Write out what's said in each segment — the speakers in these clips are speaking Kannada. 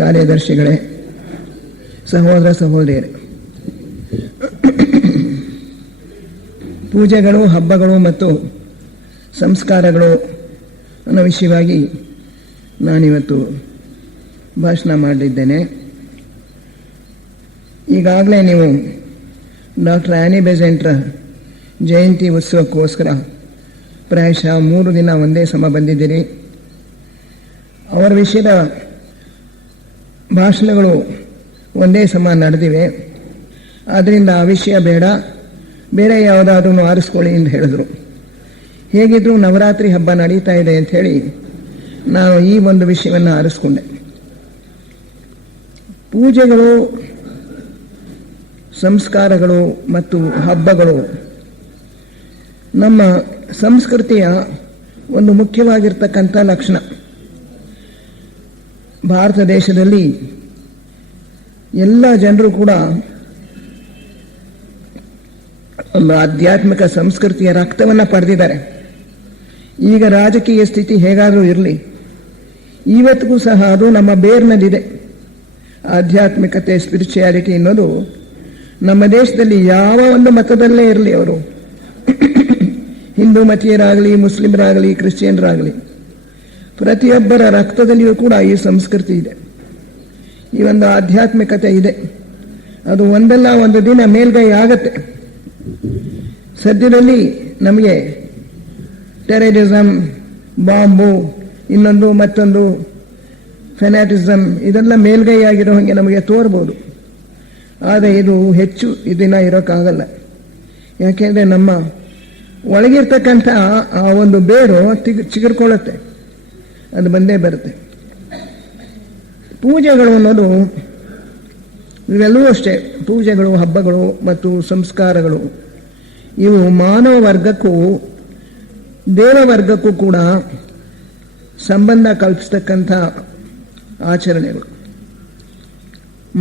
ಕಾರ್ಯದರ್ಶಿಗಳೇ, ಸಹೋದರ ಸಹೋದರಿಯರೇ, ಪೂಜೆಗಳು, ಹಬ್ಬಗಳು ಮತ್ತು ಸಂಸ್ಕಾರಗಳು ಅನ್ನೋ ವಿಷಯವಾಗಿ ನಾನಿವತ್ತು ಭಾಷಣ ಮಾಡಲಿದ್ದೇನೆ. ಈಗಾಗಲೇ ನೀವು ಡಾಕ್ಟರ್ ಆ್ಯನಿ ಬೆಸೆಂಟ್ರ ಜಯಂತಿ ಉತ್ಸವಕ್ಕೋಸ್ಕರ ಪ್ರಾಯಶಃ 3 ದಿನ ಒಂದೇ ಸಮ ಬಂದಿದ್ದೀರಿ. ಅವರ ವಿಷಯದ ಭಾಷಣಗಳು ಒಂದೇ ಸಮ ನಡೆದಿವೆ. ಆದ್ದರಿಂದ ಆ ವಿಷಯ ಬೇಡ, ಬೇರೆ ಯಾವುದಾದ್ರೂ ಆರಿಸ್ಕೊಳ್ಳಿ ಎಂದು ಹೇಳಿದ್ರು. ಹೇಗಿದ್ರೂ ನವರಾತ್ರಿ ಹಬ್ಬ ನಡೀತಾ ಇದೆ ಅಂತ ಹೇಳಿ ನಾನು ಈ ಒಂದು ವಿಷಯವನ್ನು ಆರಿಸ್ಕೊಂಡೆ. ಪೂಜೆಗಳು, ಸಂಸ್ಕಾರಗಳು ಮತ್ತು ಹಬ್ಬಗಳು ನಮ್ಮ ಸಂಸ್ಕೃತಿಯ ಒಂದು ಮುಖ್ಯವಾಗಿರ್ತಕ್ಕಂಥ ಲಕ್ಷಣ. ಭಾರತ ದೇಶದಲ್ಲಿ ಎಲ್ಲ ಜನರು ಕೂಡ ಒಂದು ಆಧ್ಯಾತ್ಮಿಕ ಸಂಸ್ಕೃತಿಯ ರಕ್ತವನ್ನು ಪಡೆದಿದ್ದಾರೆ. ಈಗ ರಾಜಕೀಯ ಸ್ಥಿತಿ ಹೇಗಾದರೂ ಇರಲಿ, ಇವತ್ತಿಗೂ ಸಹ ಅದು ನಮ್ಮ ಬೇರ್ನಲ್ಲಿದೆ. ಆಧ್ಯಾತ್ಮಿಕತೆ, ಸ್ಪಿರಿಚುಯಾಲಿಟಿ ಅನ್ನೋದು ನಮ್ಮ ದೇಶದಲ್ಲಿ ಯಾವ ಒಂದು ಮತದಲ್ಲೇ ಇರಲಿ, ಅವರು ಹಿಂದೂ ಮತೀಯರಾಗಲಿ, ಮುಸ್ಲಿಮರಾಗಲಿ, ಕ್ರಿಶ್ಚಿಯನ್ರಾಗಲಿ, ಪ್ರತಿಯೊಬ್ಬರ ರಕ್ತದಲ್ಲಿಯೂ ಕೂಡ ಈ ಸಂಸ್ಕೃತಿ ಇದೆ, ಈ ಒಂದು ಆಧ್ಯಾತ್ಮಿಕತೆ ಇದೆ. ಅದು ಒಂದಲ್ಲ ಒಂದು ದಿನ ಮೇಲ್ಗೈ ಆಗತ್ತೆ. ಸದ್ಯದಲ್ಲಿ ನಮಗೆ ಟೆರರಿಸಮ್, ಬಾಂಬು, ಇನ್ನೊಂದು ಮತ್ತೊಂದು ಫೆನಾಟಿಸಮ್ ಇದೆಲ್ಲ ಮೇಲ್ಗೈ ಆಗಿರೋ ಹಾಗೆ ನಮಗೆ ತೋರ್ಬೋದು. ಆದರೆ ಇದು ಹೆಚ್ಚು ದಿನ ಇರೋಕ್ಕಾಗಲ್ಲ. ಯಾಕೆಂದರೆ ನಮ್ಮ ಒಳಗಿರ್ತಕ್ಕಂಥ ಆ ಒಂದು ಬೇರು ಚಿಗುರ್ಕೊಳ್ಳುತ್ತೆ, ಅದು ಬಂದೇ ಬರುತ್ತೆ. ಪೂಜೆಗಳು ಅನ್ನೋದು ಇವೆಲ್ಲವೂ ಅಷ್ಟೇ. ಪೂಜೆಗಳು, ಹಬ್ಬಗಳು ಮತ್ತು ಸಂಸ್ಕಾರಗಳು ಇವು ಮಾನವ ವರ್ಗಕ್ಕೂ ದೇವವರ್ಗಕ್ಕೂ ಕೂಡ ಸಂಬಂಧ ಕಲ್ಪಿಸ್ತಕ್ಕಂಥ ಆಚರಣೆಗಳು.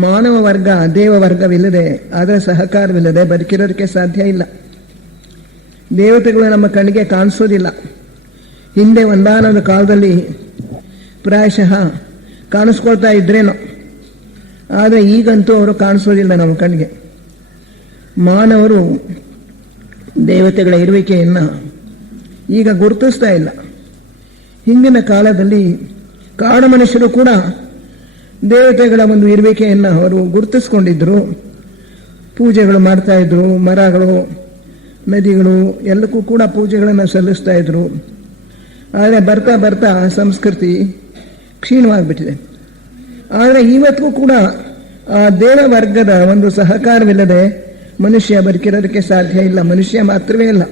ಮಾನವ ವರ್ಗ ದೇವವರ್ಗವಿಲ್ಲದೆ, ಅದರ ಸಹಕಾರವಿಲ್ಲದೆ ಬದುಕಿರೋದಕ್ಕೆ ಸಾಧ್ಯ ಇಲ್ಲ. ದೇವತೆಗಳು ನಮ್ಮ ಕಣ್ಣಿಗೆ ಕಾಣಿಸೋದಿಲ್ಲ. ಹಿಂದೆ ಒಂದಾನೊಂದು ಕಾಲದಲ್ಲಿ ಪ್ರಾಯಶಃ ಕಾಣಿಸ್ಕೊಳ್ತಾ ಇದ್ರೇನೋ, ಆದರೆ ಈಗಂತೂ ಅವರು ಕಾಣಿಸೋದಿಲ್ಲ ನಮ್ಮ ಕಣ್ಣಿಗೆ. ಮಾನವರು ದೇವತೆಗಳ ಇರುವಿಕೆಯನ್ನು ಈಗ ಗುರುತಿಸ್ತಾ ಇಲ್ಲ. ಹಿಂದಿನ ಕಾಲದಲ್ಲಿ ಕಾಡು ಮನುಷ್ಯರು ಕೂಡ ದೇವತೆಗಳ ಒಂದು ಇರುವಿಕೆಯನ್ನು ಅವರು ಗುರುತಿಸ್ಕೊಂಡಿದ್ರು, ಪೂಜೆಗಳು ಮಾಡ್ತಾ ಇದ್ರು. ಮರಗಳು, ನದಿಗಳು ಎಲ್ಲಕ್ಕೂ ಕೂಡ ಪೂಜೆಗಳನ್ನು ಸಲ್ಲಿಸ್ತಾ ಇದ್ರು. ಆದರೆ ಬರ್ತಾ ಬರ್ತಾ ಸಂಸ್ಕೃತಿ ಕ್ಷೀಣವಾಗಿಬಿಟ್ಟಿದೆ. ಆದರೆ ಇವತ್ತಿಗೂ ಕೂಡ ಆ ದೇವವರ್ಗದ ಒಂದು ಸಹಕಾರವಿಲ್ಲದೆ ಮನುಷ್ಯ ಬದುಕಿರೋದಕ್ಕೆ ಸಾಧ್ಯ ಇಲ್ಲ. ಮನುಷ್ಯ ಮಾತ್ರವೇ ಇಲ್ಲ,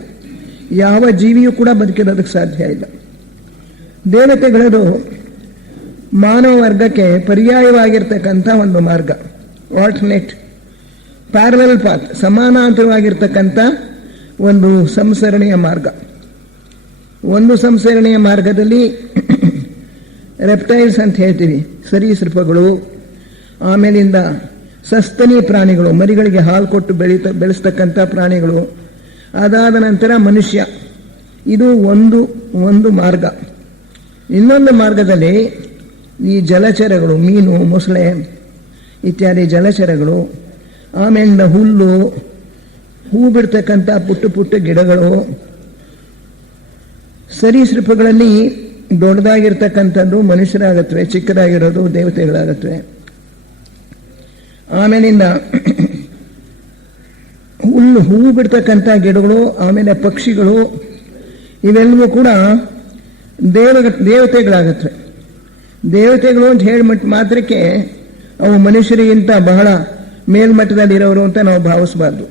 ಯಾವ ಜೀವಿಯೂ ಕೂಡ ಬದುಕಿರೋದಕ್ಕೆ ಸಾಧ್ಯ ಇಲ್ಲ. ದೇವತೆಗಳದು ಮಾನವ ವರ್ಗಕ್ಕೆ ಪರ್ಯಾಯವಾಗಿರ್ತಕ್ಕಂಥ ಒಂದು ಮಾರ್ಗ, ಆಲ್ಟರ್ನೇಟ್ ಪ್ಯಾರಲಲ್ ಪಾತ್, ಸಮಾನಾಂತರವಾಗಿರ್ತಕ್ಕಂಥ ಒಂದು ಸಂಸರಣೆಯ ಮಾರ್ಗ. ಒಂದು ಸಂಸರಣೆಯ ಮಾರ್ಗದಲ್ಲಿ ರೆಪ್ಟೈಲ್ಸ್ ಅಂತ ಹೇಳ್ತೀವಿ, ಸರೀಸೃಪಗಳು, ಆಮೇಲಿಂದ ಸಸ್ತನಿ ಪ್ರಾಣಿಗಳು, ಮರಿಗಳಿಗೆ ಹಾಲು ಕೊಟ್ಟು ಬೆಳೆಸ್ತಕ್ಕಂಥ ಪ್ರಾಣಿಗಳು, ಅದಾದ ನಂತರ ಮನುಷ್ಯ. ಇದು ಒಂದು ಮಾರ್ಗ. ಇನ್ನೊಂದು ಮಾರ್ಗದಲ್ಲಿ ಈ ಜಲಚರಗಳು, ಮೀನು, ಮೊಸಳೆ ಇತ್ಯಾದಿ ಜಲಚರಗಳು, ಆಮೇಲಿಂದ ಹುಲ್ಲು, ಹೂ ಬಿಡ್ತಕ್ಕಂಥ ಪುಟ್ಟ ಪುಟ್ಟ ಗಿಡಗಳು, ಸರೀಸೃಪಗಳಲ್ಲಿ ದೊಡ್ಡದಾಗಿರ್ತಕ್ಕಂಥದ್ದು ಮನುಷ್ಯರಾಗತ್ವೆ, ಚಿಕ್ಕದಾಗಿರೋದು ದೇವತೆಗಳಾಗತ್ವೆ. ಆಮೇಲಿಂದ ಹೂ ಬಿಡ್ತಕ್ಕಂಥ ಗಿಡಗಳು, ಆಮೇಲೆ ಪಕ್ಷಿಗಳು, ಇವೆಲ್ಲವೂ ಕೂಡ ದೇವತೆಗಳಾಗತ್ವೆ. ದೇವತೆಗಳು ಅಂತ ಹೇಳಿಬಿಟ್ಟು ಮಾತ್ರಕ್ಕೆ ಅವು ಮನುಷ್ಯರಿಗಿಂತ ಬಹಳ ಮೇಲ್ಮಟ್ಟದಲ್ಲಿರೋರು ಅಂತ ನಾವು ಭಾವಿಸಬಾರ್ದು.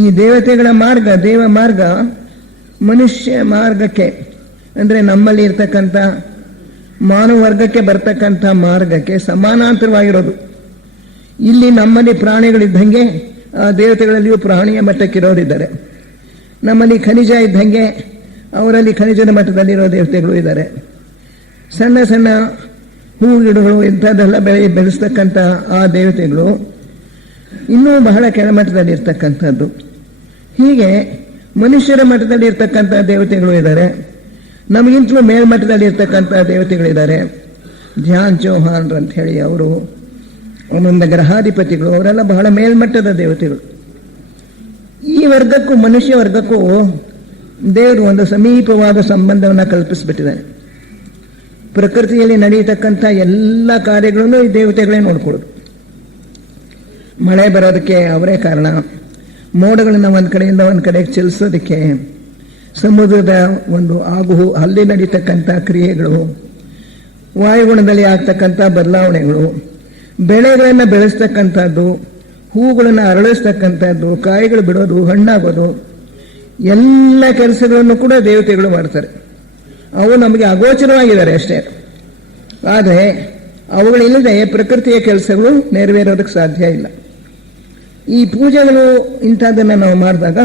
ಈ ದೇವತೆಗಳ ಮಾರ್ಗ, ದೇವ ಮಾರ್ಗ, ಮನುಷ್ಯ ಮಾರ್ಗಕ್ಕೆ ಅಂದರೆ ನಮ್ಮಲ್ಲಿ ಇರ್ತಕ್ಕಂಥ ಮಾನವ ವರ್ಗಕ್ಕೆ ಬರ್ತಕ್ಕಂಥ ಮಾರ್ಗಕ್ಕೆ ಸಮಾನಾಂತರವಾಗಿರೋದು. ಇಲ್ಲಿ ನಮ್ಮಲ್ಲಿ ಪ್ರಾಣಿಗಳಿದ್ದಂಗೆ ಆ ದೇವತೆಗಳಲ್ಲಿಯೂ ಪ್ರಾಣಿಯ ಮಟ್ಟಕ್ಕಿರೋರಿದ್ದಾರೆ. ನಮ್ಮಲ್ಲಿ ಖನಿಜ ಇದ್ದಂಗೆ ಅವರಲ್ಲಿ ಖನಿಜದ ಮಟ್ಟದಲ್ಲಿರೋ ದೇವತೆಗಳು ಇದ್ದಾರೆ. ಸಣ್ಣ ಸಣ್ಣ ಹೂ ಗಿಡಗಳು ಇಂಥದ್ದೆಲ್ಲ ಬೆಳೆಸ್ತಕ್ಕಂಥ ಆ ದೇವತೆಗಳು ಇನ್ನೂ ಬಹಳ ಕೆಳಮಟ್ಟದಲ್ಲಿ ಇರ್ತಕ್ಕಂಥದ್ದು. ಹೀಗೆ ಮನುಷ್ಯರ ಮಟ್ಟದಲ್ಲಿ ಇರ್ತಕ್ಕಂಥ ದೇವತೆಗಳು ಇದ್ದಾರೆ, ನಮಗಿಂತಲೂ ಮೇಲ್ಮಟ್ಟದಲ್ಲಿ ಇರ್ತಕ್ಕಂಥ ದೇವತೆಗಳಿದ್ದಾರೆ. ಧ್ಯಾನ್ ಚೌಹಾನ್ರು ಅಂತ ಹೇಳಿ, ಅವರು ಒಂದೊಂದು ಗ್ರಹಾಧಿಪತಿಗಳು, ಅವರೆಲ್ಲ ಬಹಳ ಮೇಲ್ಮಟ್ಟದ ದೇವತೆಗಳು. ಈ ವರ್ಗಕ್ಕೂ ಮನುಷ್ಯ ವರ್ಗಕ್ಕೂ ದೇವರು ಒಂದು ಸಮೀಪವಾದ ಸಂಬಂಧವನ್ನು ಕಲ್ಪಿಸಿಬಿಟ್ಟಿದ್ದಾನೆ. ಪ್ರಕೃತಿಯಲ್ಲಿ ನಡೆಯತಕ್ಕಂಥ ಎಲ್ಲ ಕಾರ್ಯಗಳನ್ನು ಈ ದೇವತೆಗಳೇ ನೋಡ್ಕೊಳ್ಳೋದು. ಮಳೆ ಬರೋದಕ್ಕೆ ಅವರೇ ಕಾರಣ, ಮೋಡಗಳನ್ನ ಒಂದು ಕಡೆಯಿಂದ ಒಂದು ಕಡೆಗೆ ಚಲಿಸೋದಕ್ಕೆ, ಸಮುದ್ರದ ಒಂದು ಅಲ್ಲಿ ನಡೀತಕ್ಕಂಥ ಕ್ರಿಯೆಗಳು, ವಾಯುಗುಣದಲ್ಲಿ ಆಗ್ತಕ್ಕಂಥ ಬದಲಾವಣೆಗಳು, ಬೆಳೆಗಳನ್ನು ಬೆಳೆಸ್ತಕ್ಕಂಥದ್ದು, ಹೂಗಳನ್ನು ಅರಳಿಸ್ತಕ್ಕಂಥದ್ದು, ಕಾಯಿಗಳು ಬಿಡೋದು, ಹಣ್ಣಾಗೋದು, ಎಲ್ಲ ಕೆಲಸಗಳನ್ನು ಕೂಡ ದೇವತೆಗಳು ಮಾಡ್ತಾರೆ. ಅವು ನಮಗೆ ಅಗೋಚರವಾಗಿದ್ದಾರೆ ಅಷ್ಟೇ. ಆದರೆ ಅವುಗಳಿಲ್ಲದೆ ಪ್ರಕೃತಿಯ ಕೆಲಸಗಳು ನೆರವೇರೋದಕ್ಕೆ ಸಾಧ್ಯ ಇಲ್ಲ. ಈ ಪೂಜೆಗಳು ಇಂಥದ್ದನ್ನು ನಾವು ಮಾಡಿದಾಗ,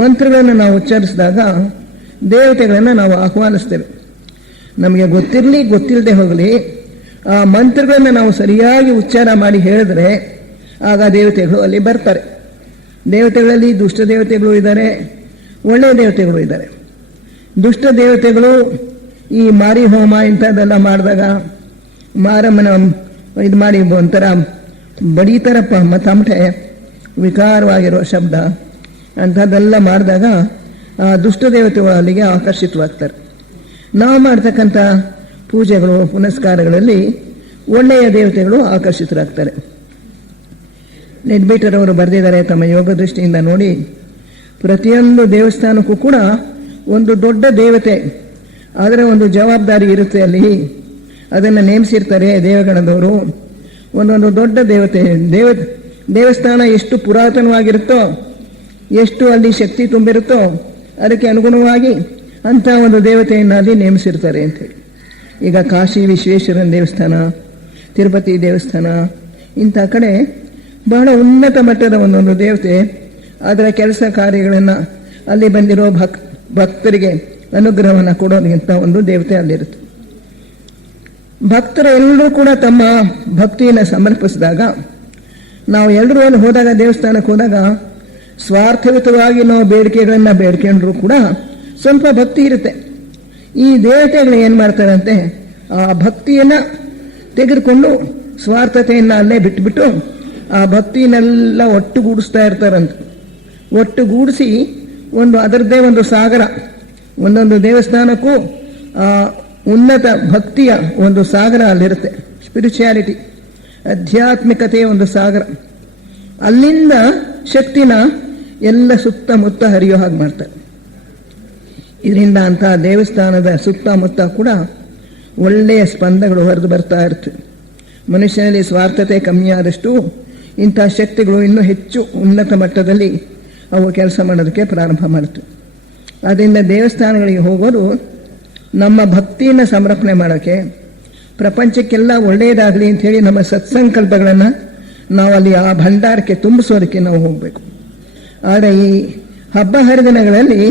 ಮಂತ್ರಗಳನ್ನು ನಾವು ಉಚ್ಚರಿಸಿದಾಗ ದೇವತೆಗಳನ್ನು ನಾವು ಆಹ್ವಾನಿಸ್ತೇವೆ. ನಮಗೆ ಗೊತ್ತಿರಲಿ ಗೊತ್ತಿಲ್ಲದೆ ಹೋಗಲಿ, ಆ ಮಂತ್ರಗಳನ್ನು ನಾವು ಸರಿಯಾಗಿ ಉಚ್ಚಾರ ಮಾಡಿ ಹೇಳಿದ್ರೆ ಆಗ ದೇವತೆಗಳು ಅಲ್ಲಿ ಬರ್ತಾರೆ. ದೇವತೆಗಳಲ್ಲಿ ದುಷ್ಟ ದೇವತೆಗಳು ಇದ್ದಾರೆ, ಒಳ್ಳೆಯ ದೇವತೆಗಳು ಇದ್ದಾರೆ. ದುಷ್ಟ ದೇವತೆಗಳು ಈ ಮಾರಿ ಹೋಮ ಇಂಥದ್ದೆಲ್ಲ ಮಾಡಿದಾಗ, ಮಾರಮ್ಮನ ಇದು ಮಾಡಿ ಒಂಥರ ಬಡೀತಾರಪ್ಪ, ತಮಟೆ ವಿಕಾರವಾಗಿರೋ ಶಬ್ದ ಅಂಥದ್ದೆಲ್ಲ ಮಾಡಿದಾಗ ಆ ದುಷ್ಟ ದೇವತೆಗಳು ಅಲ್ಲಿಗೆ ಆಕರ್ಷಿತವಾಗ್ತಾರೆ. ನಾವು ಮಾಡ್ತಕ್ಕಂಥ ಪೂಜೆಗಳು ಪುನಸ್ಕಾರಗಳಲ್ಲಿ ಒಳ್ಳೆಯ ದೇವತೆಗಳು ಆಕರ್ಷಿತರಾಗ್ತಾರೆ. ನೆಡ್ಬೇಟರ್ ಅವರು ಬರೆದಿದ್ದಾರೆ ತಮ್ಮ ಯೋಗ ದೃಷ್ಟಿಯಿಂದ ನೋಡಿ, ಪ್ರತಿಯೊಂದು ದೇವಸ್ಥಾನಕ್ಕೂ ಕೂಡ ಒಂದು ದೊಡ್ಡ ದೇವತೆ, ಅದರ ಒಂದು ಜವಾಬ್ದಾರಿ ಇರುತ್ತೆ. ಅಲ್ಲಿ ಅದನ್ನು ನೇಮಿಸಿರ್ತಾರೆ ದೇವಗಣದವರು. ಒಂದೊಂದು ದೊಡ್ಡ ದೇವತೆ, ದೇವಸ್ಥಾನ ಎಷ್ಟು ಪುರಾತನವಾಗಿರುತ್ತೋ, ಎಷ್ಟು ಅಲ್ಲಿ ಶಕ್ತಿ ತುಂಬಿರುತ್ತೋ, ಅದಕ್ಕೆ ಅನುಗುಣವಾಗಿ ಅಂಥ ಒಂದು ದೇವತೆಯನ್ನು ಅಲ್ಲಿ ನೇಮಿಸಿರ್ತಾರೆ ಅಂತೇಳಿ. ಈಗ ಕಾಶಿ ವಿಶ್ವೇಶ್ವರನ ದೇವಸ್ಥಾನ, ತಿರುಪತಿ ದೇವಸ್ಥಾನ, ಇಂಥ ಕಡೆ ಬಹಳ ಉನ್ನತ ಮಟ್ಟದ ಒಂದೊಂದು ದೇವತೆ, ಅದರ ಕೆಲಸ ಕಾರ್ಯಗಳನ್ನು ಅಲ್ಲಿ ಬಂದಿರೋ ಭಕ್ತರಿಗೆ ಅನುಗ್ರಹವನ್ನು ಕೊಡೋದಕ್ಕಿಂತ ಒಂದು ದೇವತೆ ಅಲ್ಲಿರುತ್ತೆ. ಭಕ್ತರೆಲ್ಲರೂ ಕೂಡ ತಮ್ಮ ಭಕ್ತಿಯನ್ನು ಸಮರ್ಪಿಸಿದಾಗ, ನಾವು ಎಲ್ಲರೂ ಅಲ್ಲಿ ಹೋದಾಗ, ದೇವಸ್ಥಾನಕ್ಕೆ ಹೋದಾಗ ಸ್ವಾರ್ಥಯುತವಾಗಿ ನಾವು ಬೇಡಿಕೆಗಳನ್ನು ಬೇಡ್ಕೊಂಡ್ರೂ ಕೂಡ ಸ್ವಲ್ಪ ಭಕ್ತಿ ಇರುತ್ತೆ. ಈ ದೇವತೆಗಳು ಏನು ಮಾಡ್ತಾರಂತೆ, ಆ ಭಕ್ತಿಯನ್ನು ತೆಗೆದುಕೊಂಡು ಸ್ವಾರ್ಥತೆಯನ್ನು ಅಲ್ಲೇ ಬಿಟ್ಟುಬಿಟ್ಟು ಆ ಭಕ್ತಿನೆಲ್ಲ ಒಟ್ಟುಗೂಡಿಸ್ತಾ ಇರ್ತಾರಂತೆ. ಒಟ್ಟುಗೂಡಿಸಿ ಅದರದ್ದೇ ಒಂದು ಸಾಗರ, ಒಂದೊಂದು ದೇವಸ್ಥಾನಕ್ಕೂ ಉನ್ನತ ಭಕ್ತಿಯ ಒಂದು ಸಾಗರ ಅಲ್ಲಿರುತ್ತೆ. ಸ್ಪಿರಿಚುಯಾಲಿಟಿ, ಆಧ್ಯಾತ್ಮಿಕತೆಯ ಒಂದು ಸಾಗರ. ಅಲ್ಲಿಂದ ಶಕ್ತಿನ ಎಲ್ಲ ಸುತ್ತಮುತ್ತ ಹರಿಯೋ ಹಾಗೆ ಮಾಡ್ತಾರೆ. ಇದರಿಂದ ಅಂಥ ದೇವಸ್ಥಾನದ ಸುತ್ತಮುತ್ತ ಕೂಡ ಒಳ್ಳೆಯ ಸ್ಪಂದಗಳು ಹರಿದು ಬರ್ತಾ ಇರ್ತವೆ. ಮನುಷ್ಯನಲ್ಲಿ ಸ್ವಾರ್ಥತೆ ಕಮ್ಮಿಯಾದಷ್ಟು ಇಂಥ ಶಕ್ತಿಗಳು ಇನ್ನೂ ಹೆಚ್ಚು ಉನ್ನತ ಮಟ್ಟದಲ್ಲಿ ಅವು ಕೆಲಸ ಮಾಡೋದಕ್ಕೆ ಪ್ರಾರಂಭ ಮಾಡುತ್ತವೆ. ಆದ್ದರಿಂದ ದೇವಸ್ಥಾನಗಳಿಗೆ ಹೋಗೋದು ನಮ್ಮ ಭಕ್ತಿಯನ್ನು ಸಮರ್ಪಣೆ ಮಾಡೋಕ್ಕೆ, ಪ್ರಪಂಚಕ್ಕೆಲ್ಲ ಒಳ್ಳೆಯದಾಗಲಿ ಅಂಥೇಳಿ ನಮ್ಮ ಸತ್ಸಂಕಲ್ಪಗಳನ್ನು ನಾವು ಅಲ್ಲಿ ಆ ಭಂಡಾರಕ್ಕೆ ತುಂಬಿಸೋದಕ್ಕೆ ನಾವು ಹೋಗಬೇಕು. ಆದರೆ ಈ ಹಬ್ಬ ಹರಿದಿನಗಳಲ್ಲಿ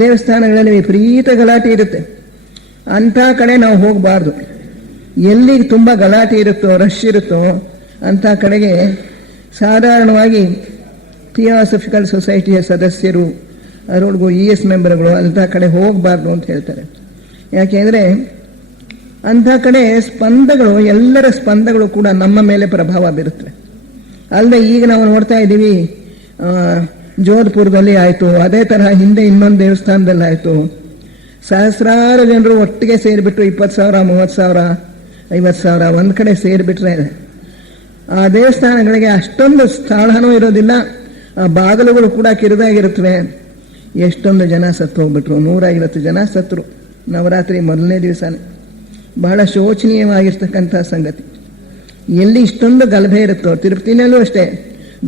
ದೇವಸ್ಥಾನಗಳಲ್ಲಿ ವಿಪರೀತ ಗಲಾಟೆ ಇರುತ್ತೆ. ಅಂಥ ಕಡೆ ನಾವು ಹೋಗಬಾರ್ದು. ಎಲ್ಲಿ ತುಂಬ ಗಲಾಟೆ ಇರುತ್ತೋ, ರಶ್ ಇರುತ್ತೋ ಅಂಥ ಕಡೆಗೆ ಸಾಧಾರಣವಾಗಿ ಥಿಯಾಸಫಿಕಲ್ ಸೊಸೈಟಿಯ ಸದಸ್ಯರು, ಅದರೊಳಗೂ ES ಮೆಂಬರ್ಗಳು ಅಂಥ ಕಡೆ ಹೋಗಬಾರ್ದು ಅಂತ ಹೇಳ್ತಾರೆ. ಯಾಕೆಂದರೆ ಅಂಥ ಕಡೆ ಸ್ಪಂದಗಳು, ಎಲ್ಲರ ಸ್ಪಂದಗಳು ಕೂಡ ನಮ್ಮ ಮೇಲೆ ಪ್ರಭಾವ ಬೀರುತ್ತವೆ. ಅಲ್ಲದೆ ಈಗ ನಾವು ನೋಡ್ತಾ ಇದ್ದೀವಿ, ಜೋಧ್ಪುರದಲ್ಲಿ ಆಯಿತು, ಅದೇ ತರಹ ಹಿಂದೆ ಇನ್ನೊಂದು ದೇವಸ್ಥಾನದಲ್ಲಿ ಆಯಿತು. ಸಹಸ್ರಾರು ಜನರು ಒಟ್ಟಿಗೆ ಸೇರಿಬಿಟ್ಟು 20,000, 30,000, 50,000 ಒಂದು ಕಡೆ ಸೇರಿಬಿಟ್ರೆ ಆ ದೇವಸ್ಥಾನಗಳಿಗೆ ಅಷ್ಟೊಂದು ಸ್ಥಳನೂ ಇರೋದಿಲ್ಲ, ಆ ಬಾಗಿಲುಗಳು ಕೂಡ ಕಿರಿದಾಗಿರುತ್ತವೆ. ಎಷ್ಟೊಂದು ಜನ ಸತ್ತು ಹೋಗ್ಬಿಟ್ರು, 150 ಜನ ಸತ್ತರು ನವರಾತ್ರಿ ಮೊದಲನೇ ದಿವಸನೇ. ಬಹಳ ಶೋಚನೀಯವಾಗಿರ್ತಕ್ಕಂಥ ಸಂಗತಿ. ಎಲ್ಲಿ ಇಷ್ಟೊಂದು ಗಲಭೆ ಇರುತ್ತೋ, ತಿರುಪತಿನಲ್ಲೂ ಅಷ್ಟೇ,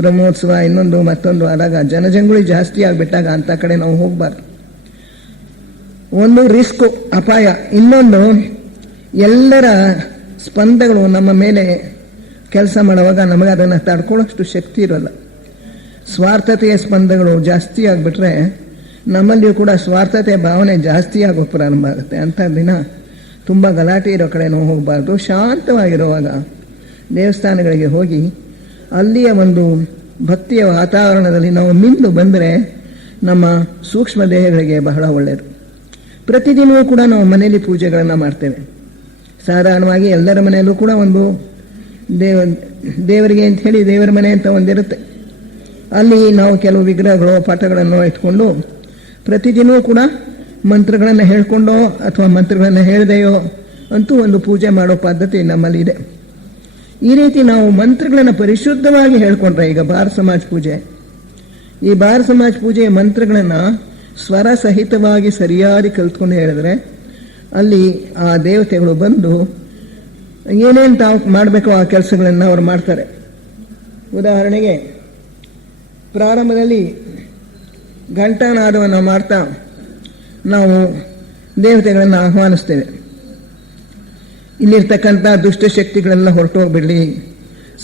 ಬ್ರಹ್ಮೋತ್ಸವ ಇನ್ನೊಂದು ಮತ್ತೊಂದು ಆದಾಗ ಜನಜಂಗುಳಿ ಜಾಸ್ತಿ ಆಗಿಬಿಟ್ಟಾಗ ಅಂಥ ಕಡೆ ನಾವು ಹೋಗಬಾರ್ದು. ಒಂದು ರಿಸ್ಕು, ಅಪಾಯ. ಇನ್ನೊಂದು, ಎಲ್ಲರ ಸ್ಪಂದಗಳು ನಮ್ಮ ಮೇಲೆ ಕೆಲಸ ಮಾಡುವಾಗ ನಮಗೆ ಅದನ್ನು ತಡ್ಕೊಳ್ಳೋಷ್ಟು ಶಕ್ತಿ ಇರೋಲ್ಲ. ಸ್ವಾರ್ಥತೆಯ ಸ್ಪಂದಗಳು ಜಾಸ್ತಿ ಆಗಿಬಿಟ್ರೆ ನಮ್ಮಲ್ಲಿಯೂ ಕೂಡ ಸ್ವಾರ್ಥತೆಯ ಭಾವನೆ ಜಾಸ್ತಿ ಆಗೋ ಪ್ರಾರಂಭ ಆಗುತ್ತೆ. ಅಂಥ ದಿನ ತುಂಬ ಗಲಾಟೆ ಇರೋ ಕಡೆ ನಾವು ಹೋಗಬಾರ್ದು. ಶಾಂತವಾಗಿರುವಾಗ ದೇವಸ್ಥಾನಗಳಿಗೆ ಹೋಗಿ ಅಲ್ಲಿಯ ಒಂದು ಭಕ್ತಿಯ ವಾತಾವರಣದಲ್ಲಿ ನಾವು ಮಿಂದು ಬಂದರೆ ನಮ್ಮ ಸೂಕ್ಷ್ಮ ದೇಹಗಳಿಗೆ ಬಹಳ ಒಳ್ಳೆಯದು. ಪ್ರತಿದಿನವೂ ಕೂಡ ನಾವು ಮನೆಯಲ್ಲಿ ಪೂಜೆಗಳನ್ನು ಮಾಡ್ತೇವೆ. ಸಾಧಾರಣವಾಗಿ ಎಲ್ಲರ ಮನೆಯಲ್ಲೂ ಕೂಡ ಒಂದು ದೇವರಿಗೆ ಅಂತ ಹೇಳಿ ದೇವರ ಮನೆ ಅಂತ ಒಂದಿರುತ್ತೆ. ಅಲ್ಲಿ ನಾವು ಕೆಲವು ವಿಗ್ರಹಗಳು ಪಟಗಳನ್ನು ಇಟ್ಕೊಂಡು ಪ್ರತಿದಿನವೂ ಕೂಡ ಮಂತ್ರಗಳನ್ನು ಹೇಳ್ಕೊಂಡೋ ಅಥವಾ ಮಂತ್ರಗಳನ್ನು ಹೇಳದೆಯೋ ಅಂತೂ ಒಂದು ಪೂಜೆ ಮಾಡೋ ಪದ್ಧತಿ ನಮ್ಮಲ್ಲಿ ಇದೆ. ಈ ರೀತಿ ನಾವು ಮಂತ್ರಗಳನ್ನು ಪರಿಶುದ್ಧವಾಗಿ ಹೇಳ್ಕೊಂಡ್ರೆ, ಈಗ ಬಾರ್ ಸಮಾಜ್ ಪೂಜೆ, ಈ ಬಾರ್ ಸಮಾಜ್ ಪೂಜೆಯ ಮಂತ್ರಗಳನ್ನು ಸ್ವರ ಸಹಿತವಾಗಿ ಸರಿಯಾಗಿ ಕಲ್ತ್ಕೊಂಡು ಹೇಳಿದ್ರೆ ಅಲ್ಲಿ ಆ ದೇವತೆಗಳು ಬಂದು ಏನೇನು ತಾವು ಮಾಡಬೇಕು ಆ ಕೆಲಸಗಳನ್ನು ಅವರು ಮಾಡ್ತಾರೆ. ಉದಾಹರಣೆಗೆ ಪ್ರಾರಂಭದಲ್ಲಿ ಘಂಟಾನಾದವನ್ನು ಮಾಡ್ತಾ ನಾವು ದೇವತೆಗಳನ್ನು ಆಹ್ವಾನಿಸ್ತೇವೆ. ಇಲ್ಲಿರ್ತಕ್ಕಂಥ ದುಷ್ಟಶಕ್ತಿಗಳೆಲ್ಲ ಹೊರಟೋಗ್ಬಿಡಲಿ,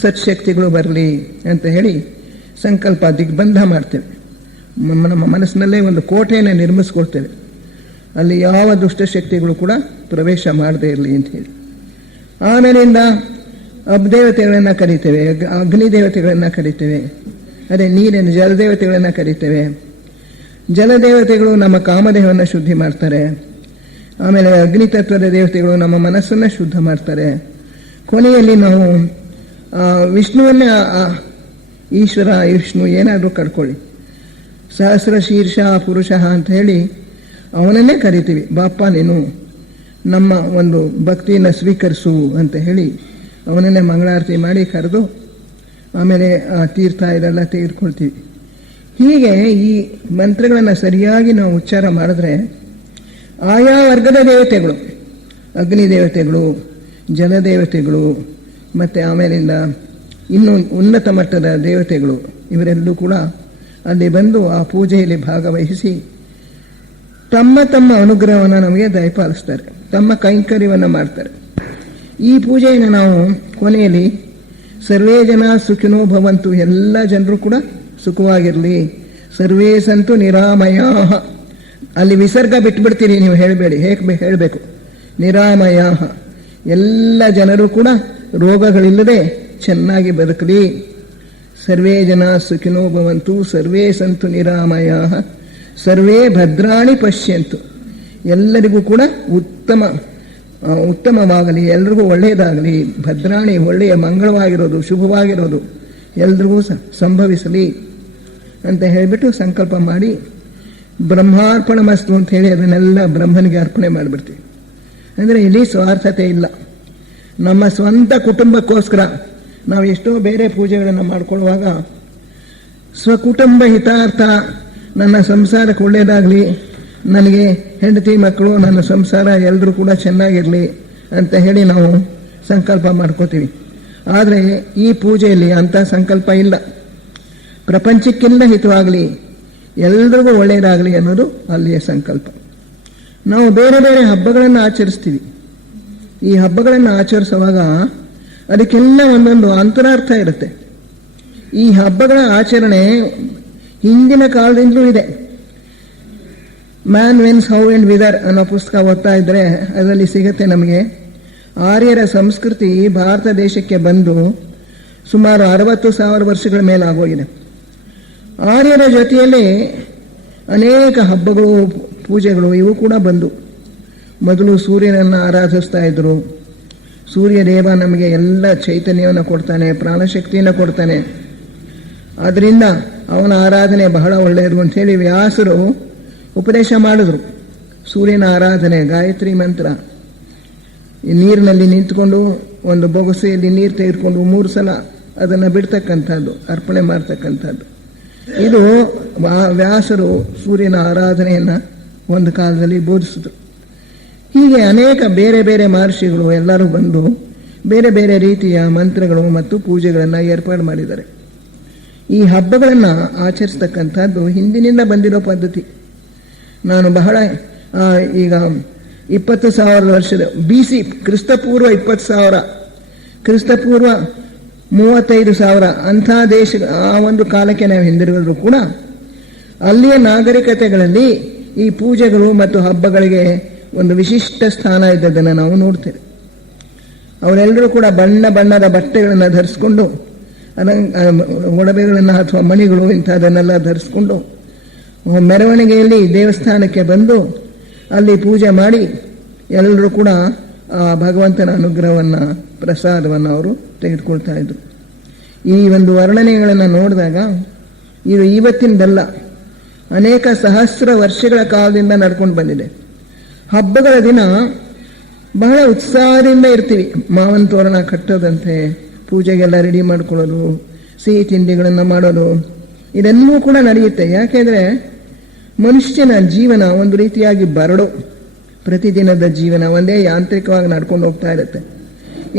ಸತ್ಶಕ್ತಿಗಳು ಬರಲಿ ಅಂತ ಹೇಳಿ ಸಂಕಲ್ಪ ದಿಗ್ಬಂಧ ಮಾಡ್ತೇವೆ. ನಮ್ಮ ಮನಸ್ಸಿನಲ್ಲೇ ಒಂದು ಕೋಟೆಯನ್ನು ನಿರ್ಮಿಸ್ಕೊಳ್ತೇವೆ, ಅಲ್ಲಿ ಯಾವ ದುಷ್ಟಶಕ್ತಿಗಳು ಕೂಡ ಪ್ರವೇಶ ಮಾಡದೇ ಇರಲಿ ಅಂತ ಹೇಳಿ. ಆಮೇಲಿಂದ ಅಬ್ದೇವತೆಗಳನ್ನು ಕರೀತೇವೆ, ಅಗ್ನಿ ದೇವತೆಗಳನ್ನು ಕರೀತೇವೆ, ಅದೇ ನೀರಿನ ಜಲದೇವತೆಗಳನ್ನು ಕರೀತೇವೆ. ಜಲದೇವತೆಗಳು ನಮ್ಮ ಕಾಮದೇಹವನ್ನು ಶುದ್ಧಿ ಮಾಡ್ತಾರೆ. ಆಮೇಲೆ ಅಗ್ನಿತತ್ವದ ದೇವತೆಗಳು ನಮ್ಮ ಮನಸ್ಸನ್ನು ಶುದ್ಧ ಮಾಡ್ತಾರೆ. ಕೊನೆಯಲ್ಲಿ ನಾವು ವಿಷ್ಣುವನ್ನೇ ಈಶ್ವರ ವಿಷ್ಣು ಏನಾದರೂ ಕರ್ಕೊಳ್ಳಿ, ಸಹಸ್ರ ಶೀರ್ಷ ಪುರುಷ ಅಂತ ಹೇಳಿ ಅವನನ್ನೇ ಕರಿತೀವಿ. ಬಾಪ್ಪ ನೀನು ನಮ್ಮ ಒಂದು ಭಕ್ತಿಯನ್ನು ಸ್ವೀಕರಿಸು ಅಂತ ಹೇಳಿ ಅವನನ್ನೇ ಮಂಗಳಾರತಿ ಮಾಡಿ ಕರೆದು ಆಮೇಲೆ ಆ ತೀರ್ಥ ಇದೆಲ್ಲ ತೆಗೆದುಕೊಳ್ತೀವಿ. ಹೀಗೆ ಈ ಮಂತ್ರಗಳನ್ನು ಸರಿಯಾಗಿ ನಾವು ಉಚ್ಚಾರ ಮಾಡಿದ್ರೆ ಆಯಾ ವರ್ಗದ ದೇವತೆಗಳು, ಅಗ್ನಿ ದೇವತೆಗಳು, ಜಲದೇವತೆಗಳು ಮತ್ತು ಆಮೇಲಿಂದ ಇನ್ನೂ ಉನ್ನತ ಮಟ್ಟದ ದೇವತೆಗಳು ಇವರೆಲ್ಲೂ ಕೂಡ ಅಲ್ಲಿ ಬಂದು ಆ ಪೂಜೆಯಲ್ಲಿ ಭಾಗವಹಿಸಿ ತಮ್ಮ ತಮ್ಮ ಅನುಗ್ರಹವನ್ನು ನಮಗೆ ದಯಪಾಲಿಸ್ತಾರೆ, ತಮ್ಮ ಕೈಂಕರ್ಯವನ್ನು ಮಾಡ್ತಾರೆ. ಈ ಪೂಜೆಯನ್ನು ನಾವು ಕೊನೆಯಲ್ಲಿ ಸರ್ವೇ ಜನ ಸುಖಿನೋ ಭವಂತು, ಎಲ್ಲ ಜನರು ಕೂಡ ಸುಖವಾಗಿರಲಿ, ಸರ್ವೇ ಸಂತು ನಿರಾಮಯ. ಅಲ್ಲಿ ವಿಸರ್ಗ ಬಿಟ್ಬಿಡ್ತೀರಿ ನೀವು, ಹೇಳಬೇಡಿ, ಹೇಳಬೇಕು ನಿರಾಮಯ, ಎಲ್ಲ ಜನರು ಕೂಡ ರೋಗಗಳಿಲ್ಲದೆ ಚೆನ್ನಾಗಿ ಬದುಕಲಿ. ಸರ್ವೇ ಜನ ಸುಖಿನೋ ಭವಂತು, ಸರ್ವೇ ಸಂತು ನಿರಾಮಯ, ಸರ್ವೇ ಭದ್ರಾಣಿ ಪಶ್ಯಂತು, ಎಲ್ಲರಿಗೂ ಕೂಡ ಉತ್ತಮವಾಗಲಿ, ಎಲ್ರಿಗೂ ಒಳ್ಳೆಯದಾಗಲಿ, ಭದ್ರಾಣಿ ಒಳ್ಳೆಯ ಮಂಗಳವಾಗಿರೋದು ಶುಭವಾಗಿರೋದು ಎಲ್ರಿಗೂ ಸಂಭವಿಸಲಿ ಅಂತ ಹೇಳಿಬಿಟ್ಟು ಸಂಕಲ್ಪ ಮಾಡಿ ಬ್ರಹ್ಮಾರ್ಪಣ ಮಸ್ತು ಅಂತ ಹೇಳಿ ಅದನ್ನೆಲ್ಲ ಬ್ರಹ್ಮನಿಗೆ ಅರ್ಪಣೆ ಮಾಡಿಬಿಡ್ತೀವಿ. ಅಂದರೆ ಇಲ್ಲಿ ಸ್ವಾರ್ಥತೆ ಇಲ್ಲ. ನಮ್ಮ ಸ್ವಂತ ಕುಟುಂಬಕ್ಕೋಸ್ಕರ ನಾವು ಎಷ್ಟೋ ಬೇರೆ ಪೂಜೆಗಳನ್ನು ಮಾಡಿಕೊಳ್ಳುವಾಗ ಸ್ವಕುಟುಂಬ ಹಿತಾರ್ಥ, ನನ್ನ ಸಂಸಾರಕ್ಕೆ ಒಳ್ಳೆಯದಾಗಲಿ, ನನಗೆ ಹೆಂಡತಿ ಮಕ್ಕಳು ನನ್ನ ಸಂಸಾರ ಎಲ್ಲರೂ ಕೂಡ ಚೆನ್ನಾಗಿರಲಿ ಅಂತ ಹೇಳಿ ನಾವು ಸಂಕಲ್ಪ ಮಾಡ್ಕೋತೀವಿ. ಆದರೆ ಈ ಪೂಜೆಯಲ್ಲಿ ಅಂಥ ಸಂಕಲ್ಪ ಇಲ್ಲ. ಪ್ರಪಂಚಕ್ಕೆಲ್ಲ ಹಿತವಾಗಲಿ, ಎಲ್ರಿಗೂ ಒಳ್ಳೆಯದಾಗಲಿ ಅನ್ನೋದು ಅಲ್ಲಿಯ ಸಂಕಲ್ಪ. ನಾವು ಬೇರೆ ಬೇರೆ ಹಬ್ಬಗಳನ್ನು ಆಚರಿಸ್ತೀವಿ. ಈ ಹಬ್ಬಗಳನ್ನು ಆಚರಿಸುವಾಗ ಅದಕ್ಕೆಲ್ಲ ಒಂದೊಂದು ಅಂತರಾರ್ಥ ಇರುತ್ತೆ. ಈ ಹಬ್ಬಗಳ ಆಚರಣೆ ಹಿಂದಿನ ಕಾಲದಿಂದಲೂ ಇದೆ. ಮ್ಯಾನ್ ವೆನ್ಸ್ ಹೌ ಅಂಡ್ ವಿದರ್ ಅನ್ನೋ ಪುಸ್ತಕ ಓದ್ತಾ ಇದ್ರೆ ಅದರಲ್ಲಿ ಸಿಗುತ್ತೆ ನಮಗೆ. ಆರ್ಯರ ಸಂಸ್ಕೃತಿ ಭಾರತ ದೇಶಕ್ಕೆ ಬಂದು ಸುಮಾರು 60,000 ವರ್ಷಗಳ ಮೇಲಾಗೋಗಿದೆ. ಆರ್ಯರ ಜೊತೆಯಲ್ಲಿ ಅನೇಕ ಹಬ್ಬಗಳು, ಪೂಜೆಗಳು ಇವು ಕೂಡ ಬಂದು. ಮೊದಲು ಸೂರ್ಯನನ್ನು ಆರಾಧಿಸ್ತಾ ಇದ್ರು. ಸೂರ್ಯದೇವ ನಮಗೆ ಎಲ್ಲ ಚೈತನ್ಯವನ್ನು ಕೊಡ್ತಾನೆ, ಪ್ರಾಣಶಕ್ತಿಯನ್ನು ಕೊಡ್ತಾನೆ. ಆದ್ದರಿಂದ ಅವನ ಆರಾಧನೆ ಬಹಳ ಒಳ್ಳೆಯದು ಅಂಥೇಳಿ ವ್ಯಾಸರು ಉಪದೇಶ ಮಾಡಿದ್ರು. ಸೂರ್ಯನ ಆರಾಧನೆ, ಗಾಯತ್ರಿ ಮಂತ್ರ, ಈ ನೀರಿನಲ್ಲಿ ನಿಂತ್ಕೊಂಡು ಒಂದು ಬೊಗಸೆಯಲ್ಲಿ ನೀರು ತೆಗೆದುಕೊಂಡು 3 ಸಲ ಅದನ್ನು ಬಿಡ್ತಕ್ಕಂಥದ್ದು, ಅರ್ಪಣೆ ಮಾಡ್ತಕ್ಕಂಥದ್ದು. ಇದು ವ್ಯಾಸರು ಸೂರ್ಯನ ಆರಾಧನೆಯನ್ನು ಒಂದು ಕಾಲದಲ್ಲಿ ಬೋಧಿಸಿದ್ರು. ಹೀಗೆ ಅನೇಕ ಬೇರೆ ಬೇರೆ ಮಹರ್ಷಿಗಳು ಎಲ್ಲರೂ ಬಂದು ಬೇರೆ ಬೇರೆ ರೀತಿಯ ಮಂತ್ರಗಳು ಮತ್ತು ಪೂಜೆಗಳನ್ನು ಏರ್ಪಾಡು ಮಾಡಿದ್ದಾರೆ. ಈ ಹಬ್ಬಗಳನ್ನು ಆಚರಿಸ್ತಕ್ಕಂಥದ್ದು ಹಿಂದಿನಿಂದ ಬಂದಿರೋ ಪದ್ಧತಿ. ನಾನು ಬಹಳ ಈಗ 20,000 ವರ್ಷದ BC, ಕ್ರಿಸ್ತಪೂರ್ವ 20,000, ಕ್ರಿಸ್ತಪೂರ್ವ 35,000 ಅಂಥ ದೇಶ, ಆ ಒಂದು ಕಾಲಕ್ಕೆ ನಾವು ಹಿಂದಿರುಗಿದ್ರು ಕೂಡ ಅಲ್ಲಿಯ ನಾಗರಿಕತೆಗಳಲ್ಲಿ ಈ ಪೂಜೆಗಳು ಮತ್ತು ಹಬ್ಬಗಳಿಗೆ ಒಂದು ವಿಶಿಷ್ಟ ಸ್ಥಾನ ಇದ್ದದನ್ನು ನಾವು ನೋಡ್ತೇವೆ. ಅವರೆಲ್ಲರೂ ಕೂಡ ಬಣ್ಣ ಬಣ್ಣದ ಬಟ್ಟೆಗಳನ್ನು ಧರಿಸ್ಕೊಂಡು, ಒಡವೆಗಳನ್ನು ಅಥವಾ ಮಣಿಗಳು ಇಂಥದನ್ನೆಲ್ಲ ಧರಿಸ್ಕೊಂಡು ಮೆರವಣಿಗೆಯಲ್ಲಿ ದೇವಸ್ಥಾನಕ್ಕೆ ಬಂದು ಅಲ್ಲಿ ಪೂಜೆ ಮಾಡಿ ಎಲ್ಲರೂ ಕೂಡ ಆ ಭಗವಂತನ ಅನುಗ್ರಹವನ್ನು, ಪ್ರಸಾದವನ್ನು ಅವರು ತೆಗೆದುಕೊಳ್ತಾ ಇದ್ರು. ಈ ಒಂದು ವರ್ಣನೆಗಳನ್ನು ನೋಡಿದಾಗ ಇದು ಇವತ್ತಿನದಲ್ಲ, ಅನೇಕ ಸಹಸ್ರ ವರ್ಷಗಳ ಕಾಲದಿಂದ ನಡ್ಕೊಂಡು ಬಂದಿದೆ. ಹಬ್ಬಗಳ ದಿನ ಬಹಳ ಉತ್ಸಾಹದಿಂದ ಇರ್ತೀವಿ. ಮಾವನ ತೋರಣ ಕಟ್ಟೋದಂತೆ, ಪೂಜೆಗೆಲ್ಲ ರೆಡಿ ಮಾಡ್ಕೊಳ್ಳೋದು, ಸಿಹಿ ತಿಂಡಿಗಳನ್ನು ಮಾಡೋದು, ಇದೆಲ್ಲವೂ ಕೂಡ ನಡೆಯುತ್ತೆ. ಯಾಕೆಂದರೆ ಮನುಷ್ಯನ ಜೀವನ ಒಂದು ರೀತಿಯಾಗಿ ಬರಡು, ಪ್ರತಿದಿನದ ಜೀವನ ಒಂದೇ ಯಾಂತ್ರಿಕವಾಗಿ ನಡ್ಕೊಂಡು ಹೋಗ್ತಾ ಇರುತ್ತೆ.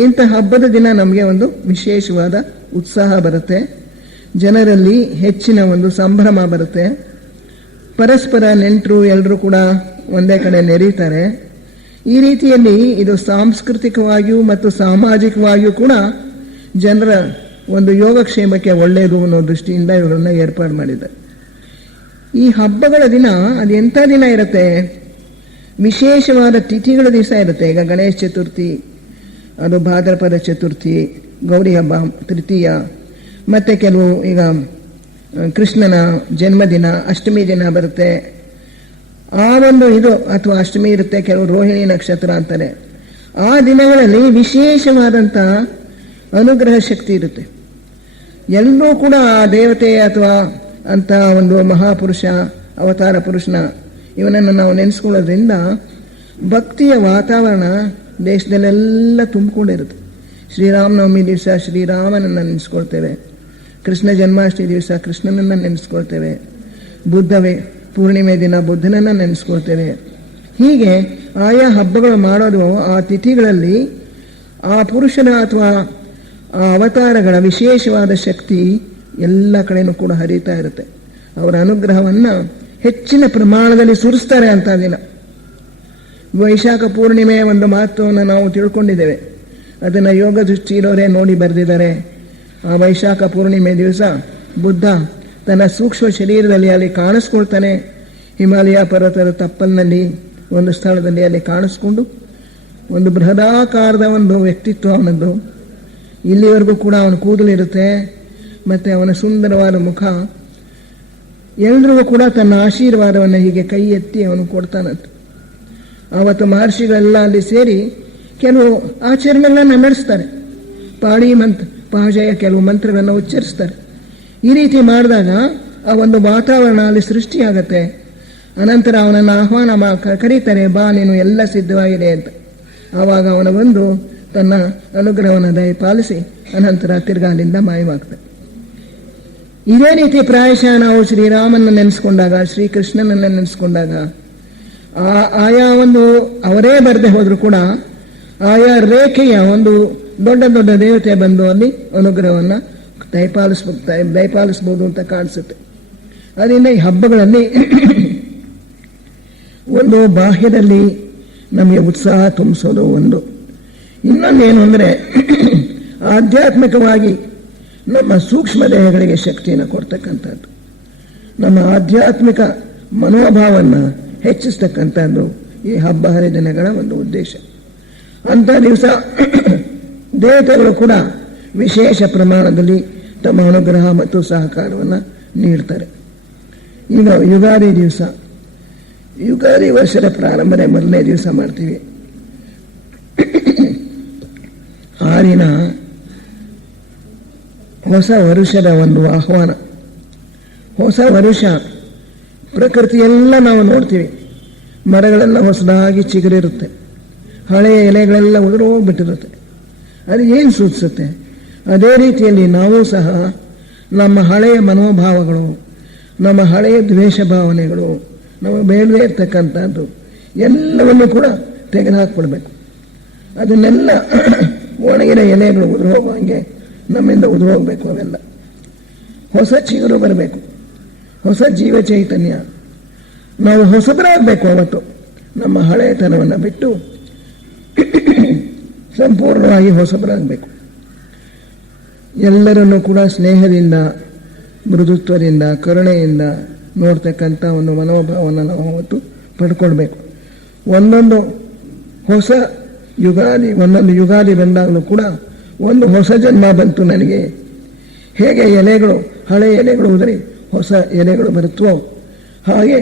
ಇಂಥ ಹಬ್ಬದ ದಿನ ನಮಗೆ ಒಂದು ವಿಶೇಷವಾದ ಉತ್ಸಾಹ ಬರುತ್ತೆ, ಜನರಲ್ಲಿ ಹೆಚ್ಚಿನ ಒಂದು ಸಂಭ್ರಮ ಬರುತ್ತೆ, ಪರಸ್ಪರ ನೆಂಟರು ಎಲ್ಲರೂ ಕೂಡ ಒಂದೇ ಕಡೆ ನೆರೀತಾರೆ. ಈ ರೀತಿಯಲ್ಲಿ ಇದು ಸಾಂಸ್ಕೃತಿಕವಾಗಿಯೂ ಮತ್ತು ಸಾಮಾಜಿಕವಾಗಿಯೂ ಕೂಡ ಜನರ ಒಂದು ಯೋಗಕ್ಷೇಮಕ್ಕೆ ಒಳ್ಳೆಯದು ಅನ್ನೋ ದೃಷ್ಟಿಯಿಂದ ಇವುಗಳನ್ನ ಏರ್ಪಾಡು ಮಾಡಿದ್ದಾರೆ. ಈ ಹಬ್ಬಗಳ ದಿನ ಅದು ಎಂಥ ದಿನ ಇರುತ್ತೆ, ವಿಶೇಷವಾದ ತಿಥಿಗಳ ದಿವಸ ಇರುತ್ತೆ. ಈಗ ಗಣೇಶ ಚತುರ್ಥಿ, ಅದು ಭಾದ್ರಪದ ಚತುರ್ಥಿ, ಗೌರಿ ಹಬ್ಬ ತೃತೀಯ, ಮತ್ತು ಕೆಲವು ಈಗ ಕೃಷ್ಣನ ಜನ್ಮದಿನ ಅಷ್ಟಮಿ ದಿನ ಬರುತ್ತೆ. ಆ ಒಂದು ಇದು ಅಥವಾ ಅಷ್ಟಮಿ ಇರುತ್ತೆ, ಕೆಲವು ರೋಹಿಣಿ ನಕ್ಷತ್ರ ಅಂತಾರೆ. ಆ ದಿನಗಳಲ್ಲಿ ವಿಶೇಷವಾದಂಥ ಅನುಗ್ರಹ ಶಕ್ತಿ ಇರುತ್ತೆ. ಎಲ್ಲರೂ ಕೂಡ ಆ ದೇವತೆ ಅಥವಾ ಅಂತ ಒಂದು ಮಹಾಪುರುಷ, ಅವತಾರ ಪುರುಷನ ಇವನನ್ನು ನಾವು ನೆನೆಸ್ಕೊಳ್ಳೋದ್ರಿಂದ ಭಕ್ತಿಯ ವಾತಾವರಣ ದೇಶದಲ್ಲೆಲ್ಲ ತುಂಬಿಕೊಂಡಿರುತ್ತೆ. ಶ್ರೀರಾಮನವಮಿ ದಿವಸ ಶ್ರೀರಾಮನನ್ನು ನೆನೆಸ್ಕೊಳ್ತೇವೆ, ಕೃಷ್ಣ ಜನ್ಮಾಷ್ಟಮಿ ದಿವಸ ಕೃಷ್ಣನನ್ನು ನೆನೆಸ್ಕೊಳ್ತೇವೆ, ಬುದ್ಧವೇ ಪೂರ್ಣಿಮೆ ದಿನ ಬುದ್ಧನನ್ನು ನೆನೆಸ್ಕೊಳ್ತೇವೆ. ಹೀಗೆ ಆಯಾ ಹಬ್ಬಗಳು ಮಾಡೋದು ಆ ತಿಥಿಗಳಲ್ಲಿ ಆ ಪುರುಷನ ಅಥವಾ ಆ ಅವತಾರಗಳ ವಿಶೇಷವಾದ ಶಕ್ತಿ ಎಲ್ಲ ಕಡೆಯೂ ಕೂಡ ಹರಿತಾ ಇರುತ್ತೆ. ಅವರ ಅನುಗ್ರಹವನ್ನು ಹೆಚ್ಚಿನ ಪ್ರಮಾಣದಲ್ಲಿ ಸುರಿಸ್ತಾರೆ ಅಂತ ದಿನ. ವೈಶಾಖ ಪೂರ್ಣಿಮೆಯ ಒಂದು ಮಹತ್ವವನ್ನು ನಾವು ತಿಳ್ಕೊಂಡಿದ್ದೇವೆ. ಅದನ್ನು ಯೋಗ ದೃಷ್ಟಿ ಇರೋರೇ ನೋಡಿ ಬರೆದಿದ್ದಾರೆ. ಆ ವೈಶಾಖ ಪೂರ್ಣಿಮೆ ದಿವಸ ಬುದ್ಧ ತನ್ನ ಸೂಕ್ಷ್ಮ ಶರೀರದಲ್ಲಿ ಅಲ್ಲಿ ಕಾಣಿಸ್ಕೊಳ್ತಾನೆ. ಹಿಮಾಲಯ ಪರ್ವತದ ತಪ್ಪಲಿನಲ್ಲಿ ಒಂದು ಸ್ಥಳದಲ್ಲಿ ಅಲ್ಲಿ ಕಾಣಿಸ್ಕೊಂಡು ಒಂದು ಬೃಹದಾಕಾರದ ಒಂದು ವ್ಯಕ್ತಿತ್ವ ಅವನದ್ದು. ಇಲ್ಲಿವರೆಗೂ ಕೂಡ ಅವನ ಕೂದಲಿರುತ್ತೆ ಮತ್ತು ಅವನ ಸುಂದರವಾದ ಮುಖ. ಎಲ್ರಿಗೂ ಕೂಡ ತನ್ನ ಆಶೀರ್ವಾದವನ್ನು ಹೀಗೆ ಕೈ ಎತ್ತಿ ಅವನು ಕೊಡ್ತಾನಂತ. ಆವತ್ತು ಮಹರ್ಷಿಗಳೆಲ್ಲ ಅಲ್ಲಿ ಸೇರಿ ಕೆಲವು ಆಚರಣೆಗಳನ್ನು ನಡೆಸ್ತಾರೆ. ಪಾಜಯ ಕೆಲವು ಮಂತ್ರಗಳನ್ನು ಉಚ್ಚರಿಸ್ತಾರೆ. ಈ ರೀತಿ ಮಾಡಿದಾಗ ಆ ಒಂದು ವಾತಾವರಣ ಅಲ್ಲಿ ಸೃಷ್ಟಿಯಾಗತ್ತೆ. ಅನಂತರ ಅವನನ್ನು ಆಹ್ವಾನ ಕರೀತಾರೆ, ಬಾ ನೀನು ಎಲ್ಲ ಸಿದ್ಧವಾಗಿದೆ ಅಂತ. ಆವಾಗ ಅವನ ಬಂದು ತನ್ನ ಅನುಗ್ರಹವನ್ನು ದಯಪಾಲಿಸಿ ಅನಂತರ ತಿರ್ಗಾಲಿಂದ ಮಾಯವಾಗ್ತದೆ. ಇದೇ ರೀತಿ ಪ್ರಾಯಶಃ ನಾವು ಶ್ರೀರಾಮನ ನೆನೆಸ್ಕೊಂಡಾಗ, ಶ್ರೀಕೃಷ್ಣನನ್ನು ನೆನೆಸ್ಕೊಂಡಾಗ ಆಯಾ ಒಂದು ಅವರೇ ಬರದೆ ಹೋದರೂ ಕೂಡ ಆಯಾ ರೇಖೆಯ ಒಂದು ದೊಡ್ಡ ದೊಡ್ಡ ದೇವತೆ ಬಂದು ಅಲ್ಲಿ ಅನುಗ್ರಹವನ್ನು ದಯಪಾಲಿಸ್ಬೋದು ಅಂತ ಕಾಣಿಸುತ್ತೆ. ಅದರಿಂದ ಈ ಹಬ್ಬಗಳಲ್ಲಿ ಒಂದು ಬಾಹ್ಯದಲ್ಲಿ ನಮಗೆ ಉತ್ಸಾಹ ತುಂಬಿಸೋದು ಒಂದು. ಇನ್ನೊಂದೇನು ಅಂದರೆ ಆಧ್ಯಾತ್ಮಿಕವಾಗಿ ನಮ್ಮ ಸೂಕ್ಷ್ಮ ದೇಹಗಳಿಗೆ ಶಕ್ತಿಯನ್ನು ಕೊಡ್ತಕ್ಕಂಥದ್ದು, ನಮ್ಮ ಆಧ್ಯಾತ್ಮಿಕ ಮನೋಭಾವವನ್ನು ಹೆಚ್ಚಿಸ್ತಕ್ಕಂಥದ್ದು ಈ ಹಬ್ಬ ಹರಿದಿನಗಳ ಒಂದು ಉದ್ದೇಶ. ಅಂಥ ದಿವಸ ದೇವತೆಗಳು ಕೂಡ ವಿಶೇಷ ಪ್ರಮಾಣದಲ್ಲಿ ತಮ್ಮ ಅನುಗ್ರಹ ಮತ್ತು ಸಹಕಾರವನ್ನು ನೀಡ್ತಾರೆ. ಈಗ ಯುಗಾದಿ ದಿವಸ, ಯುಗಾದಿ ವರ್ಷದ ಪ್ರಾರಂಭನೆ ಮೊದಲನೇ ದಿವಸ ಮಾಡ್ತೀವಿ. ಆ ದಿನ ಹೊಸ ವರುಷದ ಒಂದು ಆಹ್ವಾನ. ಹೊಸ ವರುಷ ಪ್ರಕೃತಿಯೆಲ್ಲ ನಾವು ನೋಡ್ತೀವಿ. ಮರಗಳೆಲ್ಲ ಹೊಸದಾಗಿ ಚಿಗುರಿರುತ್ತೆ, ಹಳೆಯ ಎಲೆಗಳೆಲ್ಲ ಉದುರು ಹೋಗ್ಬಿಟ್ಟಿರುತ್ತೆ. ಅದು ಏನು ಸೂಚಿಸುತ್ತೆ? ಅದೇ ರೀತಿಯಲ್ಲಿ ನಾವು ಸಹ ನಮ್ಮ ಹಳೆಯ ಮನೋಭಾವಗಳು, ನಮ್ಮ ಹಳೆಯ ದ್ವೇಷ ಭಾವನೆಗಳು, ನಮಗೆ ಬೇಡದೇ ಇರ್ತಕ್ಕಂಥದ್ದು ಎಲ್ಲವನ್ನು ಕೂಡ ತೆಗೆದುಹಾಕ್ಬಿಡ್ಬೇಕು. ಅದನ್ನೆಲ್ಲ ಒಣಗಿನ ಎಲೆಗಳು ಉದುರು ಹೋಗುವಂಗೆ ನಮ್ಮಿಂದ ಉದುರು ಹೋಗಬೇಕು. ಅವೆಲ್ಲ ಹೊಸ ಚಿಗುರು ಬರಬೇಕು, ಹೊಸ ಜೀವ ಚೈತನ್ಯ. ನಾವು ಹೊಸಬರಾಗಬೇಕು. ಅವತ್ತು ನಮ್ಮ ಹಳೆಯತನವನ್ನು ಬಿಟ್ಟು ಸಂಪೂರ್ಣವಾಗಿ ಹೊಸಬರಾಗಬೇಕು. ಎಲ್ಲರನ್ನೂ ಕೂಡ ಸ್ನೇಹದಿಂದ, ಮೃದುತ್ವದಿಂದ, ಕರುಣೆಯಿಂದ ನೋಡ್ತಕ್ಕಂಥ ಒಂದು ಮನೋಭಾವವನ್ನು ನಾವು ಅವತ್ತು ಪಡ್ಕೊಳ್ಬೇಕು. ಒಂದೊಂದು ಹೊಸ ಯುಗಾದಿ, ಒಂದೊಂದು ಯುಗಾದಿ ಬಂದಾಗಲೂ ಕೂಡ ಒಂದು ಹೊಸ ಜನ್ಮ ಬಂತು ನನಗೆ. ಹೇಗೆ ಎಲೆಗಳು, ಹಳೆಯ ಎಲೆಗಳು ಉದುರಿ ಹೊಸ ಎಲೆಗಳು ಬರುತ್ತವೋ ಹಾಗೆ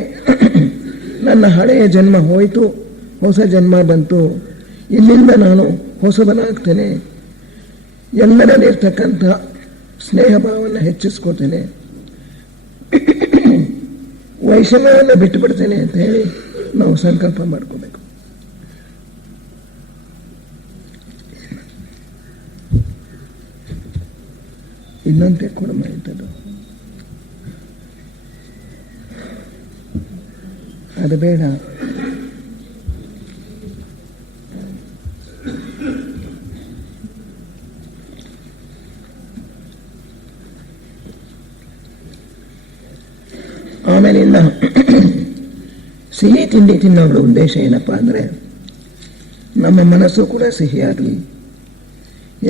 ನನ್ನ ಹಳೆಯ ಜನ್ಮ ಹೋಯಿತು, ಹೊಸ ಜನ್ಮ ಬಂತು. ಇಲ್ಲಿಂದ ನಾನು ಹೊಸಬನಾಗ್ತೇನೆ, ಎಲ್ಲರಲ್ಲಿರ್ತಕ್ಕಂಥ ಸ್ನೇಹ ಭಾವವನ್ನು ಹೆಚ್ಚಿಸ್ಕೋತೇನೆ, ವೈಷಮ್ಯವನ್ನು ಬಿಟ್ಟು ಬಿಡ್ತೇನೆ ಅಂತ ಹೇಳಿ ನಾವು ಸಂಕಲ್ಪ ಮಾಡ್ಕೋಬೇಕು. ಇನ್ನೊಂದೇ ಕೊಡಮ ಇಂಥದ್ದು ಅದು ಬೇಡ. ಆಮೇಲಿಂದ ಸಿಹಿ ತಿಂಡಿ ತಿನ್ನೋದ್ರ ಉದ್ದೇಶ ಏನಪ್ಪ ಅಂದರೆ ನಮ್ಮ ಮನಸ್ಸು ಕೂಡ ಸಿಹಿಯಾಗಲಿ,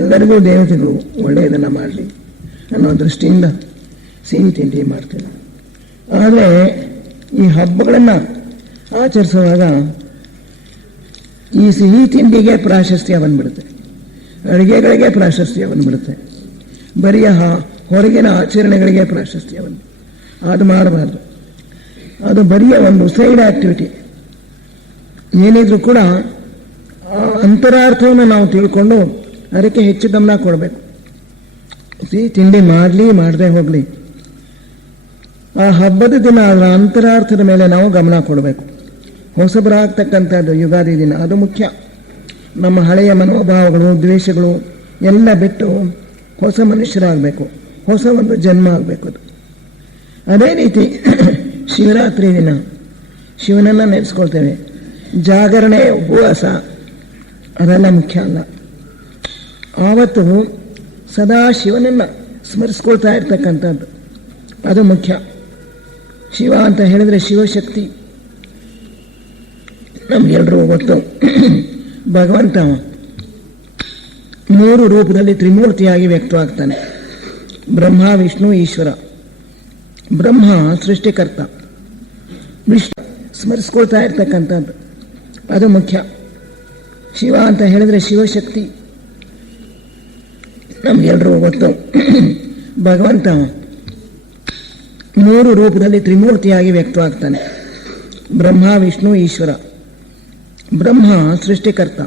ಎಲ್ಲರಿಗೂ ದೇವತೆಗಳು ಒಳ್ಳೆಯದನ್ನು ಮಾಡಲಿ ಅನ್ನೋ ದೃಷ್ಟಿಯಿಂದ ಸಿಹಿ ತಿಂಡಿ ಮಾಡ್ತೇವೆ. ಆದರೆ ಈ ಹಬ್ಬಗಳನ್ನು ಆಚರಿಸುವಾಗ ಈ ಸಿಹಿ ತಿಂಡಿಗೆ ಪ್ರಾಶಸ್ತ್ಯ ಬಂದ್ಬಿಡುತ್ತೆ, ಅಡುಗೆಗಳಿಗೆ ಪ್ರಾಶಸ್ತ್ಯ ಬಂದ್ಬಿಡುತ್ತೆ, ಬರಿಯ ಹೊರಗಿನ ಆಚರಣೆಗಳಿಗೆ ಪ್ರಾಶಸ್ತ್ಯ ಬಂದು ಅದು ಮಾಡಬಾರ್ದು. ಅದು ಬರಿಯ ಒಂದು ಸೈಡ್ ಆಕ್ಟಿವಿಟಿ. ಏನಿದ್ರು ಕೂಡ ಆ ಅಂತರಾರ್ಥವನ್ನು ನಾವು ತಿಳ್ಕೊಂಡು ಅದಕ್ಕೆ ಹೆಚ್ಚು ಗಮನ ಕೊಡಬೇಕು. ಸಿಹಿ ತಿಂಡಿ ಮಾಡಲಿ ಮಾಡದೆ ಹೋಗಲಿ, ಆ ಹಬ್ಬದ ದಿನ ಅದರ ಅಂತರಾರ್ಥದ ಮೇಲೆ ನಾವು ಗಮನ ಕೊಡಬೇಕು. ಹೊಸಬರಾಗ್ತಕ್ಕಂಥದ್ದು ಯುಗಾದಿ ದಿನ, ಅದು ಮುಖ್ಯ. ನಮ್ಮ ಹಳೆಯ ಮನೋಭಾವಗಳು, ದ್ವೇಷಗಳು ಎಲ್ಲ ಬಿಟ್ಟು ಹೊಸ ಮನುಷ್ಯರಾಗಬೇಕು, ಹೊಸ ಒಂದು ಜನ್ಮ ಆಗಬೇಕು. ಅದು ಅದೇ ರೀತಿ ಶಿವರಾತ್ರಿ ದಿನ ಶಿವನನ್ನು ನೆನೆಸ್ಕೊಳ್ತೇವೆ. ಜಾಗರಣೆ, ಉಪವಾಸ ಅದೆಲ್ಲ ಮುಖ್ಯ ಅಲ್ಲ. ಆವತ್ತು ಸದಾ ಶಿವನನ್ನು ಸ್ಮರಿಸ್ಕೊಳ್ತಾ ಇರ್ತಕ್ಕಂಥದ್ದು ಅದು ಮುಖ್ಯ. ಶಿವ ಅಂತ ಹೇಳಿದ್ರೆ ಶಿವಶಕ್ತಿ ನಮಗೆಲ್ಲರೂ ಗೊತ್ತು. ಭಗವಂತ 3 ರೂಪದಲ್ಲಿ ತ್ರಿಮೂರ್ತಿಯಾಗಿ ವ್ಯಕ್ತವಾಗ್ತಾನೆ. ಬ್ರಹ್ಮ, ವಿಷ್ಣು, ಈಶ್ವರ. ಬ್ರಹ್ಮ ಸೃಷ್ಟಿಕರ್ತ, ವಿಷ್ಣು ಸ್ಮರಿಸ್ಕೊಳ್ತಾ ಇರ್ತಕ್ಕಂಥದ್ದು ಅದು ಮುಖ್ಯ. ಶಿವ ಅಂತ ಹೇಳಿದ್ರೆ ಶಿವಶಕ್ತಿ ನಮಗೆಲ್ಲರೂ ಗೊತ್ತು. ಭಗವಂತ 3 ರೂಪದಲ್ಲಿ ತ್ರಿಮೂರ್ತಿಯಾಗಿ ವ್ಯಕ್ತವಾಗ್ತಾನೆ. ಬ್ರಹ್ಮ, ವಿಷ್ಣು, ಈಶ್ವರ. ಬ್ರಹ್ಮ ಸೃಷ್ಟಿಕರ್ತ,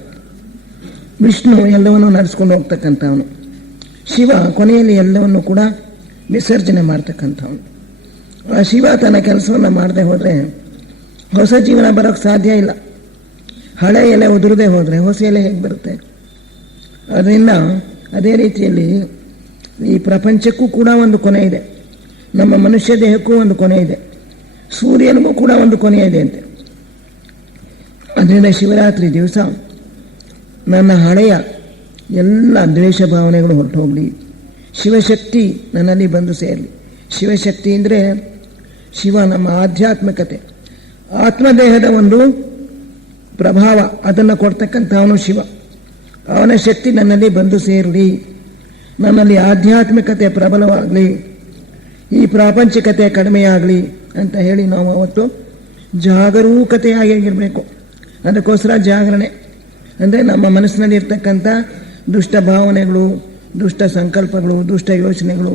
ವಿಷ್ಣು ಎಲ್ಲವನ್ನು ನಡೆಸ್ಕೊಂಡು ಹೋಗ್ತಕ್ಕಂಥವನು, ಶಿವ ಕೊನೆಯಲ್ಲಿ ಎಲ್ಲವನ್ನು ಕೂಡ ವಿಸರ್ಜನೆ ಮಾಡ್ತಕ್ಕಂಥವನು. ಆ ಶಿವ ತನ್ನ ಕೆಲಸವನ್ನು ಮಾಡದೆ ಹೋದರೆ ಹೊಸ ಜೀವನ ಬರೋಕ್ಕೆ ಸಾಧ್ಯ ಇಲ್ಲ. ಹಳೆ ಎಲೆ ಉದುರದೆ ಹೋದರೆ ಹೊಸ ಎಲೆ ಹೇಗೆ ಬರುತ್ತೆ? ಅದರಿಂದ ಅದೇ ರೀತಿಯಲ್ಲಿ ಈ ಪ್ರಪಂಚಕ್ಕೂ ಕೂಡ ಒಂದು ಕೊನೆ ಇದೆ, ನಮ್ಮ ಮನುಷ್ಯ ದೇಹಕ್ಕೂ ಒಂದು ಕೊನೆ ಇದೆ, ಸೂರ್ಯನಿಗೂ ಕೂಡ ಒಂದು ಕೊನೆ ಇದೆ ಅಂತೆ. ಅದರಿಂದ ಶಿವರಾತ್ರಿ ದಿವಸ ನನ್ನ ಹಳೆಯ ಎಲ್ಲ ದ್ವೇಷ ಭಾವನೆಗಳು ಹೊರಟು ಹೋಗಲಿ, ಶಿವಶಕ್ತಿ ನನ್ನಲ್ಲಿ ಬಂದು ಸೇರಲಿ. ಶಿವಶಕ್ತಿ ಅಂದರೆ ಶಿವ ನಮ್ಮ ಆಧ್ಯಾತ್ಮಿಕತೆ, ಆತ್ಮದೇಹದ ಒಂದು ಪ್ರಭಾವ, ಅದನ್ನು ಕೊಡ್ತಕ್ಕಂಥವನು ಶಿವ. ಅವನ ಶಕ್ತಿ ನನ್ನಲ್ಲಿ ಬಂದು ಸೇರಲಿ, ನನ್ನಲ್ಲಿ ಆಧ್ಯಾತ್ಮಿಕತೆ ಪ್ರಬಲವಾಗಲಿ, ಈ ಪ್ರಾಪಂಚಿಕತೆ ಕಡಿಮೆಯಾಗಲಿ ಅಂತ ಹೇಳಿ ನಾವು ಅವತ್ತು ಜಾಗರೂಕತೆಯಾಗಿರಬೇಕು. ಅದಕ್ಕೋಸ್ಕರ ಜಾಗರಣೆ ಅಂದರೆ ನಮ್ಮ ಮನಸ್ಸಿನಲ್ಲಿ ಇರ್ತಕ್ಕಂಥ ದುಷ್ಟ ಭಾವನೆಗಳು, ದುಷ್ಟ ಸಂಕಲ್ಪಗಳು, ದುಷ್ಟ ಯೋಚನೆಗಳು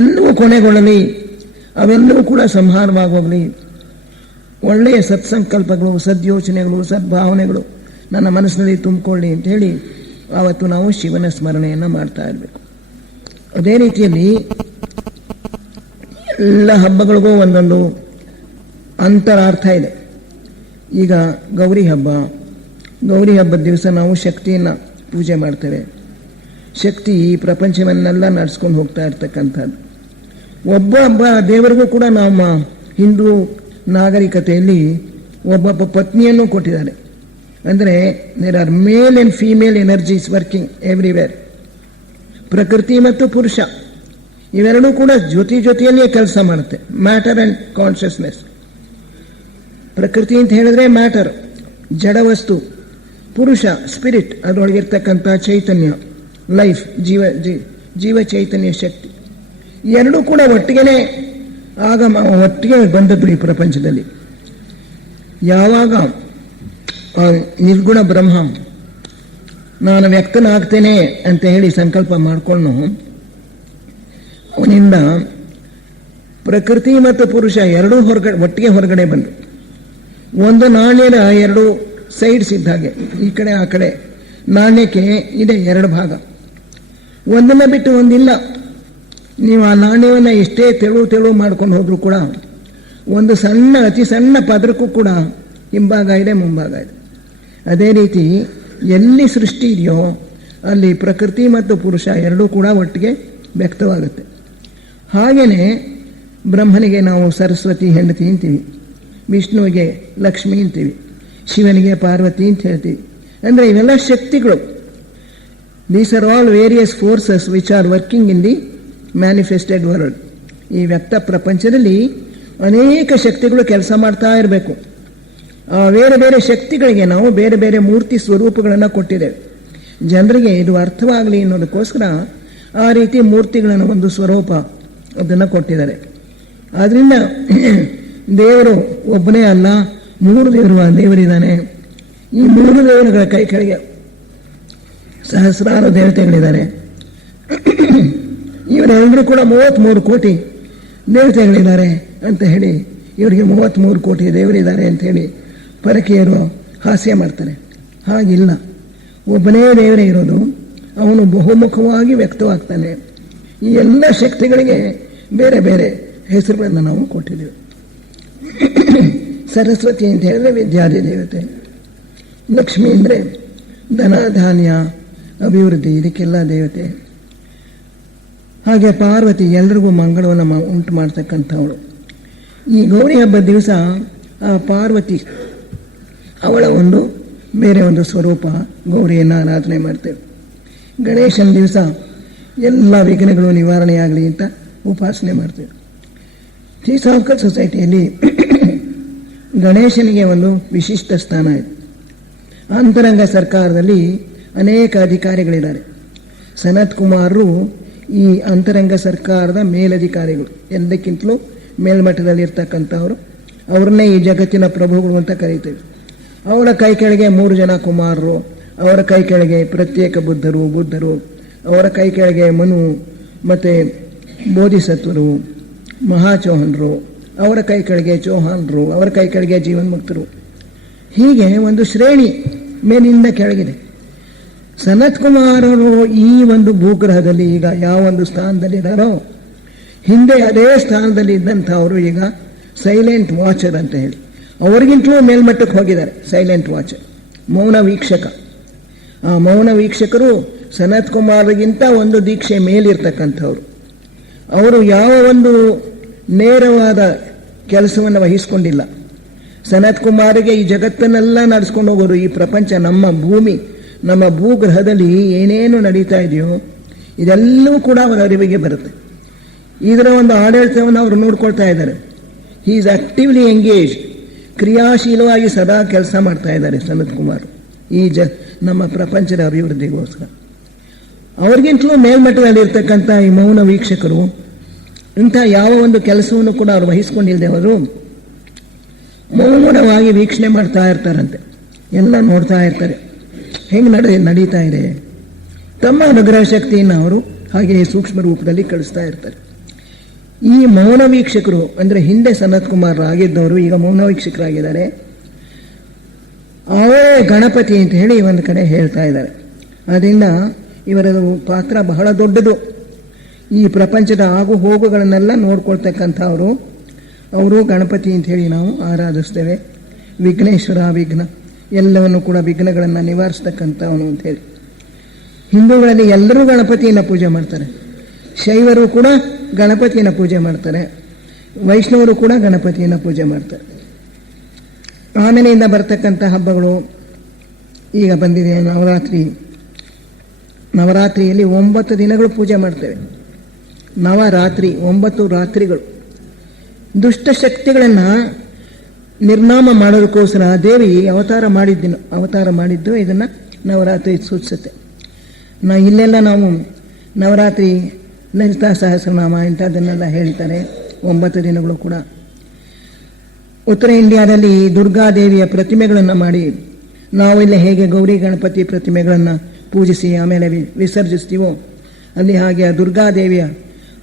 ಎಲ್ಲವೂ ಕೊನೆಗೊಳ್ಳಲಿ, ಅವೆಲ್ಲವೂ ಕೂಡ ಸಂಹಾರವಾಗೋಗಲಿ. ಒಳ್ಳೆಯ ಸತ್ಸಂಕಲ್ಪಗಳು, ಸದ್ಯೋಚನೆಗಳು, ಸದ್ಭಾವನೆಗಳು ನನ್ನ ಮನಸ್ಸಿನಲ್ಲಿ ತುಂಬಿಕೊಳ್ಳಿ ಅಂಥೇಳಿ ಆವತ್ತು ನಾವು ಶಿವನ ಸ್ಮರಣೆಯನ್ನು ಮಾಡ್ತಾ ಇರಬೇಕು. ಅದೇ ರೀತಿಯಲ್ಲಿ ಎಲ್ಲ ಹಬ್ಬಗಳಿಗೂ ಒಂದೊಂದು ಅಂತರಾರ್ಥ ಇದೆ. ಈಗ ಗೌರಿ ಹಬ್ಬದ ದಿವಸ ನಾವು ಶಕ್ತಿಯನ್ನು ಪೂಜೆ ಮಾಡ್ತೇವೆ. ಶಕ್ತಿ ಈ ಪ್ರಪಂಚವನ್ನೆಲ್ಲ ನಡೆಸ್ಕೊಂಡು ಹೋಗ್ತಾ ಇರ್ತಕ್ಕಂಥದ್ದು. ಒಬ್ಬ ದೇವರಿಗೂ ಕೂಡ ನಮ್ಮ ಹಿಂದೂ ನಾಗರಿಕತೆಯಲ್ಲಿ ಒಬ್ಬೊಬ್ಬ ಪತ್ನಿಯನ್ನು ಕೊಟ್ಟಿದ್ದಾರೆ. ಅಂದರೆ there are male and female energies working everywhere. ಪ್ರಕೃತಿ ಮತ್ತು ಪುರುಷ ಇವೆರಡೂ ಕೂಡ ಜೊತೆಯಲ್ಲಿಯೇ ಕೆಲಸ ಮಾಡುತ್ತೆ. Matter and consciousness. ಪ್ರಕೃತಿ ಅಂತ ಹೇಳಿದ್ರೆ ಮ್ಯಾಟರ್, ಜಡವಸ್ತು. ಪುರುಷ ಸ್ಪಿರಿಟ್, ಅದರೊಳಗಿರ್ತಕ್ಕಂಥ ಚೈತನ್ಯ, ಲೈಫ್, ಜೀವ ಚೈತನ್ಯ ಶಕ್ತಿ. ಎರಡೂ ಕೂಡ ಒಟ್ಟಿಗೆ ಬಂದದ್ದು ಈ ಪ್ರಪಂಚದಲ್ಲಿ. ಯಾವಾಗ ನಿರ್ಗುಣ ಬ್ರಹ್ಮ ನಾನು ವ್ಯಕ್ತನಾಗ್ತೇನೆ ಅಂತ ಹೇಳಿ ಸಂಕಲ್ಪ ಮಾಡಿಕೊಂಡು ಅವನಿಂದ ಪ್ರಕೃತಿ ಮತ್ತು ಪುರುಷ ಎರಡೂ ಒಟ್ಟಿಗೆ ಹೊರಗಡೆ ಬಂದು ಒಂದು ನಾಣ್ಯದ ಎರಡು ಸೈಡ್ಸ್ ಇದ್ದ ಹಾಗೆ, ಈ ಕಡೆ ಆ ಕಡೆ ನಾಣ್ಯಕ್ಕೆ ಇದೆ ಎರಡು ಭಾಗ, ಒಂದನ್ನು ಬಿಟ್ಟು ಒಂದಿಲ್ಲ. ನೀವು ಆ ನಾಣ್ಯವನ್ನು ಎಷ್ಟೇ ತೆಳು ಮಾಡ್ಕೊಂಡು ಹೋದರೂ ಕೂಡ ಒಂದು ಸಣ್ಣ ಅತಿ ಸಣ್ಣ ಪದರಕ್ಕೂ ಕೂಡ ಹಿಂಭಾಗ ಇದೆ, ಮುಂಭಾಗ ಇದೆ. ಅದೇ ರೀತಿ ಎಲ್ಲಿ ಸೃಷ್ಟಿ ಇದೆಯೋ ಅಲ್ಲಿ ಪ್ರಕೃತಿ ಮತ್ತು ಪುರುಷ ಎರಡೂ ಕೂಡ ಒಟ್ಟಿಗೆ ವ್ಯಕ್ತವಾಗುತ್ತೆ. ಹಾಗೆಯೇ ಬ್ರಹ್ಮನಿಗೆ ನಾವು ಸರಸ್ವತಿ ಹೆಂಡತಿ ಅಂತೀವಿ, ವಿಷ್ಣುವಿಗೆ ಲಕ್ಷ್ಮಿ ಅಂತೀವಿ, ಶಿವನಿಗೆ ಪಾರ್ವತಿ ಅಂತ ಹೇಳ್ತೀವಿ. ಅಂದರೆ ಇವೆಲ್ಲ ಶಕ್ತಿಗಳು. These are all various forces which are working in the manifested world. ಈ ವ್ಯಕ್ತ ಪ್ರಪಂಚದಲ್ಲಿ ಅನೇಕ ಶಕ್ತಿಗಳು ಕೆಲಸ ಮಾಡ್ತಾ ಇರಬೇಕು. ಆ ಬೇರೆ ಬೇರೆ ಶಕ್ತಿಗಳಿಗೆ ನಾವು ಬೇರೆ ಬೇರೆ ಮೂರ್ತಿ ಸ್ವರೂಪಗಳನ್ನು ಕೊಟ್ಟಿದ್ದೇವೆ. ಜನರಿಗೆ ಇದು ಅರ್ಥವಾಗಲಿ ಅನ್ನೋದಕ್ಕೋಸ್ಕರ ಆ ರೀತಿ ಮೂರ್ತಿಗಳನ್ನು ಒಂದು ಸ್ವರೂಪ ಅದನ್ನು ಕೊಟ್ಟಿದ್ದಾರೆ. ಆದ್ದರಿಂದ ದೇವರು ಒಬ್ಬನೇ ಅಲ್ಲ, ಮೂರು ದೇವರಿದ್ದಾನೆ. ಈ ಮೂರು ದೇವರುಗಳ ಕೈ ಕೆಳಗೆ ಸಹಸ್ರಾರು ದೇವತೆಗಳಿದ್ದಾರೆ. ಇವರೆಲ್ಲರೂ ಕೂಡ 33 ಕೋಟಿ ದೇವತೆಗಳಿದ್ದಾರೆ ಅಂತ ಹೇಳಿ, ಇವರಿಗೆ 33 ಕೋಟಿ ದೇವರಿದ್ದಾರೆ ಅಂತ ಹೇಳಿ ಪರಕೀಯರು ಹಾಸ್ಯ ಮಾಡ್ತಾರೆ. ಹಾಗಿಲ್ಲ, ಒಬ್ಬನೇ ದೇವರೇ ಇರೋದು, ಅವನು ಬಹುಮುಖವಾಗಿ ವ್ಯಕ್ತವಾಗ್ತಾನೆ. ಈ ಎಲ್ಲ ಶಕ್ತಿಗಳಿಗೆ ಬೇರೆ ಬೇರೆ ಹೆಸರುಗಳನ್ನು ನಾವು ಕೊಟ್ಟಿದ್ದೇವೆ. ಸರಸ್ವತಿ ಅಂತ ಹೇಳಿದ್ರೆ ವಿದ್ಯಾದಿ ದೇವತೆ, ಲಕ್ಷ್ಮಿ ಅಂದರೆ ಧನ ಧಾನ್ಯ ಅಭಿವೃದ್ಧಿ ಇದಕ್ಕೆಲ್ಲ ದೇವತೆ. ಹಾಗೆ ಪಾರ್ವತಿ ಎಲ್ರಿಗೂ ಮಂಗಳವನ್ನು ಉಂಟು ಮಾಡ್ತಕ್ಕಂಥವಳು. ಈ ಗೌರಿ ಹಬ್ಬದ ದಿವಸ ಆ ಪಾರ್ವತಿ ಅವಳ ಒಂದು ಬೇರೆ ಒಂದು ಸ್ವರೂಪ ಗೌರಿಯನ್ನು ಆರಾಧನೆ ಮಾಡ್ತೇವೆ. ಗಣೇಶನ ದಿವಸ ಎಲ್ಲ ವಿಘ್ನಗಳು ನಿವಾರಣೆಯಾಗಲಿ ಅಂತ ಉಪಾಸನೆ ಮಾಡ್ತೇವೆ. ಥಿಯೋಸಾಫಿಕಲ್ ಸೊಸೈಟಿಯಲ್ಲಿ ಗಣೇಶನಿಗೆ ಒಂದು ವಿಶಿಷ್ಟ ಸ್ಥಾನ ಇದೆ. ಅಂತರಂಗ ಸರ್ಕಾರದಲ್ಲಿ ಅನೇಕ ಅಧಿಕಾರಿಗಳಿದ್ದಾರೆ. ಸನತ್ ಕುಮಾರರು ಈ ಅಂತರಂಗ ಸರ್ಕಾರದ ಮೇಲಧಿಕಾರಿಗಳು, ಎಲ್ಲಕ್ಕಿಂತಲೂ ಮೇಲ್ಮಟ್ಟದಲ್ಲಿ ಇರ್ತಕ್ಕಂಥವ್ರು. ಅವ್ರನ್ನೇ ಈ ಜಗತ್ತಿನ ಪ್ರಭುಗಳು ಅಂತ ಕರೀತೇವೆ. ಅವರ ಕೈ ಕೆಳಗೆ 3 ಜನ ಕುಮಾರರು, ಅವರ ಕೈ ಕೆಳಗೆ ಪ್ರತ್ಯೇಕ ಬುದ್ಧರು, ಅವರ ಕೈ ಕೆಳಗೆ ಮನು ಮತ್ತು ಬೋಧಿಸತ್ವರು, ಮಹಾಚೌಹನರು, ಅವರ ಕೈ ಕೆಳಗೆ ಚೌಹಾನರು, ಅವರ ಕೈ ಕೆಳಗೆ ಜೀವನ್ಮುಕ್ತರು. ಹೀಗೆ ಒಂದು ಶ್ರೇಣಿ ಮೇಲಿಂದ ಕೆಳಗಿದೆ. ಸನತ್ ಕುಮಾರರು ಈ ಒಂದು ಭೂಗ್ರಹದಲ್ಲಿ ಈಗ ಯಾವ ಒಂದು ಸ್ಥಾನದಲ್ಲಿದ್ದಾರೋ, ಹಿಂದೆ ಅದೇ ಸ್ಥಾನದಲ್ಲಿ ಇದ್ದಂಥವರು ಈಗ ಸೈಲೆಂಟ್ ವಾಚರ್ ಅಂತ ಹೇಳಿ ಅವರಿಗಿಂತಲೂ ಮೇಲ್ಮಟ್ಟಕ್ಕೆ ಹೋಗಿದ್ದಾರೆ. ಸೈಲೆಂಟ್ ವಾಚರ್, ಮೌನ ವೀಕ್ಷಕ. ಆ ಮೌನ ವೀಕ್ಷಕರು ಸನತ್ ಕುಮಾರ್ಗಿಂತ ಒಂದು ದೀಕ್ಷೆ ಮೇಲಿರ್ತಕ್ಕಂಥವ್ರು. ಅವರು ಯಾವ ಒಂದು ನೇರವಾದ ಕೆಲಸವನ್ನು ವಹಿಸ್ಕೊಂಡಿಲ್ಲ. ಸನತ್ ಕುಮಾರಿಗೆ ಈ ಜಗತ್ತನ್ನೆಲ್ಲ ನಡೆಸ್ಕೊಂಡು ಹೋಗೋರು. ಈ ಪ್ರಪಂಚ, ನಮ್ಮ ಭೂಮಿ, ನಮ್ಮ ಭೂಗ್ರಹದಲ್ಲಿ ಏನೇನು ನಡೀತಾ ಇದೆಯೋ ಇದೆಲ್ಲವೂ ಕೂಡ ಅವರ ಅರಿವಿಗೆ ಬರುತ್ತೆ. ಇದರ ಒಂದು ಆಡಳಿತವನ್ನು ಅವರು ನೋಡ್ಕೊಳ್ತಾ ಇದ್ದಾರೆ. ಹಿ ಈಸ್ ಆಕ್ಟಿವ್ಲಿ ಎಂಗೇಜ್, ಕ್ರಿಯಾಶೀಲವಾಗಿ ಸದಾ ಕೆಲಸ ಮಾಡ್ತಾ ಇದ್ದಾರೆ ಸನತ್ ಕುಮಾರ್ ಈ ನಮ್ಮ ಪ್ರಪಂಚದ ಅಭಿವೃದ್ಧಿಗೋಸ್ಕರ. ಅವ್ರಿಗಿಂತಲೂ ಮೇಲ್ಮಟ್ಟದಲ್ಲಿ ಇರ್ತಕ್ಕಂಥ ಈ ಮೌನ ವೀಕ್ಷಕರು ಇಂಥ ಯಾವ ಒಂದು ಕೆಲಸವನ್ನು ಕೂಡ ಅವರು ವಹಿಸ್ಕೊಂಡಿಲ್ಲದೆ ಅವರು ಮೌನವಾಗಿ ವೀಕ್ಷಣೆ ಮಾಡ್ತಾ ಇರ್ತಾರಂತೆ. ಎಲ್ಲ ನೋಡ್ತಾ ಇರ್ತಾರೆ, ಹೆಂಗೆ ನಡೀತಾ ಇದೆ. ತಮ್ಮ ಅನುಗ್ರಹ ಶಕ್ತಿಯನ್ನು ಅವರು ಹಾಗೆ ಸೂಕ್ಷ್ಮ ರೂಪದಲ್ಲಿ ಕಳಿಸ್ತಾ ಇರ್ತಾರೆ. ಈ ಮೌನ ವೀಕ್ಷಕರು ಅಂದರೆ ಹಿಂದೆ ಸನತ್ ಕುಮಾರ್ ಆಗಿದ್ದವರು ಈಗ ಮೌನ ವೀಕ್ಷಕರಾಗಿದ್ದಾರೆ. ಅವರೇ ಗಣಪತಿ ಅಂತ ಹೇಳಿ ಒಂದು ಕಡೆ ಹೇಳ್ತಾ ಇದ್ದಾರೆ. ಅದರಿಂದ ಇವರ ಪಾತ್ರ ಬಹಳ ದೊಡ್ಡದು. ಈ ಪ್ರಪಂಚದ ಆಗು ಹೋಗುಗಳನ್ನೆಲ್ಲ ನೋಡ್ಕೊಳ್ತಕ್ಕಂಥವರು ಅವರು ಗಣಪತಿ ಅಂತ ಹೇಳಿ ನಾವು ಆರಾಧಿಸ್ತೇವೆ. ವಿಘ್ನೇಶ್ವರ, ವಿಘ್ನ ಎಲ್ಲವನ್ನು ಕೂಡ ವಿಘ್ನಗಳನ್ನು ನಿವಾರಿಸ್ತಕ್ಕಂಥವನು ಅಂತೇಳಿ. ಹಿಂದೂಗಳಲ್ಲಿ ಎಲ್ಲರೂ ಗಣಪತಿಯನ್ನು ಪೂಜೆ ಮಾಡ್ತಾರೆ. ಶೈವರು ಕೂಡ ಗಣಪತಿಯನ್ನು ಪೂಜೆ ಮಾಡ್ತಾರೆ, ವೈಷ್ಣವರು ಕೂಡ ಗಣಪತಿಯನ್ನು ಪೂಜೆ ಮಾಡ್ತಾರೆ. ಆಮೇಲೆಯಿಂದ ಬರ್ತಕ್ಕಂಥ ಹಬ್ಬಗಳು ಈಗ ಬಂದಿದೆ. ನವರಾತ್ರಿಯಲ್ಲಿ 9 ದಿನಗಳು ಪೂಜೆ ಮಾಡ್ತೇವೆ. ನವರಾತ್ರಿ 9 ರಾತ್ರಿಗಳು. ದುಷ್ಟಶಕ್ತಿಗಳನ್ನು ನಿರ್ನಾಮ ಮಾಡೋದಕ್ಕೋಸ್ಕರ ದೇವಿ ಅವತಾರ ಮಾಡಿದ್ದು ಇದನ್ನು ನವರಾತ್ರಿ ಸೂಚಿಸುತ್ತೆ. ಇಲ್ಲೆಲ್ಲ ನಾವು ನವರಾತ್ರಿ ಲಲಿತಾ ಸಹಸ್ರನಾಮ ಇಂಥದ್ದನ್ನೆಲ್ಲ ಹೇಳ್ತಾರೆ. 9 ದಿನಗಳು ಕೂಡ. ಉತ್ತರ ಇಂಡಿಯಾದಲ್ಲಿ ದುರ್ಗಾದೇವಿಯ ಪ್ರತಿಮೆಗಳನ್ನು ಮಾಡಿ, ನಾವು ಇಲ್ಲಿ ಹೇಗೆ ಗೌರಿ ಗಣಪತಿ ಪ್ರತಿಮೆಗಳನ್ನು ಪೂಜಿಸಿ ಆಮೇಲೆ ವಿಸರ್ಜಿಸ್ತೀವೋ ಅಲ್ಲಿ ಹಾಗೆ ಆ ದುರ್ಗಾದೇವಿಯ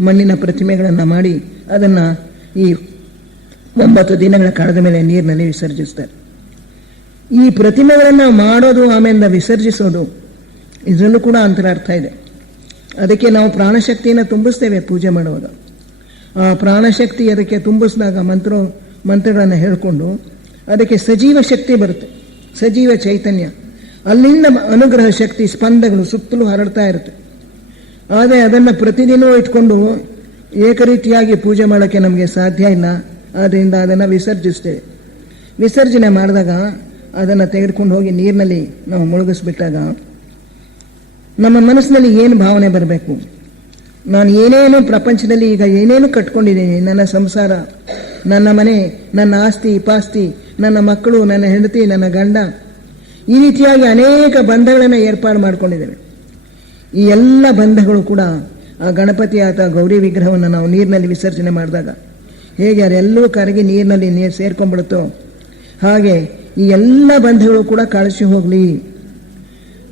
ಮಣ್ಣಿನ ಪ್ರತಿಮೆಗಳನ್ನು ಮಾಡಿ ಅದನ್ನು ಈ 9 ದಿನಗಳ ಕಳೆದ ಮೇಲೆ ನೀರಿನಲ್ಲಿ ವಿಸರ್ಜಿಸ್ತಾರೆ. ಈ ಪ್ರತಿಮೆಗಳನ್ನು ಮಾಡೋದು ಆಮೇಲೆ ವಿಸರ್ಜಿಸೋದು, ಇದರಲ್ಲೂ ಕೂಡ ಅಂತರಾರ್ಥ ಇದೆ. ಅದಕ್ಕೆ ನಾವು ಪ್ರಾಣಶಕ್ತಿಯನ್ನು ತುಂಬಿಸ್ತೇವೆ ಪೂಜೆ ಮಾಡುವಾಗ. ಆ ಪ್ರಾಣಶಕ್ತಿ ಅದಕ್ಕೆ ತುಂಬಿಸಿದಾಗ ಮಂತ್ರಗಳನ್ನು ಹೇಳಿಕೊಂಡು ಅದಕ್ಕೆ ಸಜೀವ ಶಕ್ತಿ ಬರುತ್ತೆ, ಸಜೀವ ಚೈತನ್ಯ. ಅಲ್ಲಿಂದ ಅನುಗ್ರಹ ಶಕ್ತಿ ಸ್ಪಂದಗಳು ಸುತ್ತಲೂ ಹರಡ್ತಾ ಇರುತ್ತೆ. ಆದರೆ ಅದನ್ನು ಪ್ರತಿದಿನವೂ ಇಟ್ಕೊಂಡು ಏಕರೀತಿಯಾಗಿ ಪೂಜೆ ಮಾಡೋಕ್ಕೆ ನಮಗೆ ಸಾಧ್ಯ ಇಲ್ಲ. ಆದ್ದರಿಂದ ಅದನ್ನು ವಿಸರ್ಜಿಸ್ತೇವೆ. ವಿಸರ್ಜನೆ ಮಾಡಿದಾಗ ಅದನ್ನು ತೆಗೆದುಕೊಂಡು ಹೋಗಿ ನೀರಿನಲ್ಲಿ ನಾವು ಮುಳುಗಿಸ್ಬಿಟ್ಟಾಗ ನಮ್ಮ ಮನಸ್ಸಿನಲ್ಲಿ ಏನು ಭಾವನೆ ಬರಬೇಕು? ನಾನು ಏನೇನು ಪ್ರಪಂಚದಲ್ಲಿ ಈಗ ಏನೇನು ಕಟ್ಕೊಂಡಿದ್ದೀನಿ, ನನ್ನ ಸಂಸಾರ, ನನ್ನ ಮನೆ, ನನ್ನ ಆಸ್ತಿ ಪಾಸ್ತಿ, ನನ್ನ ಮಕ್ಕಳು, ನನ್ನ ಹೆಂಡತಿ, ನನ್ನ ಗಂಡ, ಈ ರೀತಿಯಾಗಿ ಅನೇಕ ಬಂಧಗಳನ್ನು ಏರ್ಪಾಡು ಮಾಡಿಕೊಂಡಿದ್ದೇವೆ. ಈ ಎಲ್ಲ ಬಂಧಗಳು ಕೂಡ ಆ ಗಣಪತಿ ಅಥವಾ ಗೌರಿ ವಿಗ್ರಹವನ್ನು ನಾವು ನೀರಿನಲ್ಲಿ ವಿಸರ್ಜನೆ ಮಾಡಿದಾಗ ಹೇಗೆ ಅದೆಲ್ಲವೂ ಕರಗಿ ನೀರಿನಲ್ಲಿ ನೀರು ಸೇರ್ಕೊಂಡ್ಬಿಡುತ್ತೋ ಹಾಗೆ ಈ ಎಲ್ಲ ಬಂಧಗಳು ಕೂಡ ಕಳಚಿ ಹೋಗಲಿ.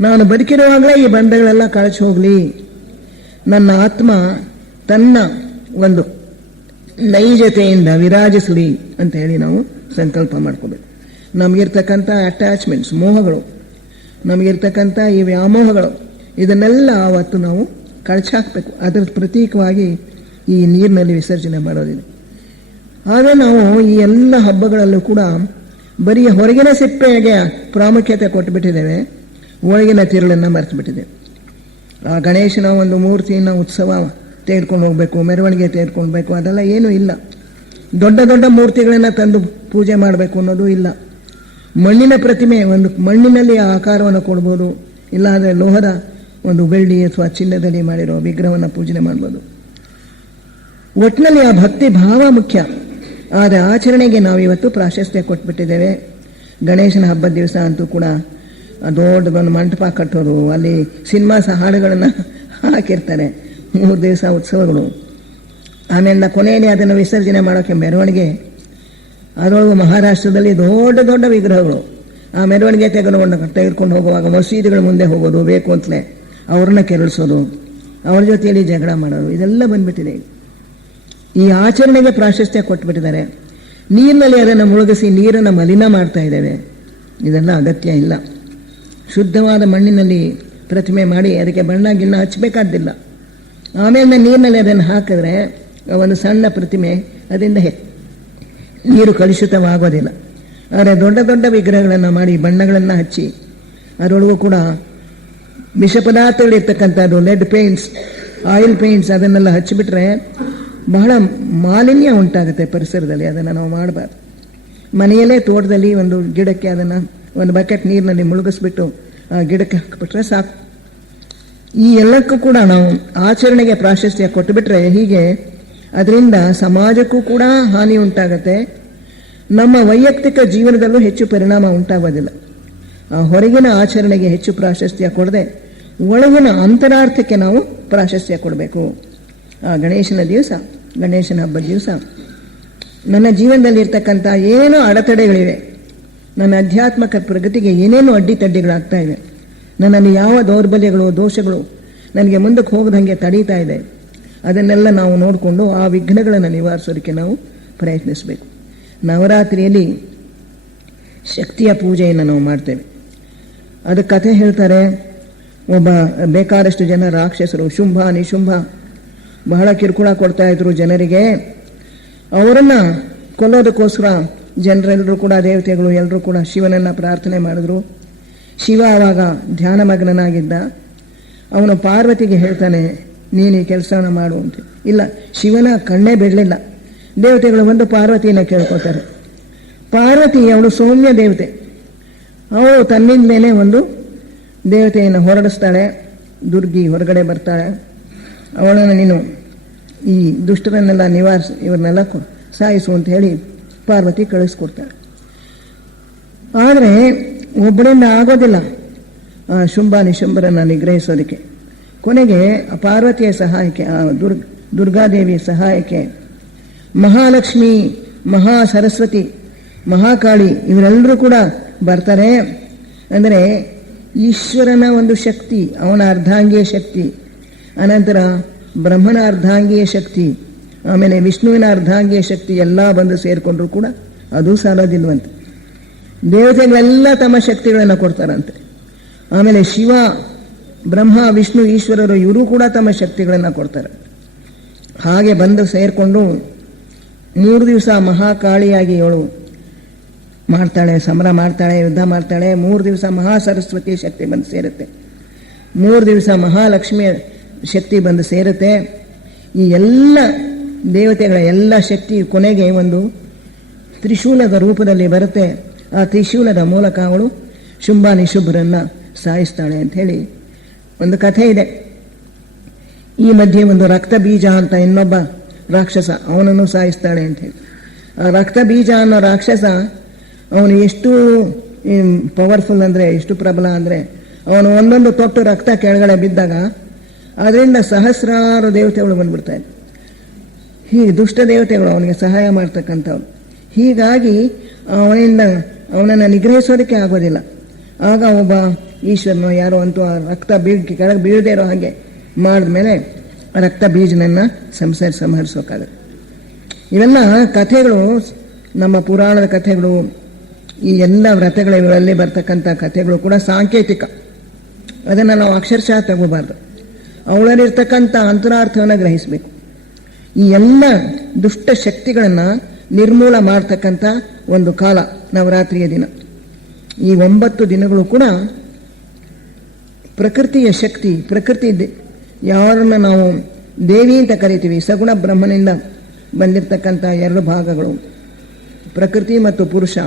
ನಾನು ಬದುಕಿರುವಾಗಲೇ ಈ ಬಂಧಗಳೆಲ್ಲ ಕಳಚಿ ಹೋಗಲಿ. ನನ್ನ ಆತ್ಮ ತನ್ನ ಒಂದು ನೈಜತೆಯಿಂದ ವಿರಾಜಿಸಲಿ ಅಂತ ಹೇಳಿ ನಾವು ಸಂಕಲ್ಪ ಮಾಡ್ಕೋಬೇಕು. ನಮಗಿರ್ತಕ್ಕಂಥ ಅಟ್ಯಾಚ್ಮೆಂಟ್ಸ್, ಮೋಹಗಳು, ನಮಗಿರ್ತಕ್ಕಂಥ ಈ ವ್ಯಾಮೋಹಗಳು, ಇದನ್ನೆಲ್ಲ ಆವತ್ತು ನಾವು ಕಳಚಾಕಬೇಕು. ಅದರ ಪ್ರತೀಕವಾಗಿ ಈ ನೀರಿನಲ್ಲಿ ವಿಸರ್ಜನೆ ಮಾಡೋದಿದೆ. ಆಗ ನಾವು ಈ ಎಲ್ಲ ಹಬ್ಬಗಳಲ್ಲೂ ಕೂಡ ಬರೀ ಹೊರಗಿನ ಸಿಪ್ಪೆಗೆ ಪ್ರಾಮುಖ್ಯತೆ ಕೊಟ್ಟುಬಿಟ್ಟಿದ್ದೇವೆ, ಒಳಗಿನ ತಿರುಳನ್ನು ಮರೆತುಬಿಟ್ಟಿದ್ದೇವೆ. ಆ ಗಣೇಶನ ಒಂದು ಮೂರ್ತಿನ ಉತ್ಸವ ತೆಗೆದುಕೊಂಡು ಹೋಗಬೇಕು, ಮೆರವಣಿಗೆ ತೆಗೆದುಕೊಳ್ಬೇಕು, ಅದೆಲ್ಲ ಏನೂ ಇಲ್ಲ. ದೊಡ್ಡ ದೊಡ್ಡ ಮೂರ್ತಿಗಳನ್ನು ತಂದು ಪೂಜೆ ಮಾಡಬೇಕು ಅನ್ನೋದು ಇಲ್ಲ. ಮಣ್ಣಿನ ಪ್ರತಿಮೆ, ಒಂದು ಮಣ್ಣಿನಲ್ಲಿ ಆ ಆಕಾರವನ್ನು ಕೊಡ್ಬೋದು, ಇಲ್ಲಾಂದರೆ ಲೋಹದ ಒಂದು ಬೆಳ್ಳಿ ಅಥವಾ ಚಿನ್ನದಲ್ಲಿ ಮಾಡಿರೋ ವಿಗ್ರಹವನ್ನು ಪೂಜನೆ ಮಾಡ್ಬೋದು. ಒಟ್ಟಿನಲ್ಲಿ ಆ ಭಕ್ತಿ ಭಾವ ಮುಖ್ಯ. ಆದರೆ ಆಚರಣೆಗೆ ನಾವು ಇವತ್ತು ಪ್ರಾಶಸ್ತ್ಯ ಕೊಟ್ಬಿಟ್ಟಿದ್ದೇವೆ. ಗಣೇಶನ ಹಬ್ಬದ ದಿವಸ ಅಂತೂ ಕೂಡ ದೊಡ್ಡದೊಂದು ಮಂಟಪ ಕಟ್ಟೋದು, ಅಲ್ಲಿ ಸಿನಿಮಾ ಹಾಡುಗಳನ್ನು ಹಾಕಿರ್ತಾರೆ, 3 ದಿವಸ ಉತ್ಸವಗಳು. ಆಮೇಲೆ ಕೊನೆಯಲ್ಲಿ ಅದನ್ನು ವಿಸರ್ಜನೆ ಮಾಡೋಕ್ಕೆ ಮೆರವಣಿಗೆ. ಅದರೊಳಗೂ ಮಹಾರಾಷ್ಟ್ರದಲ್ಲಿ ದೊಡ್ಡ ದೊಡ್ಡ ವಿಗ್ರಹಗಳು. ಆ ಮೆರವಣಿಗೆ ತೆಗೆದುಕೊಂಡು ಹೋಗುವಾಗ ಮಸೀದಿಗಳ ಮುಂದೆ ಹೋಗೋದು, ಬೇಕು ಅಂತಲೇ ಅವ್ರನ್ನ ಕೆರಳಿಸೋದು, ಅವ್ರ ಜೊತೆಯಲ್ಲಿ ಜಗಳ ಮಾಡೋದು, ಇದೆಲ್ಲ ಬಂದ್ಬಿಟ್ಟಿದೆ. ಈ ಆಚರಣೆಗೆ ಪ್ರಾಶಸ್ತ್ಯ ಕೊಟ್ಬಿಟ್ಟಿದ್ದಾರೆ. ನೀರಿನಲ್ಲಿ ಅದನ್ನು ಮುಳುಗಿಸಿ ನೀರನ್ನು ಮಲಿನ ಮಾಡ್ತಾ ಇದ್ದೇವೆ. ಇದೆಲ್ಲ ಅಗತ್ಯ ಇಲ್ಲ. ಶುದ್ಧವಾದ ಮಣ್ಣಿನಲ್ಲಿ ಪ್ರತಿಮೆ ಮಾಡಿ ಅದಕ್ಕೆ ಬಣ್ಣ ಗಿಣ್ಣ ಹಚ್ಚಬೇಕಾದ್ದಿಲ್ಲ. ಆಮೇಲೆ ನೀರಿನಲ್ಲಿ ಅದನ್ನು ಹಾಕಿದ್ರೆ ಒಂದು ಸಣ್ಣ ಪ್ರತಿಮೆ, ಅದರಿಂದ ನೀರು ಕಲುಷಿತವಾಗೋದಿಲ್ಲ. ಆದರೆ ದೊಡ್ಡ ದೊಡ್ಡ ವಿಗ್ರಹಗಳನ್ನು ಮಾಡಿ ಬಣ್ಣಗಳನ್ನು ಹಚ್ಚಿ ಅದರೊಳಗೂ ಕೂಡ ವಿಷ ಪದಾರ್ಥಗಳಿರ್ತಕ್ಕಂಥದ್ದು, ಲೆಡ್ ಪೇಂಟ್ಸ್, ಆಯಿಲ್ ಪೇಂಟ್ಸ್, ಅದನ್ನೆಲ್ಲ ಹಚ್ಚಿಬಿಟ್ರೆ ಬಹಳ ಮಾಲಿನ್ಯ ಉಂಟಾಗುತ್ತೆ ಪರಿಸರದಲ್ಲಿ. ಅದನ್ನು ನಾವು ಮಾಡಬಾರ್ದು. ಮನೆಯಲ್ಲೇ ತೋಟದಲ್ಲಿ ಒಂದು ಗಿಡಕ್ಕೆ ಅದನ್ನು ಒಂದು ಬಕೆಟ್ ನೀರಿನಲ್ಲಿ ಮುಳುಗಿಸ್ಬಿಟ್ಟು ಆ ಗಿಡಕ್ಕೆ ಹಾಕಿಬಿಟ್ರೆ ಸಾಕು. ಈ ಎಲ್ಲಕ್ಕೂ ಕೂಡ ನಾವು ಆಚರಣೆಗೆ ಪ್ರಾಶಸ್ತ್ಯ ಕೊಟ್ಟುಬಿಟ್ರೆ ಹೀಗೆ ಅದರಿಂದ ಸಮಾಜಕ್ಕೂ ಕೂಡ ಹಾನಿ ಉಂಟಾಗತ್ತೆ, ನಮ್ಮ ವೈಯಕ್ತಿಕ ಜೀವನದಲ್ಲೂ ಹೆಚ್ಚು ಪರಿಣಾಮ ಉಂಟಾಗೋದಿಲ್ಲ. ಆ ಹೊರಗಿನ ಆಚರಣೆಗೆ ಹೆಚ್ಚು ಪ್ರಾಶಸ್ತ್ಯ ಕೊಡದೆ ಒಳಗಿನ ಅಂತರಾರ್ಥಕ್ಕೆ ನಾವು ಪ್ರಾಶಸ್ತ್ಯ ಕೊಡಬೇಕು. ಆ ಗಣೇಶನ ದಿವಸ, ಗಣೇಶನ ಹಬ್ಬದ ದಿವಸ ನನ್ನ ಜೀವನದಲ್ಲಿರ್ತಕ್ಕಂಥ ಏನೇನೋ ಅಡೆತಡೆಗಳಿವೆ, ನನ್ನ ಆಧ್ಯಾತ್ಮಿಕ ಪ್ರಗತಿಗೆ ಏನೇನೋ ಅಡ್ಡಿತಡ್ಡಿಗಳಾಗ್ತಾ ಇವೆ, ನನ್ನಲ್ಲಿ ಯಾವ ದೌರ್ಬಲ್ಯಗಳು ದೋಷಗಳು ನನಗೆ ಮುಂದಕ್ಕೆ ಹೋಗದಂಗೆ ತಡೀತಾ ಇದೆ, ಅದನ್ನೆಲ್ಲ ನಾವು ನೋಡಿಕೊಂಡು ಆ ವಿಘ್ನಗಳನ್ನು ನಿವಾರಿಸೋದಕ್ಕೆ ನಾವು ಪ್ರಯತ್ನಿಸಬೇಕು. ನವರಾತ್ರಿಯಲ್ಲಿ ಶಕ್ತಿಯ ಪೂಜೆಯನ್ನು ನಾವು ಮಾಡ್ತೇವೆ. ಅದಕ್ಕೆ ಕಥೆ ಹೇಳ್ತಾರೆ. ಒಬ್ಬ ಬೇಕಾದಷ್ಟು ಜನ ರಾಕ್ಷಸರು, ಶುಂಭ ನಿಶುಂಭ, ಬಹಳ ಕಿರುಕುಳ ಕೊಡ್ತಾ ಇದ್ರು ಜನರಿಗೆ. ಅವರನ್ನು ಕೊಲ್ಲೋದಕ್ಕೋಸ್ಕರ ಜನರೆಲ್ಲರೂ ಕೂಡ, ದೇವತೆಗಳು ಎಲ್ಲರೂ ಕೂಡ ಶಿವನನ್ನು ಪ್ರಾರ್ಥನೆ ಮಾಡಿದ್ರು. ಶಿವ ಆವಾಗ ಧ್ಯಾನಮಗ್ನನಾಗಿದ್ದ. ಅವನು ಪಾರ್ವತಿಗೆ ಹೇಳ್ತಾನೆ, ನೀನು ಈ ಕೆಲಸವನ್ನು ಮಾಡು ಅಂತ. ಇಲ್ಲ, ಶಿವನ ಕಣ್ಣೇ ಬಿಡಲಿಲ್ಲ. ದೇವತೆಗಳು ಬಂದು ಪಾರ್ವತಿಯನ್ನು ಕೇಳ್ಕೊತಾರೆ. ಪಾರ್ವತಿ ಅವಳು ಸೌಮ್ಯ ದೇವತೆ, ಅವಳು ತನ್ನಿಂದ ಮೇಲೆ ಒಂದು ದೇವತೆಯನ್ನು ಹೊರಡಿಸ್ತಾಳೆ. ದುರ್ಗಿ ಹೊರಗಡೆ ಬರ್ತಾಳೆ. ಅವಳನ್ನು ನೀನು ಈ ದುಷ್ಟರನ್ನೆಲ್ಲ ನಿವಾರಿಸಿ, ಇವ್ರನ್ನೆಲ್ಲ ಸಾಯಿಸು ಅಂತ ಹೇಳಿ ಪಾರ್ವತಿ ಕಳಿಸ್ಕೊಡ್ತಾಳೆ. ಆದರೆ ಒಬ್ಬರಿಂದ ಆಗೋದಿಲ್ಲ ಆ ಶುಂಭ ನಿಶುಂಭರನ್ನು ನಿಗ್ರಹಿಸೋದಕ್ಕೆ. ಕೊನೆಗೆ ಪಾರ್ವತಿಯ ಸಹಾಯಕ್ಕೆ, ಆ ದುರ್ಗಾದೇವಿಯ ಸಹಾಯಕ್ಕೆ ಮಹಾಲಕ್ಷ್ಮಿ, ಮಹಾ ಸರಸ್ವತಿ, ಮಹಾಕಾಳಿ ಇವರೆಲ್ಲರೂ ಕೂಡ ಬರ್ತಾರೆ. ಅಂದರೆ ಈಶ್ವರನ ಒಂದು ಶಕ್ತಿ, ಅವನ ಅರ್ಧಾಂಗೀಯ ಶಕ್ತಿ, ಅನಂತರ ಬ್ರಹ್ಮನ ಅರ್ಧಾಂಗೀಯ ಶಕ್ತಿ, ಆಮೇಲೆ ವಿಷ್ಣುವಿನ ಅರ್ಧಾಂಗೀಯ ಶಕ್ತಿ ಎಲ್ಲ ಬಂದು ಸೇರಿಕೊಂಡ್ರು ಕೂಡ ಅದು ಸಾಲೋದಿಲ್ವಂತೆ. ದೇವತೆಗಳೆಲ್ಲ ತಮ್ಮ ಶಕ್ತಿಗಳನ್ನು ಕೊಡ್ತಾರಂತೆ. ಆಮೇಲೆ ಶಿವ, ಬ್ರಹ್ಮ, ವಿಷ್ಣು, ಈಶ್ವರರು ಇವರು ಕೂಡ ತಮ್ಮ ಶಕ್ತಿಗಳನ್ನು ಕೊಡ್ತಾರೆ. ಹಾಗೆ ಬಂದು ಸೇರಿಕೊಂಡು 3 ದಿವಸ ಮಹಾಕಾಳಿಯಾಗಿ ಅವಳು ಮಾಡ್ತಾಳೆ, ಸಮರ ಮಾಡ್ತಾಳೆ, ಯುದ್ಧ ಮಾಡ್ತಾಳೆ. 3 ದಿವಸ ಮಹಾ ಸರಸ್ವತಿ ಶಕ್ತಿ ಬಂದು ಸೇರುತ್ತೆ. 3 ದಿವಸ ಮಹಾಲಕ್ಷ್ಮಿಯ ಶಕ್ತಿ ಬಂದು ಸೇರುತ್ತೆ. ಈ ಎಲ್ಲ ದೇವತೆಗಳ ಎಲ್ಲ ಶಕ್ತಿ ಕೊನೆಗೆ ಒಂದು ತ್ರಿಶೂಲದ ರೂಪದಲ್ಲಿ ಬರುತ್ತೆ. ಆ ತ್ರಿಶೂಲದ ಮೂಲಕ ಅವಳು ಶುಂಭ ನಿಶುಭರನ್ನ ಸಾಯಿಸ್ತಾಳೆ ಅಂತ ಹೇಳಿ ಒಂದು ಕಥೆ ಇದೆ. ಈ ಮಧ್ಯೆ ಒಂದು ರಕ್ತ ಬೀಜ ಅಂತ ಇನ್ನೊಬ್ಬ ರಾಕ್ಷಸ, ಅವನನ್ನು ಸಾಯಿಸ್ತಾಳೆ ಅಂತ ಹೇಳಿ. ಆ ರಕ್ತ ಬೀಜ ಅನ್ನೋ ರಾಕ್ಷಸ ಅವನು ಎಷ್ಟು ಪವರ್ಫುಲ್ ಅಂದರೆ, ಎಷ್ಟು ಪ್ರಬಲ ಅಂದರೆ, ಅವನು ಒಂದೊಂದು ತೊಟ್ಟು ರಕ್ತ ಕೆಳಗಡೆ ಬಿದ್ದಾಗ ಅದರಿಂದ ಸಹಸ್ರಾರು ದೇವತೆಗಳು ಬಂದ್ಬಿಡ್ತಾರೆ. ಹೀಗೆ ದುಷ್ಟ ದೇವತೆಗಳು ಅವನಿಗೆ ಸಹಾಯ ಮಾಡ್ತಕ್ಕಂಥವ್ರು. ಹೀಗಾಗಿ ಅವನನ್ನು ನಿಗ್ರಹಿಸೋದಕ್ಕೆ ಆಗೋದಿಲ್ಲ. ಆಗ ಒಬ್ಬ ಈಶ್ವರನೋ ಯಾರೋ ಅಂತೂ ಆ ರಕ್ತ ಕೆಳಗೆ ಬೀಳದೇ ಇರೋ ಹಾಗೆ ಮಾಡಿದ್ಮೇಲೆ ರಕ್ತ ಬೀಜನನ್ನು ಸಂಹರಿಸೋಕ್ಕಾಗುತ್ತೆ. ಇವೆಲ್ಲ ಕಥೆಗಳು, ನಮ್ಮ ಪುರಾಣದ ಕಥೆಗಳು, ಈ ಎಲ್ಲ ವ್ರತಗಳ ಇವರಲ್ಲಿ ಬರ್ತಕ್ಕಂಥ ಕಥೆಗಳು ಕೂಡ ಸಾಂಕೇತಿಕ. ಅದನ್ನು ನಾವು ಅಕ್ಷರಶಃ ತಗೋಬಾರ್ದು. ಅವಳಲ್ಲಿರ್ತಕ್ಕಂಥ ಅಂತರಾರ್ಥವನ್ನು ಗ್ರಹಿಸಬೇಕು. ಈ ಎಲ್ಲ ದುಷ್ಟ ಶಕ್ತಿಗಳನ್ನು ನಿರ್ಮೂಲ ಮಾಡ್ತಕ್ಕಂಥ ಒಂದು ಕಾಲ ನವರಾತ್ರಿಯ ದಿನ. ಈ 9 ದಿನಗಳು ಕೂಡ ಪ್ರಕೃತಿಯ ಶಕ್ತಿ, ಪ್ರಕೃತಿ ಯಾರನ್ನು ನಾವು ದೇವಿ ಅಂತ ಕರಿತೀವಿ, ಸಗುಣ ಬ್ರಹ್ಮನಿಂದ ಬಂದಿರತಕ್ಕಂಥ 2 ಭಾಗಗಳು, ಪ್ರಕೃತಿ ಮತ್ತು ಪುರುಷ.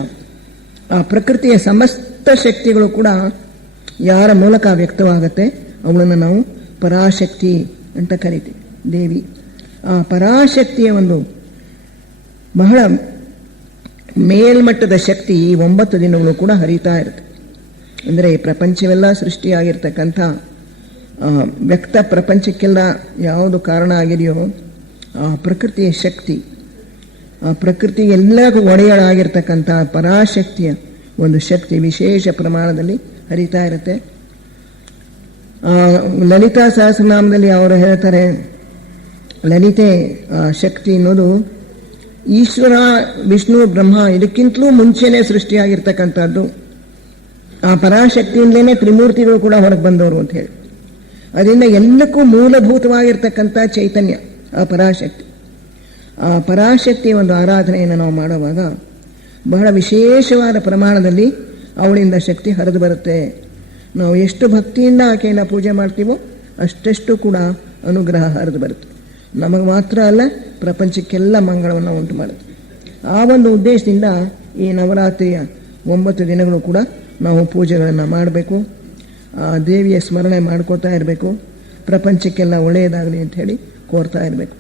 ಆ ಪ್ರಕೃತಿಯ ಸಮಸ್ತ ಶಕ್ತಿಗಳು ಕೂಡ ಯಾರ ಮೂಲಕ ವ್ಯಕ್ತವಾಗುತ್ತೆ ಅವಳನ್ನು ನಾವು ಪರಾಶಕ್ತಿ ಅಂತ ಕರಿತೀವಿ, ದೇವಿ. ಆ ಪರಾಶಕ್ತಿಯ ಒಂದು ಬಹಳ ಮೇಲ್ಮಟ್ಟದ ಶಕ್ತಿ ಈ 9 ದಿನಗಳು ಕೂಡ ಹರಿತಾ ಇರುತ್ತೆ. ಅಂದರೆ ಈ ಪ್ರಪಂಚವೆಲ್ಲ ಸೃಷ್ಟಿಯಾಗಿರ್ತಕ್ಕಂಥ ವ್ಯಕ್ತ ಪ್ರಪಂಚಕ್ಕೆಲ್ಲ ಯಾವುದು ಕಾರಣ ಆಗಿದೆಯೋ ಆ ಪ್ರಕೃತಿಯ ಶಕ್ತಿ, ಆ ಪ್ರಕೃತಿ ಎಲ್ಲಕ್ಕೂ ಒಡೆಯಳಾಗಿರ್ತಕ್ಕಂಥ ಪರಾಶಕ್ತಿಯ ಒಂದು ಶಕ್ತಿ ವಿಶೇಷ ಪ್ರಮಾಣದಲ್ಲಿ ಹರಿತಾ ಇರುತ್ತೆ. ಲಲಿತಾ ಸಹಸ್ರನಾಮದಲ್ಲಿ ಅವರು ಹೇಳ್ತಾರೆ, ಲಲಿತೆ ಶಕ್ತಿ ಅನ್ನೋದು ಈಶ್ವರ, ವಿಷ್ಣು, ಬ್ರಹ್ಮ ಇದಕ್ಕಿಂತಲೂ ಮುಂಚೆನೇ ಸೃಷ್ಟಿಯಾಗಿರ್ತಕ್ಕಂಥದ್ದು. ಆ ಪರಾಶಕ್ತಿಯಿಂದಲೇ ತ್ರಿಮೂರ್ತಿಗಳು ಕೂಡ ಹೊರಗೆ ಬಂದವರು ಅಂತ ಹೇಳಿ. ಅದರಿಂದ ಎಲ್ಲಕ್ಕೂ ಮೂಲಭೂತವಾಗಿರ್ತಕ್ಕಂಥ ಚೈತನ್ಯ ಆ ಪರಾಶಕ್ತಿ. ಆ ಪರಾಶಕ್ತಿಯ ಒಂದು ಆರಾಧನೆಯನ್ನು ನಾವು ಮಾಡುವಾಗ ಬಹಳ ವಿಶೇಷವಾದ ಪ್ರಮಾಣದಲ್ಲಿ ಅವಳಿಂದ ಶಕ್ತಿ ಹರಿದು ಬರುತ್ತೆ. ನಾವು ಎಷ್ಟು ಭಕ್ತಿಯಿಂದ ಆಕೆಯನ್ನು ಪೂಜೆ ಮಾಡ್ತೀವೋ ಅಷ್ಟೆಷ್ಟು ಕೂಡ ಅನುಗ್ರಹ ಹರಿದು ಬರುತ್ತೆ. ನಮಗೆ ಮಾತ್ರ ಅಲ್ಲ, ಪ್ರಪಂಚಕ್ಕೆಲ್ಲ ಮಂಗಳವನ್ನು ಉಂಟು ಮಾಡುತ್ತೆ. ಆ ಒಂದು ಉದ್ದೇಶದಿಂದ ಈ ನವರಾತ್ರಿಯ 9 ದಿನಗಳು ಕೂಡ ನಾವು ಪೂಜೆಗಳನ್ನು ಮಾಡಬೇಕು, ಆ ದೇವಿಯ ಸ್ಮರಣೆ ಮಾಡ್ಕೋತಾ ಇರಬೇಕು, ಪ್ರಪಂಚಕ್ಕೆಲ್ಲ ಒಳ್ಳೆಯದಾಗಲಿ ಅಂತ ಹೇಳಿ ಕೋರ್ತಾ ಇರಬೇಕು.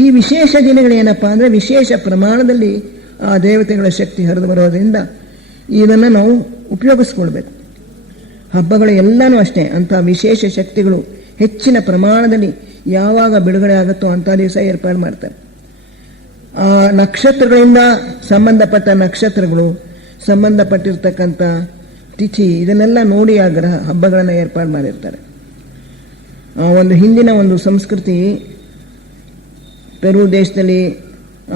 ಈ ವಿಶೇಷ ದಿನಗಳೇನಪ್ಪ ಅಂದರೆ ವಿಶೇಷ ಪ್ರಮಾಣದಲ್ಲಿ ಆ ದೇವತೆಗಳ ಶಕ್ತಿ ಹರಿದು ಬರೋದ್ರಿಂದ ಇದನ್ನು ನಾವು ಉಪಯೋಗಿಸ್ಕೊಳ್ಬೇಕು. ಹಬ್ಬಗಳು ಎಲ್ಲನೂ ಅಷ್ಟೇ, ಅಂಥ ವಿಶೇಷ ಶಕ್ತಿಗಳು ಹೆಚ್ಚಿನ ಪ್ರಮಾಣದಲ್ಲಿ ಯಾವಾಗ ಬಿಡುಗಡೆ ಆಗುತ್ತೋ ಅಂಥ ದಿವಸ ಏರ್ಪಾಡು ಮಾಡ್ತಾರೆ. ಆ ನಕ್ಷತ್ರಗಳಿಂದ ಸಂಬಂಧಪಟ್ಟ ನಕ್ಷತ್ರಗಳು, ಸಂಬಂಧಪಟ್ಟಿರ್ತಕ್ಕಂಥ ತಿಥಿ, ಇದನ್ನೆಲ್ಲ ನೋಡಿ ಆ ಹಬ್ಬಗಳನ್ನು ಏರ್ಪಾಡು ಮಾಡಿರ್ತಾರೆ. ಒಂದು ಹಿಂದಿನ ಒಂದು ಸಂಸ್ಕೃತಿ ಪೆರು ದೇಶದಲ್ಲಿ,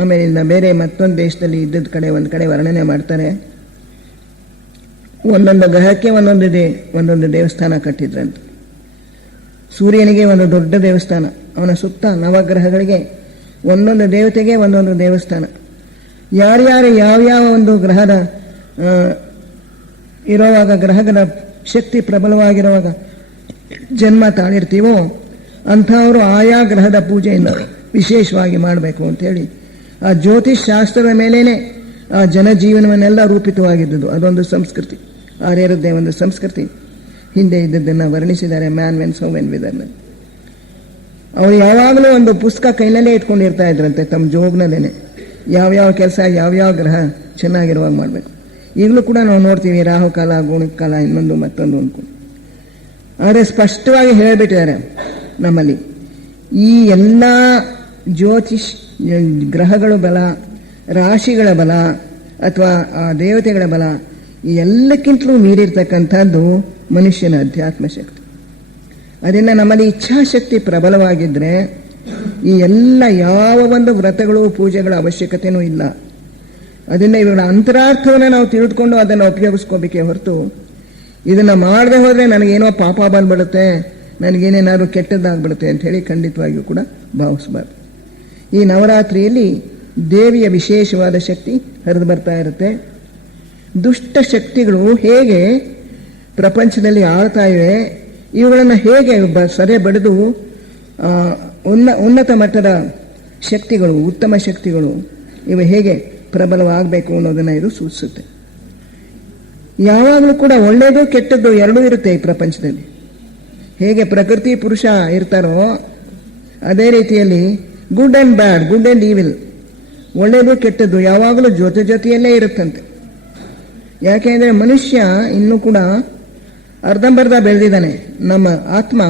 ಆಮೇಲಿಂದ ಬೇರೆ ಮತ್ತೊಂದು ದೇಶದಲ್ಲಿ ಇದ್ದದ ಕಡೆ ಒಂದು ಕಡೆ ವರ್ಣನೆ ಮಾಡ್ತಾರೆ. ಒಂದೊಂದು ಗ್ರಹಕ್ಕೆ ಒಂದೊಂದು ದೇವಸ್ಥಾನ ಕಟ್ಟಿದ್ರಂತೆ. ಸೂರ್ಯನಿಗೆ ಒಂದು ದೊಡ್ಡ ದೇವಸ್ಥಾನ, ಅವನ ಸುತ್ತ ನವಗ್ರಹಗಳಿಗೆ ಒಂದೊಂದು ದೇವತೆಗೆ ಒಂದೊಂದು ದೇವಸ್ಥಾನ. ಯಾರ್ಯಾರು ಯಾವ್ಯಾವ ಒಂದು ಗ್ರಹದ ಇರೋವಾಗ, ಗ್ರಹಗಳ ಶಕ್ತಿ ಪ್ರಬಲವಾಗಿರುವಾಗ ಜನ್ಮ ತಾಳಿರ್ತೀವೋ ಅಂಥವರು ಆಯಾ ಗ್ರಹದ ಪೂಜೆಯನ್ನು ವಿಶೇಷವಾಗಿ ಮಾಡಬೇಕು ಅಂಥೇಳಿ ಆ ಜ್ಯೋತಿಷ್ ಶಾಸ್ತ್ರದ ಮೇಲೇ ಆ ಜನಜೀವನವನ್ನೆಲ್ಲ ರೂಪಿತವಾಗಿದ್ದುದು. ಅದೊಂದು ಸಂಸ್ಕೃತಿ, ಆರ್ಯರದ್ದೇ ಒಂದು ಸಂಸ್ಕೃತಿ ಹಿಂದೆ ಇದ್ದದ್ದನ್ನು ವರ್ಣಿಸಿದ್ದಾರೆ ಮ್ಯಾನ್ ವೆನ್ ಸೋ ವೆನ್ ವಿದರ್ನ. ಅವರು ಯಾವಾಗಲೂ ಒಂದು ಪುಸ್ತಕ ಕೈನಲ್ಲೇ ಇಟ್ಕೊಂಡಿರ್ತಾ ಇದ್ರಂತೆ, ತಮ್ಮ ಜೋಗ್ನಲ್ಲೇನೆ ಯಾವ್ಯಾವ ಕೆಲಸ ಯಾವ್ಯಾವ ಗ್ರಹ ಚೆನ್ನಾಗಿರುವಾಗ ಮಾಡಬೇಕು. ಈಗಲೂ ಕೂಡ ನಾವು ನೋಡ್ತೀವಿ ರಾಹುಕಾಲ, ಗುಣಕಾಲ, ಇನ್ನೊಂದು ಮತ್ತೊಂದು ಅಂದ್ಕೊಂಡು. ಆದರೆ ಸ್ಪಷ್ಟವಾಗಿ ಹೇಳಿಬಿಟ್ಟಿದ್ದಾರೆ ನಮ್ಮಲ್ಲಿ ಈ ಎಲ್ಲ ಜ್ಯೋತಿಷ್ ಗ್ರಹಗಳ ಬಲ, ರಾಶಿಗಳ ಬಲ ಅಥವಾ ಆ ದೇವತೆಗಳ ಬಲ, ಈ ಎಲ್ಲಕ್ಕಿಂತಲೂ ಮೀರಿರ್ತಕ್ಕಂಥದ್ದು ಮನುಷ್ಯನ ಅಧ್ಯಾತ್ಮ ಶಕ್ತಿ. ಅದರಿಂದ ನಮ್ಮಲ್ಲಿ ಇಚ್ಛಾಶಕ್ತಿ ಪ್ರಬಲವಾಗಿದ್ದರೆ ಈ ಎಲ್ಲ ಯಾವ ಒಂದು ವ್ರತಗಳು ಪೂಜೆಗಳ ಅವಶ್ಯಕತೆಯೂ ಇಲ್ಲ. ಅದರಿಂದ ಇವುಗಳ ಅಂತರಾರ್ಥವನ್ನು ನಾವು ತಿಳಿದುಕೊಂಡು ಅದನ್ನು ಉಪಯೋಗಿಸ್ಕೋಬೇಕೇ ಹೊರತು ಇದನ್ನು ಮಾಡದೆ ಹೋದರೆ ನನಗೇನೋ ಪಾಪ ಬಂದ್ಬಿಡುತ್ತೆ, ನನಗೇನೇನಾದ್ರು ಕೆಟ್ಟದ್ದಾಗ್ಬಿಡುತ್ತೆ ಅಂತ ಹೇಳಿ ಖಂಡಿತವಾಗಿಯೂ ಕೂಡ ಭಾವಿಸಬಾರ್ದು. ಈ ನವರಾತ್ರಿಯಲ್ಲಿ ದೇವಿಯ ವಿಶೇಷವಾದ ಶಕ್ತಿ ಹರಿದು ಬರ್ತಾ ಇರುತ್ತೆ. ದುಷ್ಟ ಶಕ್ತಿಗಳು ಹೇಗೆ ಪ್ರಪಂಚದಲ್ಲಿ ಆಳ್ತಾ ಇವೆ, ಇವುಗಳನ್ನು ಹೇಗೆ ಸದೆ ಬಡಿದು ಉನ್ನತ ಮಟ್ಟದ ಶಕ್ತಿಗಳು, ಉತ್ತಮ ಶಕ್ತಿಗಳು ಇವು ಹೇಗೆ ಪ್ರಬಲವಾಗಬೇಕು ಅನ್ನೋದನ್ನು ಇದು ಸೂಚಿಸುತ್ತೆ. ಯಾವಾಗಲೂ ಕೂಡ ಒಳ್ಳೆಯದು ಕೆಟ್ಟದ್ದು ಎರಡೂ ಇರುತ್ತೆ ಈ ಪ್ರಪಂಚದಲ್ಲಿ. ಹೇಗೆ ಪ್ರಕೃತಿ ಪುರುಷ ಇರ್ತಾರೋ ಅದೇ ರೀತಿಯಲ್ಲಿ good and bad, good and evil, ಒಳ್ಳೆಯದು ಕೆಟ್ಟದ್ದು ಯಾವಾಗಲೂ ಜೊತೆ ಜೊತೆಯಲ್ಲೇ ಇರುತ್ತಂತೆ. ಯಾಕೆಂದರೆ ಮನುಷ್ಯ ಇನ್ನೂ ಕೂಡ ಅರ್ಧಂಬರ್ಧ ಬೆಳೆದಿದ್ದಾನೆ. ನಮ್ಮ ಆತ್ಮ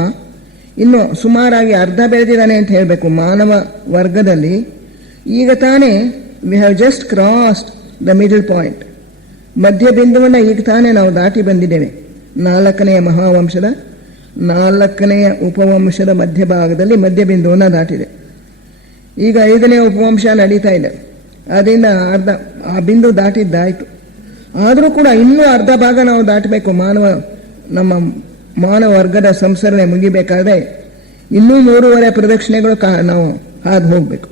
ಇನ್ನು ಸುಮಾರಾಗಿ ಅರ್ಧ ಬೆಳೆದಿದ್ದಾನೆ ಅಂತ ಹೇಳಬೇಕು ಮಾನವ ವರ್ಗದಲ್ಲಿ. ಈಗ ತಾನೇ we have just crossed the middle point, ಮಧ್ಯ ಬಿಂದುವನ್ನು ಈಗ ತಾನೇ ನಾವು ದಾಟಿ ಬಂದಿದ್ದೇವೆ. 4ನೇ ಮಹಾವಂಶದ 4ನೇ ಉಪವಂಶದ ಮಧ್ಯಭಾಗದಲ್ಲಿ ಮಧ್ಯ ಬಿಂದುವನ್ನು ದಾಟಿದೆ. ಈಗ 5ನೇ ಉಪವಂಶ ನಡೀತಾ ಇದೆ. ಅದರಿಂದ ಅರ್ಧ ಆ ಬಿಂದು ದಾಟಿದ್ದಾಯಿತು. ಆದರೂ ಕೂಡ ಇನ್ನೂ ಅರ್ಧ ಭಾಗ ನಾವು ದಾಟಬೇಕು. ನಮ್ಮ ಮಾನವ ವರ್ಗದ ಸಂಸರಣೆ ಮುಗಿಬೇಕಾದ್ರೆ ಇನ್ನೂ 3.5 ಪ್ರದಕ್ಷಿಣೆಗಳು ನಾವು ಹಾದು ಹೋಗಬೇಕು.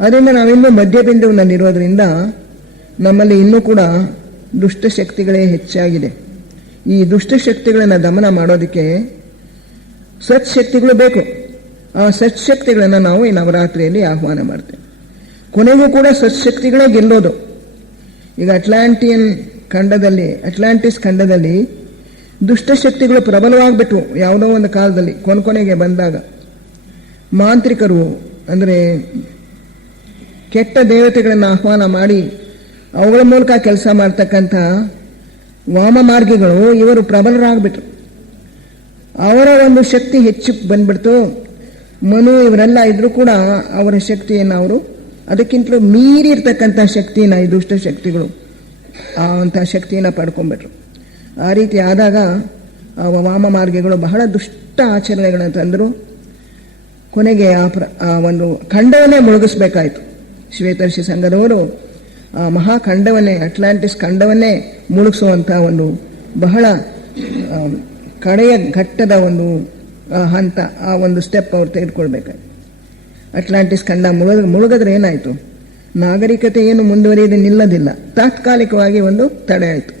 ಅದರಿಂದ ನಾವಿನ್ನೂ ಮಧ್ಯಬಿಂದುವಿನಲ್ಲಿರೋದ್ರಿಂದ ನಮ್ಮಲ್ಲಿ ಇನ್ನೂ ಕೂಡ ದುಷ್ಟಶಕ್ತಿಗಳೇ ಹೆಚ್ಚಾಗಿದೆ. ಈ ದುಷ್ಟಶಕ್ತಿಗಳನ್ನು ದಮನ ಮಾಡೋದಕ್ಕೆ ಸತ್ಶಕ್ತಿಗಳು ಬೇಕು. ಆ ಸತ್ಶಕ್ತಿಗಳನ್ನು ನಾವು ಈ ನವರಾತ್ರಿಯಲ್ಲಿ ಆಹ್ವಾನ ಮಾಡ್ತೇವೆ. ಕೊನೆಗೂ ಕೂಡ ಸತ್ಶಕ್ತಿಗಳೇ ಗೆಲ್ಲೋದು. ಈಗ ಅಟ್ಲಾಂಟಿಸ್ ಖಂಡದಲ್ಲಿ ದುಷ್ಟಶಕ್ತಿಗಳು ಪ್ರಬಲವಾಗ್ಬಿಟ್ಟು ಯಾವುದೋ ಒಂದು ಕಾಲದಲ್ಲಿ ಕೊನೆಗೆ ಬಂದಾಗ ಮಾಂತ್ರಿಕರು ಅಂದರೆ ಕೆಟ್ಟ ದೇವತೆಗಳನ್ನು ಆಹ್ವಾನ ಮಾಡಿ ಅವುಗಳ ಮೂಲಕ ಕೆಲಸ ಮಾಡ್ತಕ್ಕಂಥ ವಾಮಮಾರ್ಗಿಗಳು ಇವರು ಪ್ರಬಲರಾಗ್ಬಿಟ್ರು. ಅವರ ಒಂದು ಶಕ್ತಿ ಹೆಚ್ಚು ಬಂದ್ಬಿಡ್ತು. ಮನು ಇವರೆಲ್ಲ ಇದ್ರೂ ಕೂಡ ಅವರ ಶಕ್ತಿಯನ್ನು ಅವರು ಅದಕ್ಕಿಂತಲೂ ಮೀರಿರ್ತಕ್ಕಂಥ ಶಕ್ತಿನ ಈ ದುಷ್ಟ ಶಕ್ತಿಗಳು ಅಂಥ ಶಕ್ತಿಯನ್ನು ಪಡ್ಕೊಂಡ್ಬಿಟ್ರು. ಆ ರೀತಿ ಆದಾಗ ಆ ವಾಮಮಾರ್ಗಿಗಳು ಬಹಳ ದುಷ್ಟ ಆಚರಣೆಗಳನ್ನು ತಂದರು. ಕೊನೆಗೆ ಆ ಒಂದು ಖಂಡವನ್ನೇ ಮುಳುಗಿಸ್ಬೇಕಾಯಿತು. ಶ್ವೇತರ್ಷಿ ಸಂಘದವರು ಆ ಮಹಾಖಂಡವನ್ನೇ, ಅಟ್ಲಾಂಟಿಸ್ ಖಂಡವನ್ನೇ ಮುಳುಗಿಸುವಂಥ ಒಂದು ಬಹಳ ಕಡೆಯ ಘಟ್ಟದ ಒಂದು ಹಂತ, ಆ ಒಂದು ಸ್ಟೆಪ್ ಅವ್ರು ತೆಗೆದುಕೊಳ್ಬೇಕಾಯ್ತು. ಅಟ್ಲಾಂಟಿಸ್ ಖಂಡ ಮುಳುಗಿದ್ರೆ ಏನಾಯಿತು, ನಾಗರಿಕತೆ ಏನು ಮುಂದುವರಿಯದೆ ನಿಲ್ಲದಿಲ್ಲ, ತಾತ್ಕಾಲಿಕವಾಗಿ ಒಂದು ತಡೆ ಆಯಿತು.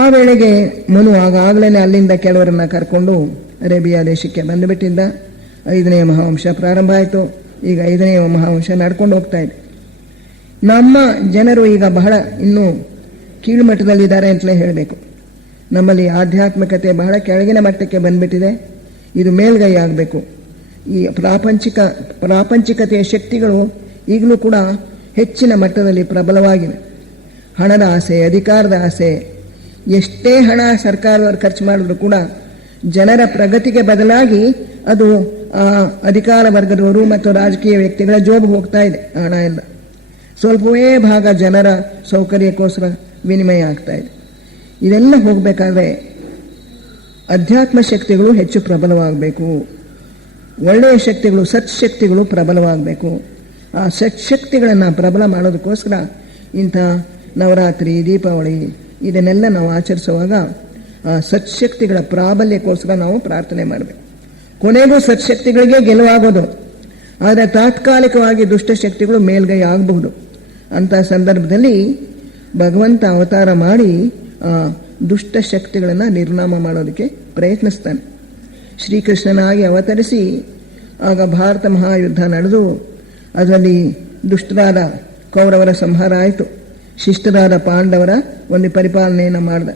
ಆ ವೇಳೆಗೆ ಮನು ಆಗಾಗಲೇ ಅಲ್ಲಿಂದ ಕೆಲವರನ್ನು ಕರ್ಕೊಂಡು ಅರೇಬಿಯಾ ದೇಶಕ್ಕೆ ಬಂದುಬಿಟ್ಟಿದ್ದ. 5ನೇ ಮಹಾವಂಶ ಪ್ರಾರಂಭ ಆಯಿತು. ಈಗ 5ನೇ ಮಹಾವಂಶ ನಡ್ಕೊಂಡು ಹೋಗ್ತಾ ಇದೆ. ನಮ್ಮ ಜನರು ಈಗ ಬಹಳ ಇನ್ನೂ ಕೀಳುಮಟ್ಟದಲ್ಲಿದ್ದಾರೆ ಅಂತಲೇ ಹೇಳಬೇಕು. ನಮ್ಮಲ್ಲಿ ಆಧ್ಯಾತ್ಮಿಕತೆ ಬಹಳ ಕೆಳಗಿನ ಮಟ್ಟಕ್ಕೆ ಬಂದ್ಬಿಟ್ಟಿದೆ. ಇದು ಮೇಲ್ಗೈ ಆಗಬೇಕು. ಈ ಪ್ರಾಪಂಚಿಕತೆಯ ಶಕ್ತಿಗಳು ಈಗಲೂ ಕೂಡ ಹೆಚ್ಚಿನ ಮಟ್ಟದಲ್ಲಿ ಪ್ರಬಲವಾಗಿವೆ. ಹಣದ ಆಸೆ, ಅಧಿಕಾರದ ಆಸೆ, ಎಷ್ಟೇ ಹಣ ಸರ್ಕಾರದವರು ಖರ್ಚು ಮಾಡಿದ್ರು ಕೂಡ ಜನರ ಪ್ರಗತಿಗೆ ಬದಲಾಗಿ ಅದು ಅಧಿಕಾರ ವರ್ಗದವರು ಮತ್ತು ರಾಜಕೀಯ ವ್ಯಕ್ತಿಗಳ ಜೋಬಿಗೆ ಹೋಗ್ತಾ ಇದೆ. ಹಣ ಎಲ್ಲ ಸ್ವಲ್ಪವೇ ಭಾಗ ಜನರ ಸೌಕರ್ಯಕ್ಕೋಸ್ಕರ ವಿನಿಮಯ ಆಗ್ತಾ ಇದೆ. ಇದೆಲ್ಲ ಹೋಗಬೇಕಾದ್ರೆ ಅಧ್ಯಾತ್ಮ ಶಕ್ತಿಗಳು ಹೆಚ್ಚು ಪ್ರಬಲವಾಗಬೇಕು. ಒಳ್ಳೆಯ ಶಕ್ತಿಗಳು, ಸತ್ಶಕ್ತಿಗಳು ಪ್ರಬಲವಾಗಬೇಕು. ಆ ಸತ್ಶಕ್ತಿಗಳನ್ನು ಪ್ರಬಲ ಮಾಡೋದಕ್ಕೋಸ್ಕರ ಇಂಥ ನವರಾತ್ರಿ, ದೀಪಾವಳಿ ಇದನ್ನೆಲ್ಲ ನಾವು ಆಚರಿಸುವಾಗ ಆ ಸತ್ಶಕ್ತಿಗಳ ಪ್ರಾಬಲ್ಯಕ್ಕೋಸ್ಕರ ನಾವು ಪ್ರಾರ್ಥನೆ ಮಾಡಬೇಕು. ಕೊನೆಗೂ ಸತ್ಶಕ್ತಿಗಳಿಗೆ ಗೆಲುವಾಗೋದು. ಆದರೆ ತಾತ್ಕಾಲಿಕವಾಗಿ ದುಷ್ಟಶಕ್ತಿಗಳು ಮೇಲ್ಗೈ ಆಗಬಹುದು. ಅಂಥ ಸಂದರ್ಭದಲ್ಲಿ ಭಗವಂತ ಅವತಾರ ಮಾಡಿ ಆ ದುಷ್ಟಶಕ್ತಿಗಳನ್ನು ನಿರ್ನಾಮ ಮಾಡೋದಕ್ಕೆ ಪ್ರಯತ್ನಿಸ್ತಾನೆ. ಶ್ರೀಕೃಷ್ಣನಾಗಿ ಅವತರಿಸಿ ಆಗ ಭಾರತ ಮಹಾಯುದ್ಧ ನಡೆದು ಅದರಲ್ಲಿ ದುಷ್ಟರಾದ ಕೌರವರ ಸಂಹಾರ ಆಯಿತು. ಶಿಷ್ಟರಾದ ಪಾಂಡವರ ಒಂದು ಪರಿಪಾಲನೆಯನ್ನು ಮಾಡಿದ.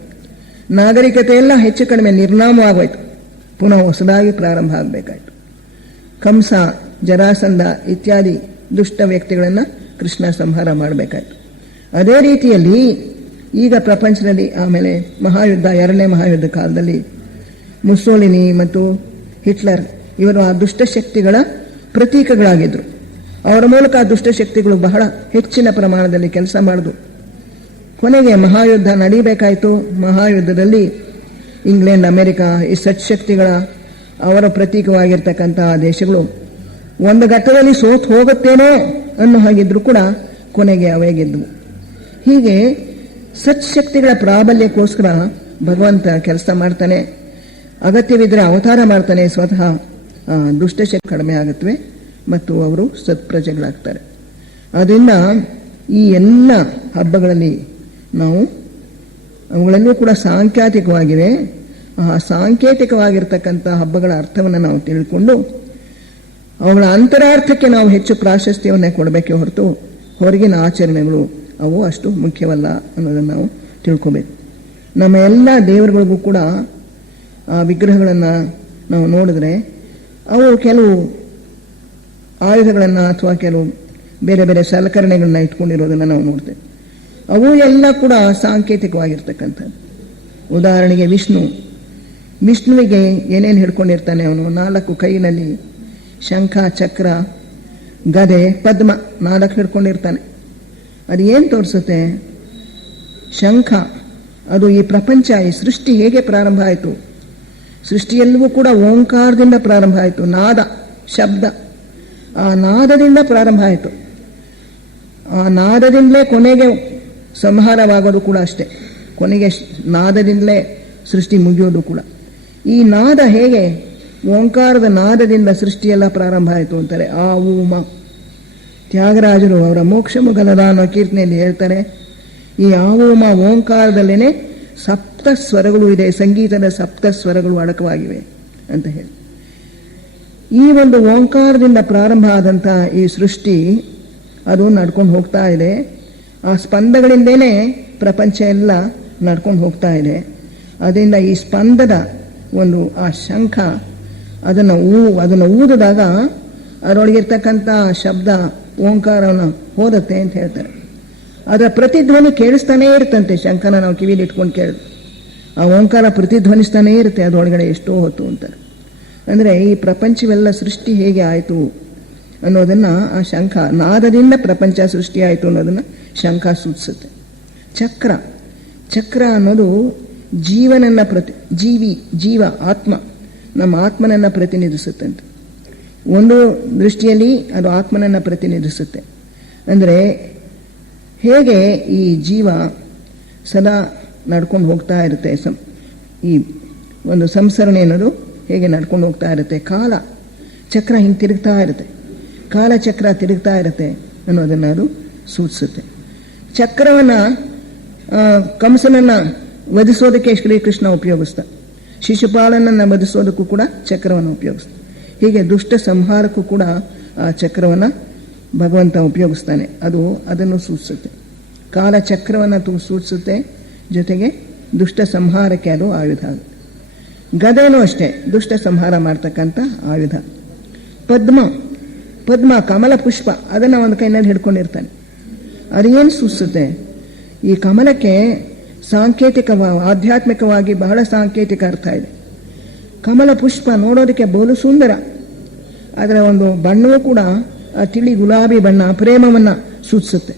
ನಾಗರಿಕತೆಯೆಲ್ಲ ಹೆಚ್ಚು ಕಡಿಮೆ ನಿರ್ನಾಮವಾಗೋಯ್ತು. ಪುನಃ ಹೊಸದಾಗಿ ಪ್ರಾರಂಭ ಆಗಬೇಕಾಯಿತು. ಕಂಸ, ಜರಾಸಂಧ ಇತ್ಯಾದಿ ದುಷ್ಟ ವ್ಯಕ್ತಿಗಳನ್ನು ಕೃಷ್ಣ ಸಂಹಾರ ಮಾಡಬೇಕಾಯಿತು. ಅದೇ ರೀತಿಯಲ್ಲಿ ಈಗ ಪ್ರಪಂಚದಲ್ಲಿ ಆಮೇಲೆ ಮಹಾಯುದ್ಧ, 2ನೇ ಮಹಾಯುದ್ಧ ಕಾಲದಲ್ಲಿ ಮುಸೋಲಿನಿ ಮತ್ತು ಹಿಟ್ಲರ್ ಇವರು ಆ ದುಷ್ಟಶಕ್ತಿಗಳ ಪ್ರತೀಕಗಳಾಗಿದ್ದರು. ಅವರ ಮೂಲಕ ಆ ದುಷ್ಟಶಕ್ತಿಗಳು ಬಹಳ ಹೆಚ್ಚಿನ ಪ್ರಮಾಣದಲ್ಲಿ ಕೆಲಸ ಮಾಡಿದ್ರು. ಕೊನೆಗೆ ಮಹಾಯುದ್ಧ ನಡೀಬೇಕಾಯಿತು. ಮಹಾಯುದ್ಧದಲ್ಲಿ ಇಂಗ್ಲೆಂಡ್, ಅಮೆರಿಕ ಈ ಸತ್ಶಕ್ತಿಗಳ ಅವರ ಪ್ರತೀಕವಾಗಿರ್ತಕ್ಕಂಥ ದೇಶಗಳು ಒಂದು ಘಟ್ಟದಲ್ಲಿ ಸೋತು ಹೋಗುತ್ತೇನೋ ಅನ್ನೋ ಹಾಗಿದ್ರು ಕೂಡ ಕೊನೆಗೆ ಅವೇ ಗೆದ್ದವು. ಹೀಗೆ ಸತ್ಶಕ್ತಿಗಳ ಪ್ರಾಬಲ್ಯಕ್ಕೋಸ್ಕರ ಭಗವಂತ ಕೆಲಸ ಮಾಡ್ತಾನೆ. ಅಗತ್ಯವಿದ್ದರೆ ಅವತಾರ ಮಾಡ್ತಾನೆ. ಸ್ವತಃ ದುಷ್ಟಶಕ್ತಿ ಕಡಿಮೆ ಆಗುತ್ತವೆ ಮತ್ತು ಅವರು ಸತ್ಪ್ರಜೆಗಳಾಗ್ತಾರೆ. ಆದ್ದರಿಂದ ಈ ಎಲ್ಲ ಹಬ್ಬಗಳಲ್ಲಿ ನಾವು ಅವುಗಳಲ್ಲೂ ಕೂಡ ಸಾಂಕೇತಿಕವಾಗಿವೆ. ಆ ಸಾಂಕೇತಿಕವಾಗಿರ್ತಕ್ಕಂಥ ಹಬ್ಬಗಳ ಅರ್ಥವನ್ನು ನಾವು ತಿಳ್ಕೊಂಡು ಅವುಗಳ ಅಂತರಾರ್ಥಕ್ಕೆ ನಾವು ಹೆಚ್ಚು ಪ್ರಾಶಸ್ತ್ಯವನ್ನು ಕೊಡಬೇಕೆ ಹೊರತು ಹೊರಗಿನ ಆಚರಣೆಗಳು ಅವು ಅಷ್ಟು ಮುಖ್ಯವಲ್ಲ ಅನ್ನೋದನ್ನು ನಾವು ತಿಳ್ಕೊಬೇಕು. ನಮ್ಮ ಎಲ್ಲ ದೇವರುಗಳಿಗೂ ಕೂಡ ಆ ವಿಗ್ರಹಗಳನ್ನು ನಾವು ನೋಡಿದ್ರೆ ಅವು ಕೆಲವು ಆಯುಧಗಳನ್ನು ಅಥವಾ ಕೆಲವು ಬೇರೆ ಬೇರೆ ಸಲಕರಣೆಗಳನ್ನ ಇಟ್ಕೊಂಡಿರೋದನ್ನು ನಾವು ನೋಡ್ತೇವೆ. ಅವು ಎಲ್ಲ ಕೂಡ ಸಾಂಕೇತಿಕವಾಗಿರ್ತಕ್ಕಂಥದ್ದು. ಉದಾಹರಣೆಗೆ ವಿಷ್ಣುವಿಗೆ ಏನೇನು ಹಿಡ್ಕೊಂಡಿರ್ತಾನೆ ಅವನು? 4 ಕೈನಲ್ಲಿ ಶಂಖ, ಚಕ್ರ, ಗದೆ, ಪದ್ಮ 4 ಹಿಡ್ಕೊಂಡಿರ್ತಾನೆ. ಅದು ಏನು ತೋರಿಸುತ್ತೆ? ಶಂಖ ಅದು ಈ ಪ್ರಪಂಚ, ಈ ಸೃಷ್ಟಿ ಹೇಗೆ ಪ್ರಾರಂಭ ಆಯಿತು? ಸೃಷ್ಟಿಯೆಲ್ಲವೂ ಕೂಡ ಓಂಕಾರದಿಂದ ಪ್ರಾರಂಭ ಆಯಿತು. ನಾದ, ಶಬ್ದ, ಆ ನಾದದಿಂದ ಪ್ರಾರಂಭ ಆಯಿತು. ಆ ನಾದದಿಂದಲೇ ಕೊನೆಗೆ ಸಂಹಾರವಾಗೋದು ಕೂಡ ಅಷ್ಟೇ. ಕೊನೆಗೆ ನಾದದಿಂದಲೇ ಸೃಷ್ಟಿ ಮುಗಿಯೋದು ಕೂಡ. ಈ ನಾದ ಹೇಗೆ? ಓಂಕಾರದ ನಾದದಿಂದ ಸೃಷ್ಟಿಯೆಲ್ಲ ಪ್ರಾರಂಭ ಆಯಿತು ಅಂತಾರೆ. ಆ ಊಮ ತ್ಯಾಗರಾಜರು ಅವರ ಮೋಕ್ಷ ಮುಗಲದ ಅನ್ನೋ ಕೀರ್ತನೆಯಲ್ಲಿ ಹೇಳ್ತಾರೆ, ಈ ಆವೂಮ ಓಂಕಾರದಲ್ಲೇನೆ 7 ಸ್ವರಗಳು ಇದೆ, ಸಂಗೀತದ 7 ಸ್ವರಗಳು ಅಡಕವಾಗಿವೆ ಅಂತ ಹೇಳಿ. ಈ ಒಂದು ಓಂಕಾರದಿಂದ ಪ್ರಾರಂಭ ಆದಂಥ ಈ ಸೃಷ್ಟಿ ಅದು ನಡ್ಕೊಂಡು ಹೋಗ್ತಾ ಇದೆ. ಆ ಸ್ಪಂದಗಳಿಂದೇನೆ ಪ್ರಪಂಚ ಎಲ್ಲ ನಡ್ಕೊಂಡು ಹೋಗ್ತಾ ಇದೆ. ಅದರಿಂದ ಈ ಸ್ಪಂದದ ಒಂದು ಆ ಶಂಖ ಅದನ್ನು ಊದಿದಾಗ ಅದರೊಳಗಿರ್ತಕ್ಕಂಥ ಶಬ್ದ ಓಂಕಾರವನ್ನು ಹೋದತ್ತೆ ಅಂತ ಹೇಳ್ತಾರೆ. ಅದರ ಪ್ರತಿಧ್ವನಿ ಕೇಳಿಸ್ತಾನೇ ಇರುತ್ತಂತೆ. ಶಂಖನ ನಾವು ಕಿವಿಲಿ ಇಟ್ಕೊಂಡು ಕೇಳಿದ್ರು ಆ ಓಂಕಾರ ಪ್ರತಿಧ್ವನಿಸ್ತಾನೇ ಇರುತ್ತೆ ಅದರೊಳಗಡೆ ಎಷ್ಟೋ ಹೊತ್ತು ಅಂತಾರೆ. ಅಂದರೆ ಈ ಪ್ರಪಂಚವೆಲ್ಲ ಸೃಷ್ಟಿ ಹೇಗೆ ಆಯಿತು ಅನ್ನೋದನ್ನು ಆ ಶಂಖ ನಾದದಿಂದ ಪ್ರಪಂಚ ಸೃಷ್ಟಿ ಆಯಿತು ಅನ್ನೋದನ್ನು ಶಂಖ ಸೂಚಿಸುತ್ತೆ. ಚಕ್ರ ಅನ್ನೋದು ಜೀವನನ್ನ ಜೀವ ಆತ್ಮ, ನಮ್ಮ ಆತ್ಮನನ್ನು ಪ್ರತಿನಿಧಿಸುತ್ತಂತೆ. ಒಂದು ದೃಷ್ಟಿಯಲ್ಲಿ ಅದು ಆತ್ಮನನ್ನು ಪ್ರತಿನಿಧಿಸುತ್ತೆ. ಅಂದರೆ ಹೇಗೆ ಈ ಜೀವ ಸದಾ ನಡ್ಕೊಂಡು ಹೋಗ್ತಾ ಇರುತ್ತೆ, ಈ ಒಂದು ಸಂಸರಣೆ ಅನ್ನೋದು ಹೇಗೆ ನಡ್ಕೊಂಡು ಹೋಗ್ತಾ ಇರುತ್ತೆ, ಕಾಲ ಚಕ್ರ ಹಿಂಗೆ ತಿರುಗ್ತಾ ಇರುತ್ತೆ, ಕಾಲಚಕ್ರ ತಿರುಗ್ತಾ ಇರುತ್ತೆ ಅನ್ನೋದನ್ನು ಅದು ಸೂಚಿಸುತ್ತೆ. ಚಕ್ರವನ್ನು ಕಂಸನನ್ನು ವಧಿಸೋದಕ್ಕೆ ಶ್ರೀಕೃಷ್ಣ ಉಪಯೋಗಿಸ್ತಾ, ಶಿಶುಪಾಲನನ್ನು ವಧಿಸೋದಕ್ಕೂ ಕೂಡ ಚಕ್ರವನ್ನು ಉಪಯೋಗಿಸ್ತಾನೆ. ಹೀಗೆ ದುಷ್ಟ ಸಂಹಾರಕ್ಕೂ ಕೂಡ ಆ ಚಕ್ರವನ್ನು ಭಗವಂತ ಉಪಯೋಗಿಸ್ತಾನೆ. ಅದನ್ನು ಸೂಚಿಸುತ್ತೆ. ಕಾಲಚಕ್ರವನ್ನು ಸೂಚಿಸುತ್ತೆ, ಜೊತೆಗೆ ದುಷ್ಟ ಸಂಹಾರಕ್ಕೆ ಅದು ಆಯುಧ. ಗದೆನೂ ಅಷ್ಟೇ ದುಷ್ಟ ಸಂಹಾರ ಮಾಡ್ತಕ್ಕಂಥ ಆಯುಧ. ಪದ್ಮ ಕಮಲ ಪುಷ್ಪ ಅದನ್ನು ಒಂದು ಕೈನಲ್ಲಿ ಹಿಡ್ಕೊಂಡಿರ್ತಾನೆ. ಅದೇನು ಸೂಚಿಸುತ್ತೆ? ಈ ಕಮಲಕ್ಕೆ ಆಧ್ಯಾತ್ಮಿಕವಾಗಿ ಬಹಳ ಸಾಂಕೇತಿಕ ಅರ್ಥ ಇದೆ. ಕಮಲ ಪುಷ್ಪ ನೋಡೋದಕ್ಕೆ ಬಹು ಸುಂದರ. ಅದರ ಒಂದು ಬಣ್ಣವೂ ಕೂಡ ತಿಳಿ ಗುಲಾಬಿ ಬಣ್ಣ, ಪ್ರೇಮವನ್ನು ಸೂಚಿಸುತ್ತೆ.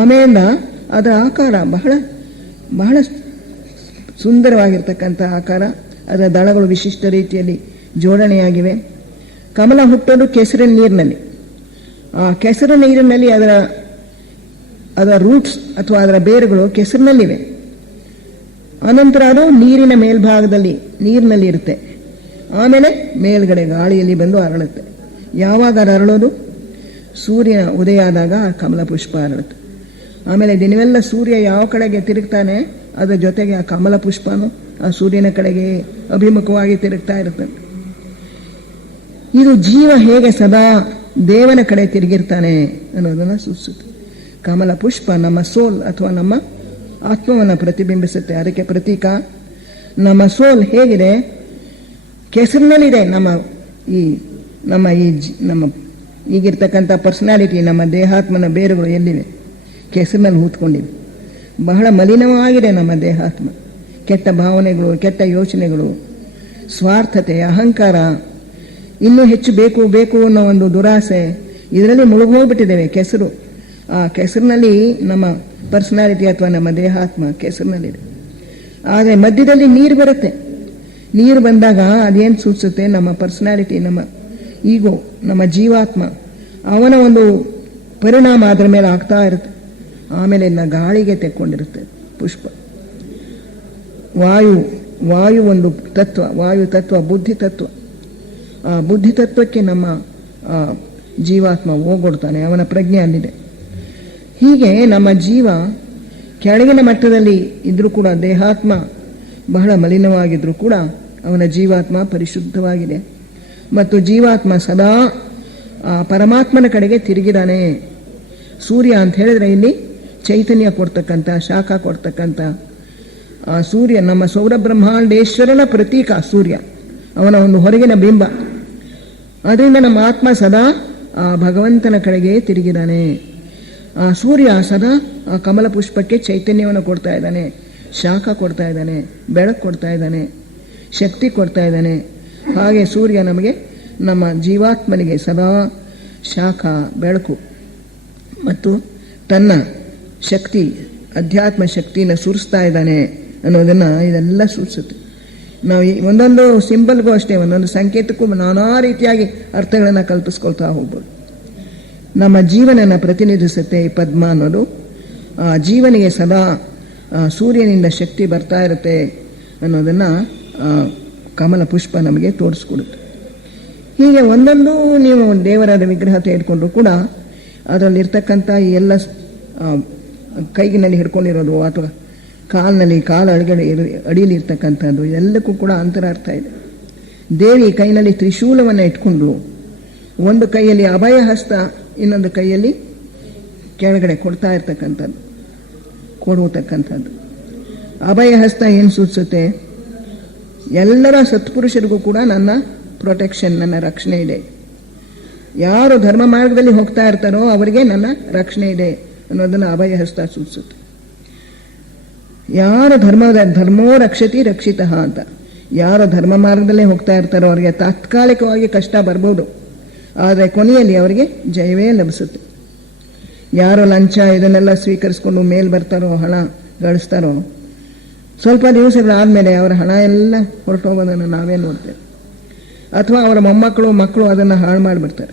ಆಮೇಲಿಂದ ಅದರ ಆಕಾರ ಬಹಳ ಬಹಳ ಸುಂದರವಾಗಿರ್ತಕ್ಕಂಥ ಆಕಾರ. ಅದರ ದಳಗಳು ವಿಶಿಷ್ಟ ರೀತಿಯಲ್ಲಿ ಜೋಡಣೆಯಾಗಿವೆ. ಕಮಲ ಹುಟ್ಟೋದು ಕೆಸರಿನ ನೀರಿನಲ್ಲಿ. ಆ ಕೆಸರು ನೀರಿನಲ್ಲಿ ಅದರ ರೂಟ್ಸ್ ಅಥವಾ ಅದರ ಬೇರುಗಳು ಕೆಸರಿನಲ್ಲಿವೆ. ಅನಂತರ ಅದು ನೀರಿನ ಮೇಲ್ಭಾಗದಲ್ಲಿ ನೀರಿನಲ್ಲಿ ಇರುತ್ತೆ. ಆಮೇಲೆ ಮೇಲ್ಗಡೆ ಗಾಳಿಯಲ್ಲಿ ಬಂದು ಅರಳುತ್ತೆ. ಯಾವಾಗ ಅರಳೋದು? ಸೂರ್ಯನ ಉದಯ ಆದಾಗ ಕಮಲ ಪುಷ್ಪ ಅರಳುತ್ತೆ. ಆಮೇಲೆ ದಿನವೆಲ್ಲ ಸೂರ್ಯ ಯಾವ ಕಡೆಗೆ ತಿರುಗ್ತಾನೆ ಅದರ ಜೊತೆಗೆ ಆ ಕಮಲ ಪುಷ್ಪನು ಆ ಸೂರ್ಯನ ಕಡೆಗೆ ಅಭಿಮುಖವಾಗಿ ತಿರುಗ್ತಾ ಇರುತ್ತೆ. ಇದು ಜೀವ ಹೇಗೆ ಸದಾ ದೇವನ ಕಡೆ ತಿರುಗಿರ್ತಾನೆ ಅನ್ನೋದನ್ನು ಸೂಚಿಸುತ್ತೆ. ಕಮಲ ಪುಷ್ಪ ನಮ್ಮ ಸೋಲ್ ಅಥವಾ ನಮ್ಮ ಆತ್ಮವನ್ನು ಪ್ರತಿಬಿಂಬಿಸುತ್ತೆ. ಅದಕ್ಕೆ ಪ್ರತೀಕ. ನಮ್ಮ ಸೋಲ್ ಹೇಗಿದೆ? ಕೆಸರಿನಲ್ಲಿದೆ. ನಮ್ಮ ಈಗಿರ್ತಕ್ಕಂಥ ಪರ್ಸನಾಲಿಟಿ, ನಮ್ಮ ದೇಹಾತ್ಮನ ಬೇರುಗಳು ಎಲ್ಲಿವೆ? ಕೆಸರಿನಲ್ಲಿ ಹೂತ್ಕೊಂಡಿವೆ. ಬಹಳ ಮಲಿನವಾಗಿದೆ ನಮ್ಮ ದೇಹಾತ್ಮ. ಕೆಟ್ಟ ಭಾವನೆಗಳು, ಕೆಟ್ಟ ಯೋಚನೆಗಳು, ಸ್ವಾರ್ಥತೆ, ಅಹಂಕಾರ, ಇನ್ನೂ ಹೆಚ್ಚು ಬೇಕು ಅನ್ನೋ ಒಂದು ದುರಾಸೆ, ಇದರಲ್ಲಿ ಮುಳುಗೋಗ್ಬಿಟ್ಟಿದ್ದೇವೆ. ಕೆಸರು, ಆ ಕೆಸರಿನಲ್ಲಿ ನಮ್ಮ ಪರ್ಸನಾಲಿಟಿ ಅಥವಾ ನಮ್ಮ ದೇಹಾತ್ಮ ಕೆಸರಿನಲ್ಲಿದೆ. ಆದರೆ ಮಧ್ಯದಲ್ಲಿ ನೀರು ಬರುತ್ತೆ. ನೀರು ಬಂದಾಗ ಅದೇನು ಸೂಚಿಸುತ್ತೆ? ನಮ್ಮ ಪರ್ಸನಾಲಿಟಿ, ನಮ್ಮ ಈಗೋ, ನಮ್ಮ ಜೀವಾತ್ಮ, ಅವನ ಒಂದು ಪರಿಣಾಮ ಅದರ ಮೇಲೆ ಆಗ್ತಾ ಇರುತ್ತೆ. ಆಮೇಲೆ ಇನ್ನು ಗಾಳಿಗೆ ತೆಕ್ಕೊಂಡಿರುತ್ತೆ ಪುಷ್ಪ. ವಾಯು ಒಂದು ತತ್ವ, ವಾಯು ತತ್ವ ಬುದ್ಧಿ ತತ್ವ. ಆ ಬುದ್ಧಿ ತತ್ವಕ್ಕೆ ನಮ್ಮ ಜೀವಾತ್ಮ ಹೋಗೊಡ್ತಾನೆ, ಅವನ ಪ್ರಜ್ಞೆ ಅಲ್ಲಿದೆ. ಹೀಗೆ ನಮ್ಮ ಜೀವ ಕೆಳಗಿನ ಮಟ್ಟದಲ್ಲಿ ಇದ್ರೂ ಕೂಡ, ದೇಹಾತ್ಮ ಬಹಳ ಮಲಿನವಾಗಿದ್ರೂ ಕೂಡ ಅವನ ಜೀವಾತ್ಮ ಪರಿಶುದ್ಧವಾಗಿದೆ. ಮತ್ತು ಜೀವಾತ್ಮ ಸದಾ ಪರಮಾತ್ಮನ ಕಡೆಗೆ ತಿರುಗಿದಾನೆ. ಸೂರ್ಯ ಅಂತ ಹೇಳಿದ್ರೆ ಇಲ್ಲಿ ಚೈತನ್ಯ ಕೊಡ್ತಕ್ಕಂಥ, ಶಾಖ ಕೊಡ್ತಕ್ಕಂಥ ಸೂರ್ಯ ನಮ್ಮ ಸೌರ ಬ್ರಹ್ಮಾಂಡೇಶ್ವರನ ಪ್ರತೀಕ ಸೂರ್ಯ, ಅವನ ಒಂದು ಹೊರಗಿನ ಬಿಂಬ. ಅದರಿಂದ ನಮ್ಮ ಆತ್ಮ ಸದಾ ಆ ಭಗವಂತನ ಕಡೆಗೆ ತಿರುಗಿದಾನೆ. ಆ ಸೂರ್ಯ ಸದಾ ಆ ಕಮಲ ಪುಷ್ಪಕ್ಕೆ ಚೈತನ್ಯವನ್ನು ಕೊಡ್ತಾ ಇದ್ದಾನೆ, ಶಾಖ ಕೊಡ್ತಾ ಇದ್ದಾನೆ, ಬೆಳಕು ಕೊಡ್ತಾ ಇದ್ದಾನೆ, ಶಕ್ತಿ ಕೊಡ್ತಾ ಇದ್ದಾನೆ. ಹಾಗೆ ಸೂರ್ಯ ನಮಗೆ, ನಮ್ಮ ಜೀವಾತ್ಮನಿಗೆ ಸದಾ ಶಾಖ, ಬೆಳಕು ಮತ್ತು ತನ್ನ ಶಕ್ತಿ, ಅಧ್ಯಾತ್ಮ ಶಕ್ತಿನ ಸುರಿಸ್ತಾ ಇದ್ದಾನೆ ಅನ್ನೋದನ್ನು ಇದೆಲ್ಲ ಸೂಚಿಸುತ್ತೆ. ನಾವು ಒಂದೊಂದು ಸಿಂಬಲ್ಗೂ ಅಷ್ಟೇ, ಒಂದೊಂದು ಸಂಕೇತಕ್ಕೂ ನಾನಾ ರೀತಿಯಾಗಿ ಅರ್ಥಗಳನ್ನು ಕಲ್ಪಿಸ್ಕೊಳ್ತಾ ಹೋಗ್ಬೋದು. ನಮ್ಮ ಜೀವನನ ಪ್ರತಿನಿಧಿಸುತ್ತೆ ಈ ಪದ್ಮ ಅನ್ನೋದು. ಆ ಜೀವನಿಗೆ ಸದಾ ಸೂರ್ಯನಿಂದ ಶಕ್ತಿ ಬರ್ತಾ ಇರುತ್ತೆ ಅನ್ನೋದನ್ನು ಕಮಲ ಪುಷ್ಪ ನಮಗೆ ತೋರಿಸ್ಕೊಡುತ್ತೆ. ಹೀಗೆ ಒಂದೊಂದು ನೀವು ದೇವರ ವಿಗ್ರಹ ತೆಗೆದುಕೊಂಡ್ರು ಕೂಡ ಅದರಲ್ಲಿರ್ತಕ್ಕಂಥ ಈ ಎಲ್ಲ ಕೈಗಿನಲ್ಲಿ ಹಿಡ್ಕೊಂಡಿರೋದು ಅಥವಾ ಕಾಲಿನಲ್ಲಿ, ಕಾಲು ಅಡಿಯಲ್ಲಿ ಇರ್ತಕ್ಕಂಥದ್ದು ಇದೆಲ್ಲಕ್ಕೂ ಕೂಡ ಅಂತರಾರ್ಥ ಇದೆ. ದೇವಿ ಕೈನಲ್ಲಿ ತ್ರಿಶೂಲವನ್ನು ಇಟ್ಕೊಂಡು ಒಂದು ಕೈಯಲ್ಲಿ ಅಭಯ ಹಸ್ತ, ಇನ್ನೊಂದು ಕೈಯಲ್ಲಿ ಕೆಳಗಡೆ ಕೊಡುವತಕ್ಕಂಥದ್ದು. ಅಭಯ ಹಸ್ತ ಏನು ಸೂಚಿಸುತ್ತೆ? ಎಲ್ಲರ ಸತ್ಪುರುಷರಿಗೂ ಕೂಡ ನನ್ನ ಪ್ರೊಟೆಕ್ಷನ್, ನನ್ನ ರಕ್ಷಣೆ ಇದೆ. ಯಾರು ಧರ್ಮ ಮಾರ್ಗದಲ್ಲಿ ಹೋಗ್ತಾ ಇರ್ತಾರೋ ಅವರಿಗೆ ನನ್ನ ರಕ್ಷಣೆ ಇದೆ ಅನ್ನೋದನ್ನು ಅಭಯ ಹಸ್ತ ಸೂಚಿಸುತ್ತೆ. ಯಾರು ಧರ್ಮೋ ರಕ್ಷತಿ ರಕ್ಷಿತ ಅಂತ, ಯಾರು ಧರ್ಮ ಮಾರ್ಗದಲ್ಲೇ ಹೋಗ್ತಾ ಇರ್ತಾರೋ ಅವರಿಗೆ ತಾತ್ಕಾಲಿಕವಾಗಿ ಕಷ್ಟ ಬರ್ಬೋದು, ಆದರೆ ಕೊನೆಯಲ್ಲಿ ಅವರಿಗೆ ಜಯವೇ ಲಭಿಸುತ್ತೆ. ಯಾರು ಲಂಚ ಇದನ್ನೆಲ್ಲ ಸ್ವೀಕರಿಸ್ಕೊಂಡು ಮೇಲ್ ಬರ್ತಾರೋ, ಹಣ ಗಳಿಸ್ತಾರೋ, ಸ್ವಲ್ಪ ದಿವಸಗಳಾದಮೇಲೆ ಅವರ ಹಣ ಎಲ್ಲ ಹೊರಟೋಗೋದನ್ನು ನಾವೇ ನೋಡ್ತೇವೆ. ಅಥವಾ ಅವರ ಮಕ್ಕಳು ಅದನ್ನು ಹಾಳು ಮಾಡಿಬಿಡ್ತಾರೆ.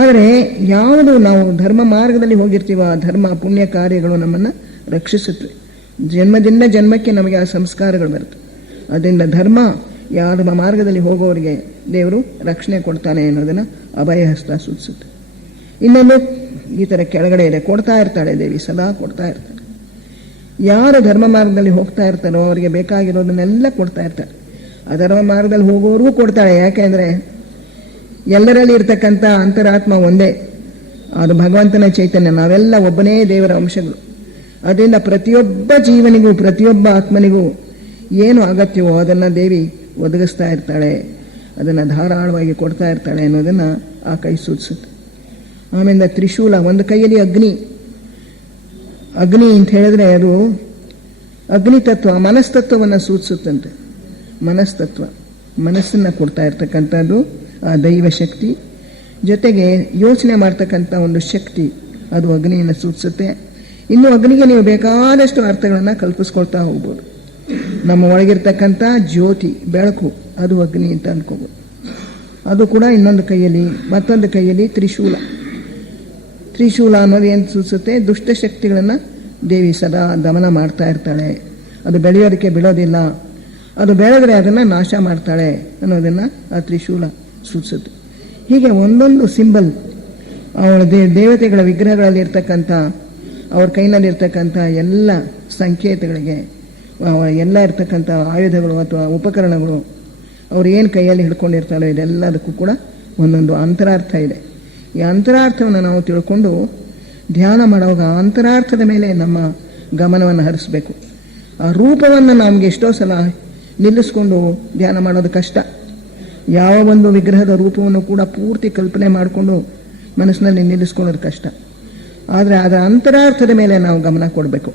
ಆದರೆ ಯಾವುದು ನಾವು ಧರ್ಮ ಮಾರ್ಗದಲ್ಲಿ ಹೋಗಿರ್ತೀವೋ ಆ ಧರ್ಮ ಪುಣ್ಯ ಕಾರ್ಯಗಳು ನಮ್ಮನ್ನು ರಕ್ಷಿಸುತ್ತವೆ. ಜನ್ಮದಿಂದ ಜನ್ಮಕ್ಕೆ ನಮಗೆ ಆ ಸಂಸ್ಕಾರಗಳು ಬರುತ್ತೆ. ಅದರಿಂದ ಧರ್ಮ ಯಾವ ಮಾರ್ಗದಲ್ಲಿ ಹೋಗೋರಿಗೆ ದೇವರು ರಕ್ಷಣೆ ಕೊಡ್ತಾನೆ ಅನ್ನೋದನ್ನು ಅಭಯ ಹಸ್ತ ಸೂಚಿಸುತ್ತೆ. ಇನ್ನೊಂದು ಈ ಥರ ಕೆಳಗಡೆ ಇದೆ, ಕೊಡ್ತಾ ಇರ್ತಾಳೆ ದೇವಿ, ಸದಾ ಕೊಡ್ತಾ ಇರ್ತಾಳೆ. ಯಾರು ಧರ್ಮ ಮಾರ್ಗದಲ್ಲಿ ಹೋಗ್ತಾ ಇರ್ತಾರೋ ಅವರಿಗೆ ಬೇಕಾಗಿರೋದನ್ನೆಲ್ಲ ಕೊಡ್ತಾ ಇರ್ತಾರೆ. ಅಧರ್ಮ ಮಾರ್ಗದಲ್ಲಿ ಹೋಗೋರಿಗೂ ಕೊಡ್ತಾಳೆ. ಯಾಕೆಂದರೆ ಎಲ್ಲರಲ್ಲಿ ಇರ್ತಕ್ಕಂಥ ಅಂತರಾತ್ಮ ಒಂದೇ, ಅದು ಭಗವಂತನ ಚೈತನ್ಯ. ನಾವೆಲ್ಲ ಒಬ್ಬನೇ ದೇವರ ಅಂಶಗಳು. ಅದರಿಂದ ಪ್ರತಿಯೊಬ್ಬ ಜೀವನಿಗೂ, ಪ್ರತಿಯೊಬ್ಬ ಆತ್ಮನಿಗೂ ಏನು ಅಗತ್ಯವೋ ಅದನ್ನು ದೇವಿ ಒದಗಿಸ್ತಾ ಇರ್ತಾಳೆ, ಅದನ್ನು ಧಾರಾಳವಾಗಿ ಕೊಡ್ತಾ ಇರ್ತಾಳೆ ಅನ್ನೋದನ್ನು ಆ ಕೈ ಸೂಚಿಸುತ್ತೆ. ಆಮೇಲೆ ತ್ರಿಶೂಲ, ಒಂದು ಕೈಯಲ್ಲಿ ಅಗ್ನಿ ಅಂತ ಹೇಳಿದ್ರೆ ಅದು ಅಗ್ನಿತತ್ವ, ಮನಸ್ತತ್ವವನ್ನು ಸೂಚಿಸುತ್ತಂತೆ. ಮನಸ್ತತ್ವ, ಮನಸ್ಸನ್ನು ಕೊಡ್ತಾ ಇರ್ತಕ್ಕಂಥದ್ದು ಆ ದೈವ ಶಕ್ತಿ. ಜೊತೆಗೆ ಯೋಚನೆ ಮಾಡ್ತಕ್ಕಂಥ ಒಂದು ಶಕ್ತಿ, ಅದು ಅಗ್ನಿಯನ್ನು ಸೂಚಿಸುತ್ತೆ. ಇನ್ನು ಅಗ್ನಿಗೆ ನೀವು ಬೇಕಾದಷ್ಟು ಅರ್ಥಗಳನ್ನು ಕಲ್ಪಿಸ್ಕೊಳ್ತಾ ಹೋಗ್ಬೋದು. ನಮ್ಮ ಒಳಗಿರ್ತಕ್ಕಂಥ ಜ್ಯೋತಿ, ಬೆಳಕು, ಅದು ಅಗ್ನಿ ಅಂತ ಅನ್ಕೋಬೋದು. ಅದು ಕೂಡ ಇನ್ನೊಂದು ಕೈಯಲ್ಲಿ, ಮತ್ತೊಂದು ಕೈಯಲ್ಲಿ ತ್ರಿಶೂಲ ಅನ್ನೋದು ಏನು ಸೂಚಿಸುತ್ತೆ? ದುಷ್ಟಶಕ್ತಿಗಳನ್ನು ದೇವಿ ಸದಾ ದಮನ ಮಾಡ್ತಾ ಇರ್ತಾಳೆ. ಅದು ಬೆಳೆಯೋದಕ್ಕೆ ಬಿಡೋದಿಲ್ಲ, ಅದು ಬೆಳೆದ್ರೆ ಅದನ್ನು ನಾಶ ಮಾಡ್ತಾಳೆ ಅನ್ನೋದನ್ನು ಆ ತ್ರಿಶೂಲ ಸೂಚಿಸುತ್ತೆ. ಹೀಗೆ ಒಂದೊಂದು ಸಿಂಬಲ್ ಅವಳ ದೇವತೆಗಳ ವಿಗ್ರಹಗಳಲ್ಲಿ ಇರ್ತಕ್ಕಂಥ, ಅವ್ರ ಕೈನಲ್ಲಿರ್ತಕ್ಕಂಥ ಎಲ್ಲ ಸಂಕೇತಗಳಿಗೆ, ಎಲ್ಲ ಇರ್ತಕ್ಕಂಥ ಆಯುಧಗಳು ಅಥವಾ ಉಪಕರಣಗಳು, ಅವ್ರು ಏನು ಕೈಯಲ್ಲಿ ಹಿಡ್ಕೊಂಡಿರ್ತಾರೋ ಇದೆಲ್ಲದಕ್ಕೂ ಕೂಡ ಒಂದೊಂದು ಅಂತರಾರ್ಥ ಇದೆ. ಈ ಅಂತರಾರ್ಥವನ್ನು ನಾವು ತಿಳ್ಕೊಂಡು ಧ್ಯಾನ ಮಾಡುವಾಗ ಅಂತರಾರ್ಥದ ಮೇಲೆ ನಮ್ಮ ಗಮನವನ್ನು ಹರಿಸಬೇಕು. ಆ ರೂಪವನ್ನು ನಮಗೆ ಎಷ್ಟೋ ಸಲ ನಿಲ್ಲಿಸ್ಕೊಂಡು ಧ್ಯಾನ ಮಾಡೋದು ಕಷ್ಟ. ಯಾವ ಒಂದು ವಿಗ್ರಹದ ರೂಪವನ್ನು ಕೂಡ ಪೂರ್ತಿ ಕಲ್ಪನೆ ಮಾಡಿಕೊಂಡು ಮನಸ್ಸಿನಲ್ಲಿ ನಿಲ್ಲಿಸ್ಕೊಳ್ಳೋದು ಕಷ್ಟ. ಆದರೆ ಅದರ ಅಂತರಾರ್ಥದ ಮೇಲೆ ನಾವು ಗಮನ ಕೊಡಬೇಕು.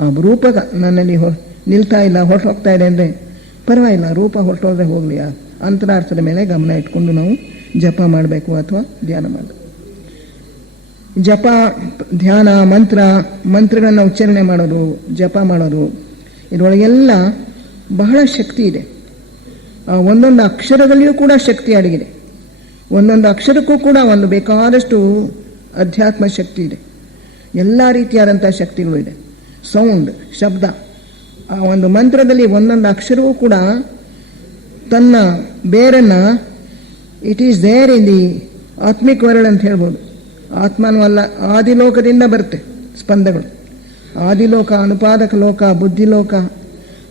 ಆ ರೂಪ ನನ್ನಲ್ಲಿ ನಿಲ್ತಾ ಇಲ್ಲ, ಹೊರಟೋಗ್ತಾ ಇದೆ ಅಂದರೆ ಪರವಾಗಿಲ್ಲ, ರೂಪ ಹೊರಟೋದ್ರೆ ಹೋಗಲಿ. ಆ ಅಂತರಾರ್ಥದ ಮೇಲೆ ಗಮನ ಇಟ್ಕೊಂಡು ನಾವು ಜಪ ಮಾಡಬೇಕು ಅಥವಾ ಧ್ಯಾನ ಮಾಡಬೇಕು. ಜಪ, ಧ್ಯಾನ, ಮಂತ್ರಗಳನ್ನು ಉಚ್ಚಾರಣೆ ಮಾಡೋದು, ಜಪ ಮಾಡೋದು, ಇದರೊಳಗೆಲ್ಲ ಬಹಳ ಶಕ್ತಿ ಇದೆ. ಒಂದೊಂದು ಅಕ್ಷರದಲ್ಲಿಯೂ ಕೂಡ ಶಕ್ತಿ ಅಡಗಿದೆ. ಒಂದೊಂದು ಅಕ್ಷರಕ್ಕೂ ಕೂಡ ಒಂದು ಬೇಕಾದಷ್ಟು ಅಧ್ಯಾತ್ಮ ಶಕ್ತಿ ಇದೆ, ಎಲ್ಲ ರೀತಿಯಾದಂಥ ಶಕ್ತಿಗಳು ಇದೆ. ಸೌಂಡ್, ಶಬ್ದ, ಆ ಒಂದು ಮಂತ್ರದಲ್ಲಿ ಒಂದೊಂದು ಅಕ್ಷರವೂ ಕೂಡ ತನ್ನ ಬೇರನ್ನು it is there in the ಆತ್ಮಿಕ್ ವರ್ಲ್ಡ್ ಅಂತ ಹೇಳ್ಬೋದು. ಆತ್ಮನೂ ಅಲ್ಲ, ಆದಿಲೋಕದಿಂದ ಬರುತ್ತೆ ಸ್ಪಂದಗಳು. ಆದಿಲೋಕ, ಅನುಪಾದಕ ಲೋಕ, ಬುದ್ಧಿಲೋಕ,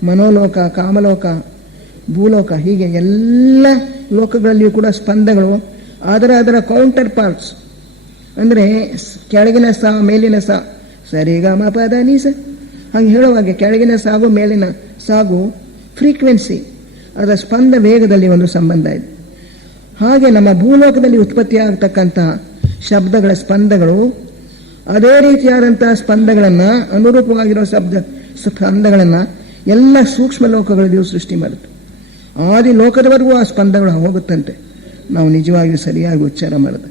ಮನೋಲೋಕ, ಕಾಮಲೋಕ, ಭೂಲೋಕ, ಹೀಗೆ ಎಲ್ಲ ಲೋಕಗಳಲ್ಲಿಯೂ ಕೂಡ ಸ್ಪಂದಗಳು ಅದರ ಕೌಂಟರ್ ಪಾರ್ಟ್ಸ್. ಅಂದರೆ ಕೆಳಗಿನ ಸಾ, ಮೇಲಿನ ಸಾ, ಸರಿಗಮ ಪದ ನೀ ಸ, ಹಾಗೆ ಹೇಳುವಾಗೆ ಕೆಳಗಿನ ಸಾಗು ಮೇಲಿನ ಸಾಗು ಫ್ರೀಕ್ವೆನ್ಸಿ, ಅದರ ಸ್ಪಂದ ವೇಗದಲ್ಲಿ ಒಂದು ಸಂಬಂಧ ಇದೆ. ಹಾಗೆ ನಮ್ಮ ಭೂಲೋಕದಲ್ಲಿ ಉತ್ಪತ್ತಿ ಆಗತಕ್ಕಂಥ ಶಬ್ದಗಳ ಸ್ಪಂದಗಳು ಅದೇ ರೀತಿಯಾದಂಥ ಸ್ಪಂದಗಳನ್ನು, ಅನುರೂಪವಾಗಿರೋ ಸ್ಪಂದಗಳನ್ನು ಎಲ್ಲ ಸೂಕ್ಷ್ಮ ಲೋಕಗಳಲ್ಲಿಯೂ ಸೃಷ್ಟಿ ಮಾಡುತ್ತೆ. ಆದಿ ಲೋಕದವರೆಗೂ ಆ ಸ್ಪಂದಗಳು ಹೋಗುತ್ತಂತೆ, ನಾವು ನಿಜವಾಗಿಯೂ ಸರಿಯಾಗಿ ಉಚ್ಚಾರ ಮಾಡಿದೆ.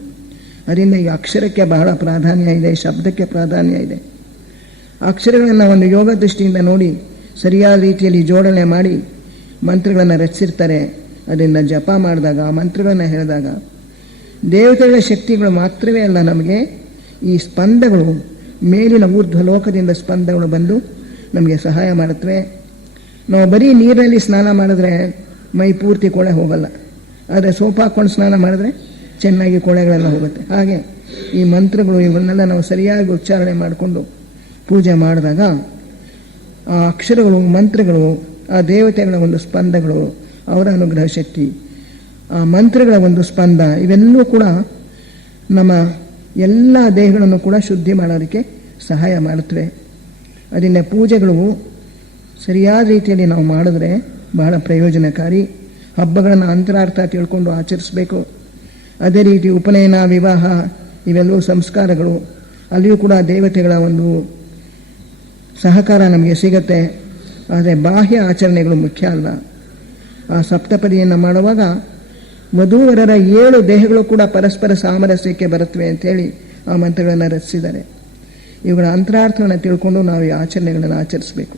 ಅದರಿಂದ ಈ ಅಕ್ಷರಕ್ಕೆ ಬಹಳ ಪ್ರಾಧಾನ್ಯ ಇದೆ, ಶಬ್ದಕ್ಕೆ ಪ್ರಾಧಾನ್ಯ ಇದೆ. ಅಕ್ಷರಗಳನ್ನು ಒಂದು ಯೋಗ ದೃಷ್ಟಿಯಿಂದ ನೋಡಿ ಸರಿಯಾದ ರೀತಿಯಲ್ಲಿ ಜೋಡಣೆ ಮಾಡಿ ಮಂತ್ರಗಳನ್ನು ರಚಿಸಿರ್ತಾರೆ. ಅದರಿಂದ ಜಪ ಮಾಡಿದಾಗ, ಮಂತ್ರಗಳನ್ನು ಹೇಳಿದಾಗ ದೇವತೆಗಳ ಶಕ್ತಿಗಳು ಮಾತ್ರವೇ ಅಲ್ಲ, ನಮಗೆ ಈ ಸ್ಪಂದಗಳು ಮೇಲಿನ ಊರ್ಧ್ವ ಲೋಕದಿಂದ ಸ್ಪಂದಗಳು ಬಂದು ನಮಗೆ ಸಹಾಯ ಮಾಡುತ್ತವೆ. ನಾವು ಬರೀ ನೀರಿನಲ್ಲಿ ಸ್ನಾನ ಮಾಡಿದ್ರೆ ಮೈ ಪೂರ್ತಿ ಕೊಳೆ ಹೋಗಲ್ಲ, ಆದರೆ ಸೋಪ್ ಹಾಕ್ಕೊಂಡು ಸ್ನಾನ ಮಾಡಿದ್ರೆ ಚೆನ್ನಾಗಿ ಕೊಳೆಗಳೆಲ್ಲ ಹೋಗುತ್ತೆ. ಹಾಗೆ ಈ ಮಂತ್ರಗಳು ಇವನ್ನೆಲ್ಲ ನಾವು ಸರಿಯಾಗಿ ಉಚ್ಚಾರಣೆ ಮಾಡಿಕೊಂಡು ಪೂಜೆ ಮಾಡಿದಾಗ ಆ ಅಕ್ಷರಗಳು, ಮಂತ್ರಗಳು, ಆ ದೇವತೆಗಳ ಒಂದು ಸ್ಪಂದಗಳು, ಅವರ ಅನುಗ್ರಹ ಶಕ್ತಿ, ಆ ಮಂತ್ರಗಳ ಒಂದು ಸ್ಪಂದ, ಇವೆಲ್ಲವೂ ಕೂಡ ನಮ್ಮ ಎಲ್ಲ ದೇಹಗಳನ್ನು ಕೂಡ ಶುದ್ಧಿ ಮಾಡೋದಕ್ಕೆ ಸಹಾಯ ಮಾಡುತ್ತವೆ. ಅದರಿಂದ ಪೂಜೆಗಳು ಸರಿಯಾದ ರೀತಿಯಲ್ಲಿ ನಾವು ಮಾಡಿದ್ರೆ ಬಹಳ ಪ್ರಯೋಜನಕಾರಿ. ಹಬ್ಬಗಳನ್ನು ಅಂತರಾರ್ಥ ತಿಳ್ಕೊಂಡು ಆಚರಿಸಬೇಕು. ಅದೇ ರೀತಿ ಉಪನಯನ, ವಿವಾಹ, ಇವೆಲ್ಲವೂ ಸಂಸ್ಕಾರಗಳು, ಅಲ್ಲಿಯೂ ಕೂಡ ದೇವತೆಗಳ ಒಂದು ಸಹಕಾರ ನಮಗೆ ಸಿಗತ್ತೆ. ಆದರೆ ಬಾಹ್ಯ ಆಚರಣೆಗಳು ಮುಖ್ಯ ಅಲ್ಲ. ಆ ಸಪ್ತಪದಿಯನ್ನು ಮಾಡುವಾಗ ವಧೂವರರ 7 ದೇಹಗಳು ಕೂಡ ಪರಸ್ಪರ ಸಾಮರಸ್ಯಕ್ಕೆ ಬರುತ್ತವೆ ಅಂತೇಳಿ ಆ ಮಂತ್ರಗಳನ್ನು ರಚಿಸಿದ್ದಾರೆ. ಇವುಗಳ ಅಂತರಾರ್ಥವನ್ನು ತಿಳ್ಕೊಂಡು ನಾವು ಈ ಆಚರಣೆಗಳನ್ನು ಆಚರಿಸಬೇಕು.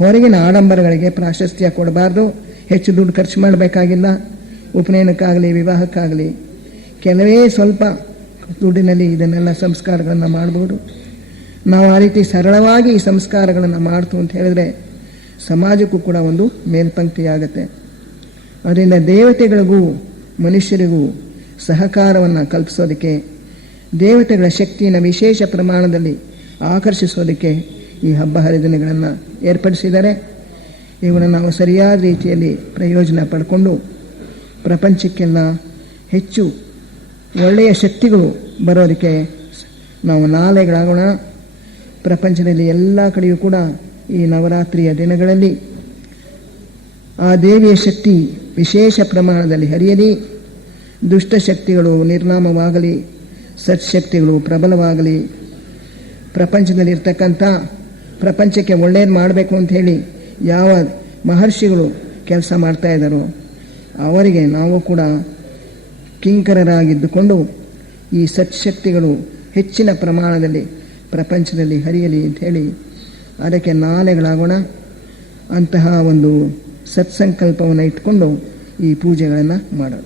ಹೊರಗಿನ ಆಡಂಬರಗಳಿಗೆ ಪ್ರಾಶಸ್ತ್ಯ ಕೊಡಬಾರ್ದು. ಹೆಚ್ಚು ದುಡ್ಡು ಖರ್ಚು ಮಾಡಬೇಕಾಗಿಲ್ಲ. ಉಪನಯನಕ್ಕಾಗಲಿ ವಿವಾಹಕ್ಕಾಗಲಿ ಕೆಲವೇ ಸ್ವಲ್ಪ ದುಡ್ಡಿನಲ್ಲಿ ಇದನ್ನೆಲ್ಲ ಸಂಸ್ಕಾರಗಳನ್ನು ಮಾಡ್ಬೋದು. ನಾವು ಆ ರೀತಿ ಸರಳವಾಗಿ ಈ ಸಂಸ್ಕಾರಗಳನ್ನು ಮಾಡ್ತು ಅಂತ ಹೇಳಿದ್ರೆ ಸಮಾಜಕ್ಕೂ ಕೂಡ ಒಂದು ಮೇಲ್ಪಂಕ್ತಿಯಾಗತ್ತೆ. ಅದರಿಂದ ದೇವತೆಗಳಿಗೂ ಮನುಷ್ಯರಿಗೂ ಸಹಕಾರವನ್ನು ಕಲ್ಪಿಸೋದಕ್ಕೆ, ದೇವತೆಗಳ ಶಕ್ತಿಯನ್ನು ವಿಶೇಷ ಪ್ರಮಾಣದಲ್ಲಿ ಆಕರ್ಷಿಸೋದಕ್ಕೆ ಈ ಹಬ್ಬ ಹರಿದಿನಗಳನ್ನು ಏರ್ಪಡಿಸಿದ್ದಾರೆ. ಇವುಗಳನ್ನು ನಾವು ಸರಿಯಾದ ರೀತಿಯಲ್ಲಿ ಪ್ರಯೋಜನ ಪಡ್ಕೊಂಡು ಪ್ರಪಂಚಕ್ಕೆಲ್ಲ ಹೆಚ್ಚು ಒಳ್ಳೆಯ ಶಕ್ತಿಗಳು ಬರೋದಕ್ಕೆ ನಾವು ನಾಲೆಗಳಾಗೋಣ. ಪ್ರಪಂಚದಲ್ಲಿ ಎಲ್ಲ ಕಡೆಯೂ ಕೂಡ ಈ ನವರಾತ್ರಿಯ ದಿನಗಳಲ್ಲಿ ಆ ದೇವಿಯ ಶಕ್ತಿ ವಿಶೇಷ ಪ್ರಮಾಣದಲ್ಲಿ ಹರಿಯಲಿ. ದುಷ್ಟಶಕ್ತಿಗಳು ನಿರ್ನಾಮವಾಗಲಿ, ಸತ್ಶಕ್ತಿಗಳು ಪ್ರಬಲವಾಗಲಿ. ಪ್ರಪಂಚದಲ್ಲಿರ್ತಕ್ಕಂಥ, ಪ್ರಪಂಚಕ್ಕೆ ಒಳ್ಳೆಯದು ಮಾಡಬೇಕು ಅಂಥೇಳಿ ಯಾವ ಮಹರ್ಷಿಗಳು ಕೆಲಸ ಮಾಡ್ತಾ ಇದ್ದಾರೋ ಅವರಿಗೆ ನಾವು ಕೂಡ ಕಿಂಕರರಾಗಿದ್ದುಕೊಂಡು ಈ ಸತ್ಶಕ್ತಿಗಳು ಹೆಚ್ಚಿನ ಪ್ರಮಾಣದಲ್ಲಿ ಪ್ರಪಂಚದಲ್ಲಿ ಹರಿಯಲಿ ಅಂಥೇಳಿ ಅದಕ್ಕೆ ನಾಲೆಗಳಾಗೋಣ. ಅಂತಹ ಒಂದು ಸತ್ಸಂಕಲ್ಪವನ್ನು ಇಟ್ಕೊಂಡು ಈ ಪೂಜೆಗಳನ್ನು ಮಾಡೋಣ.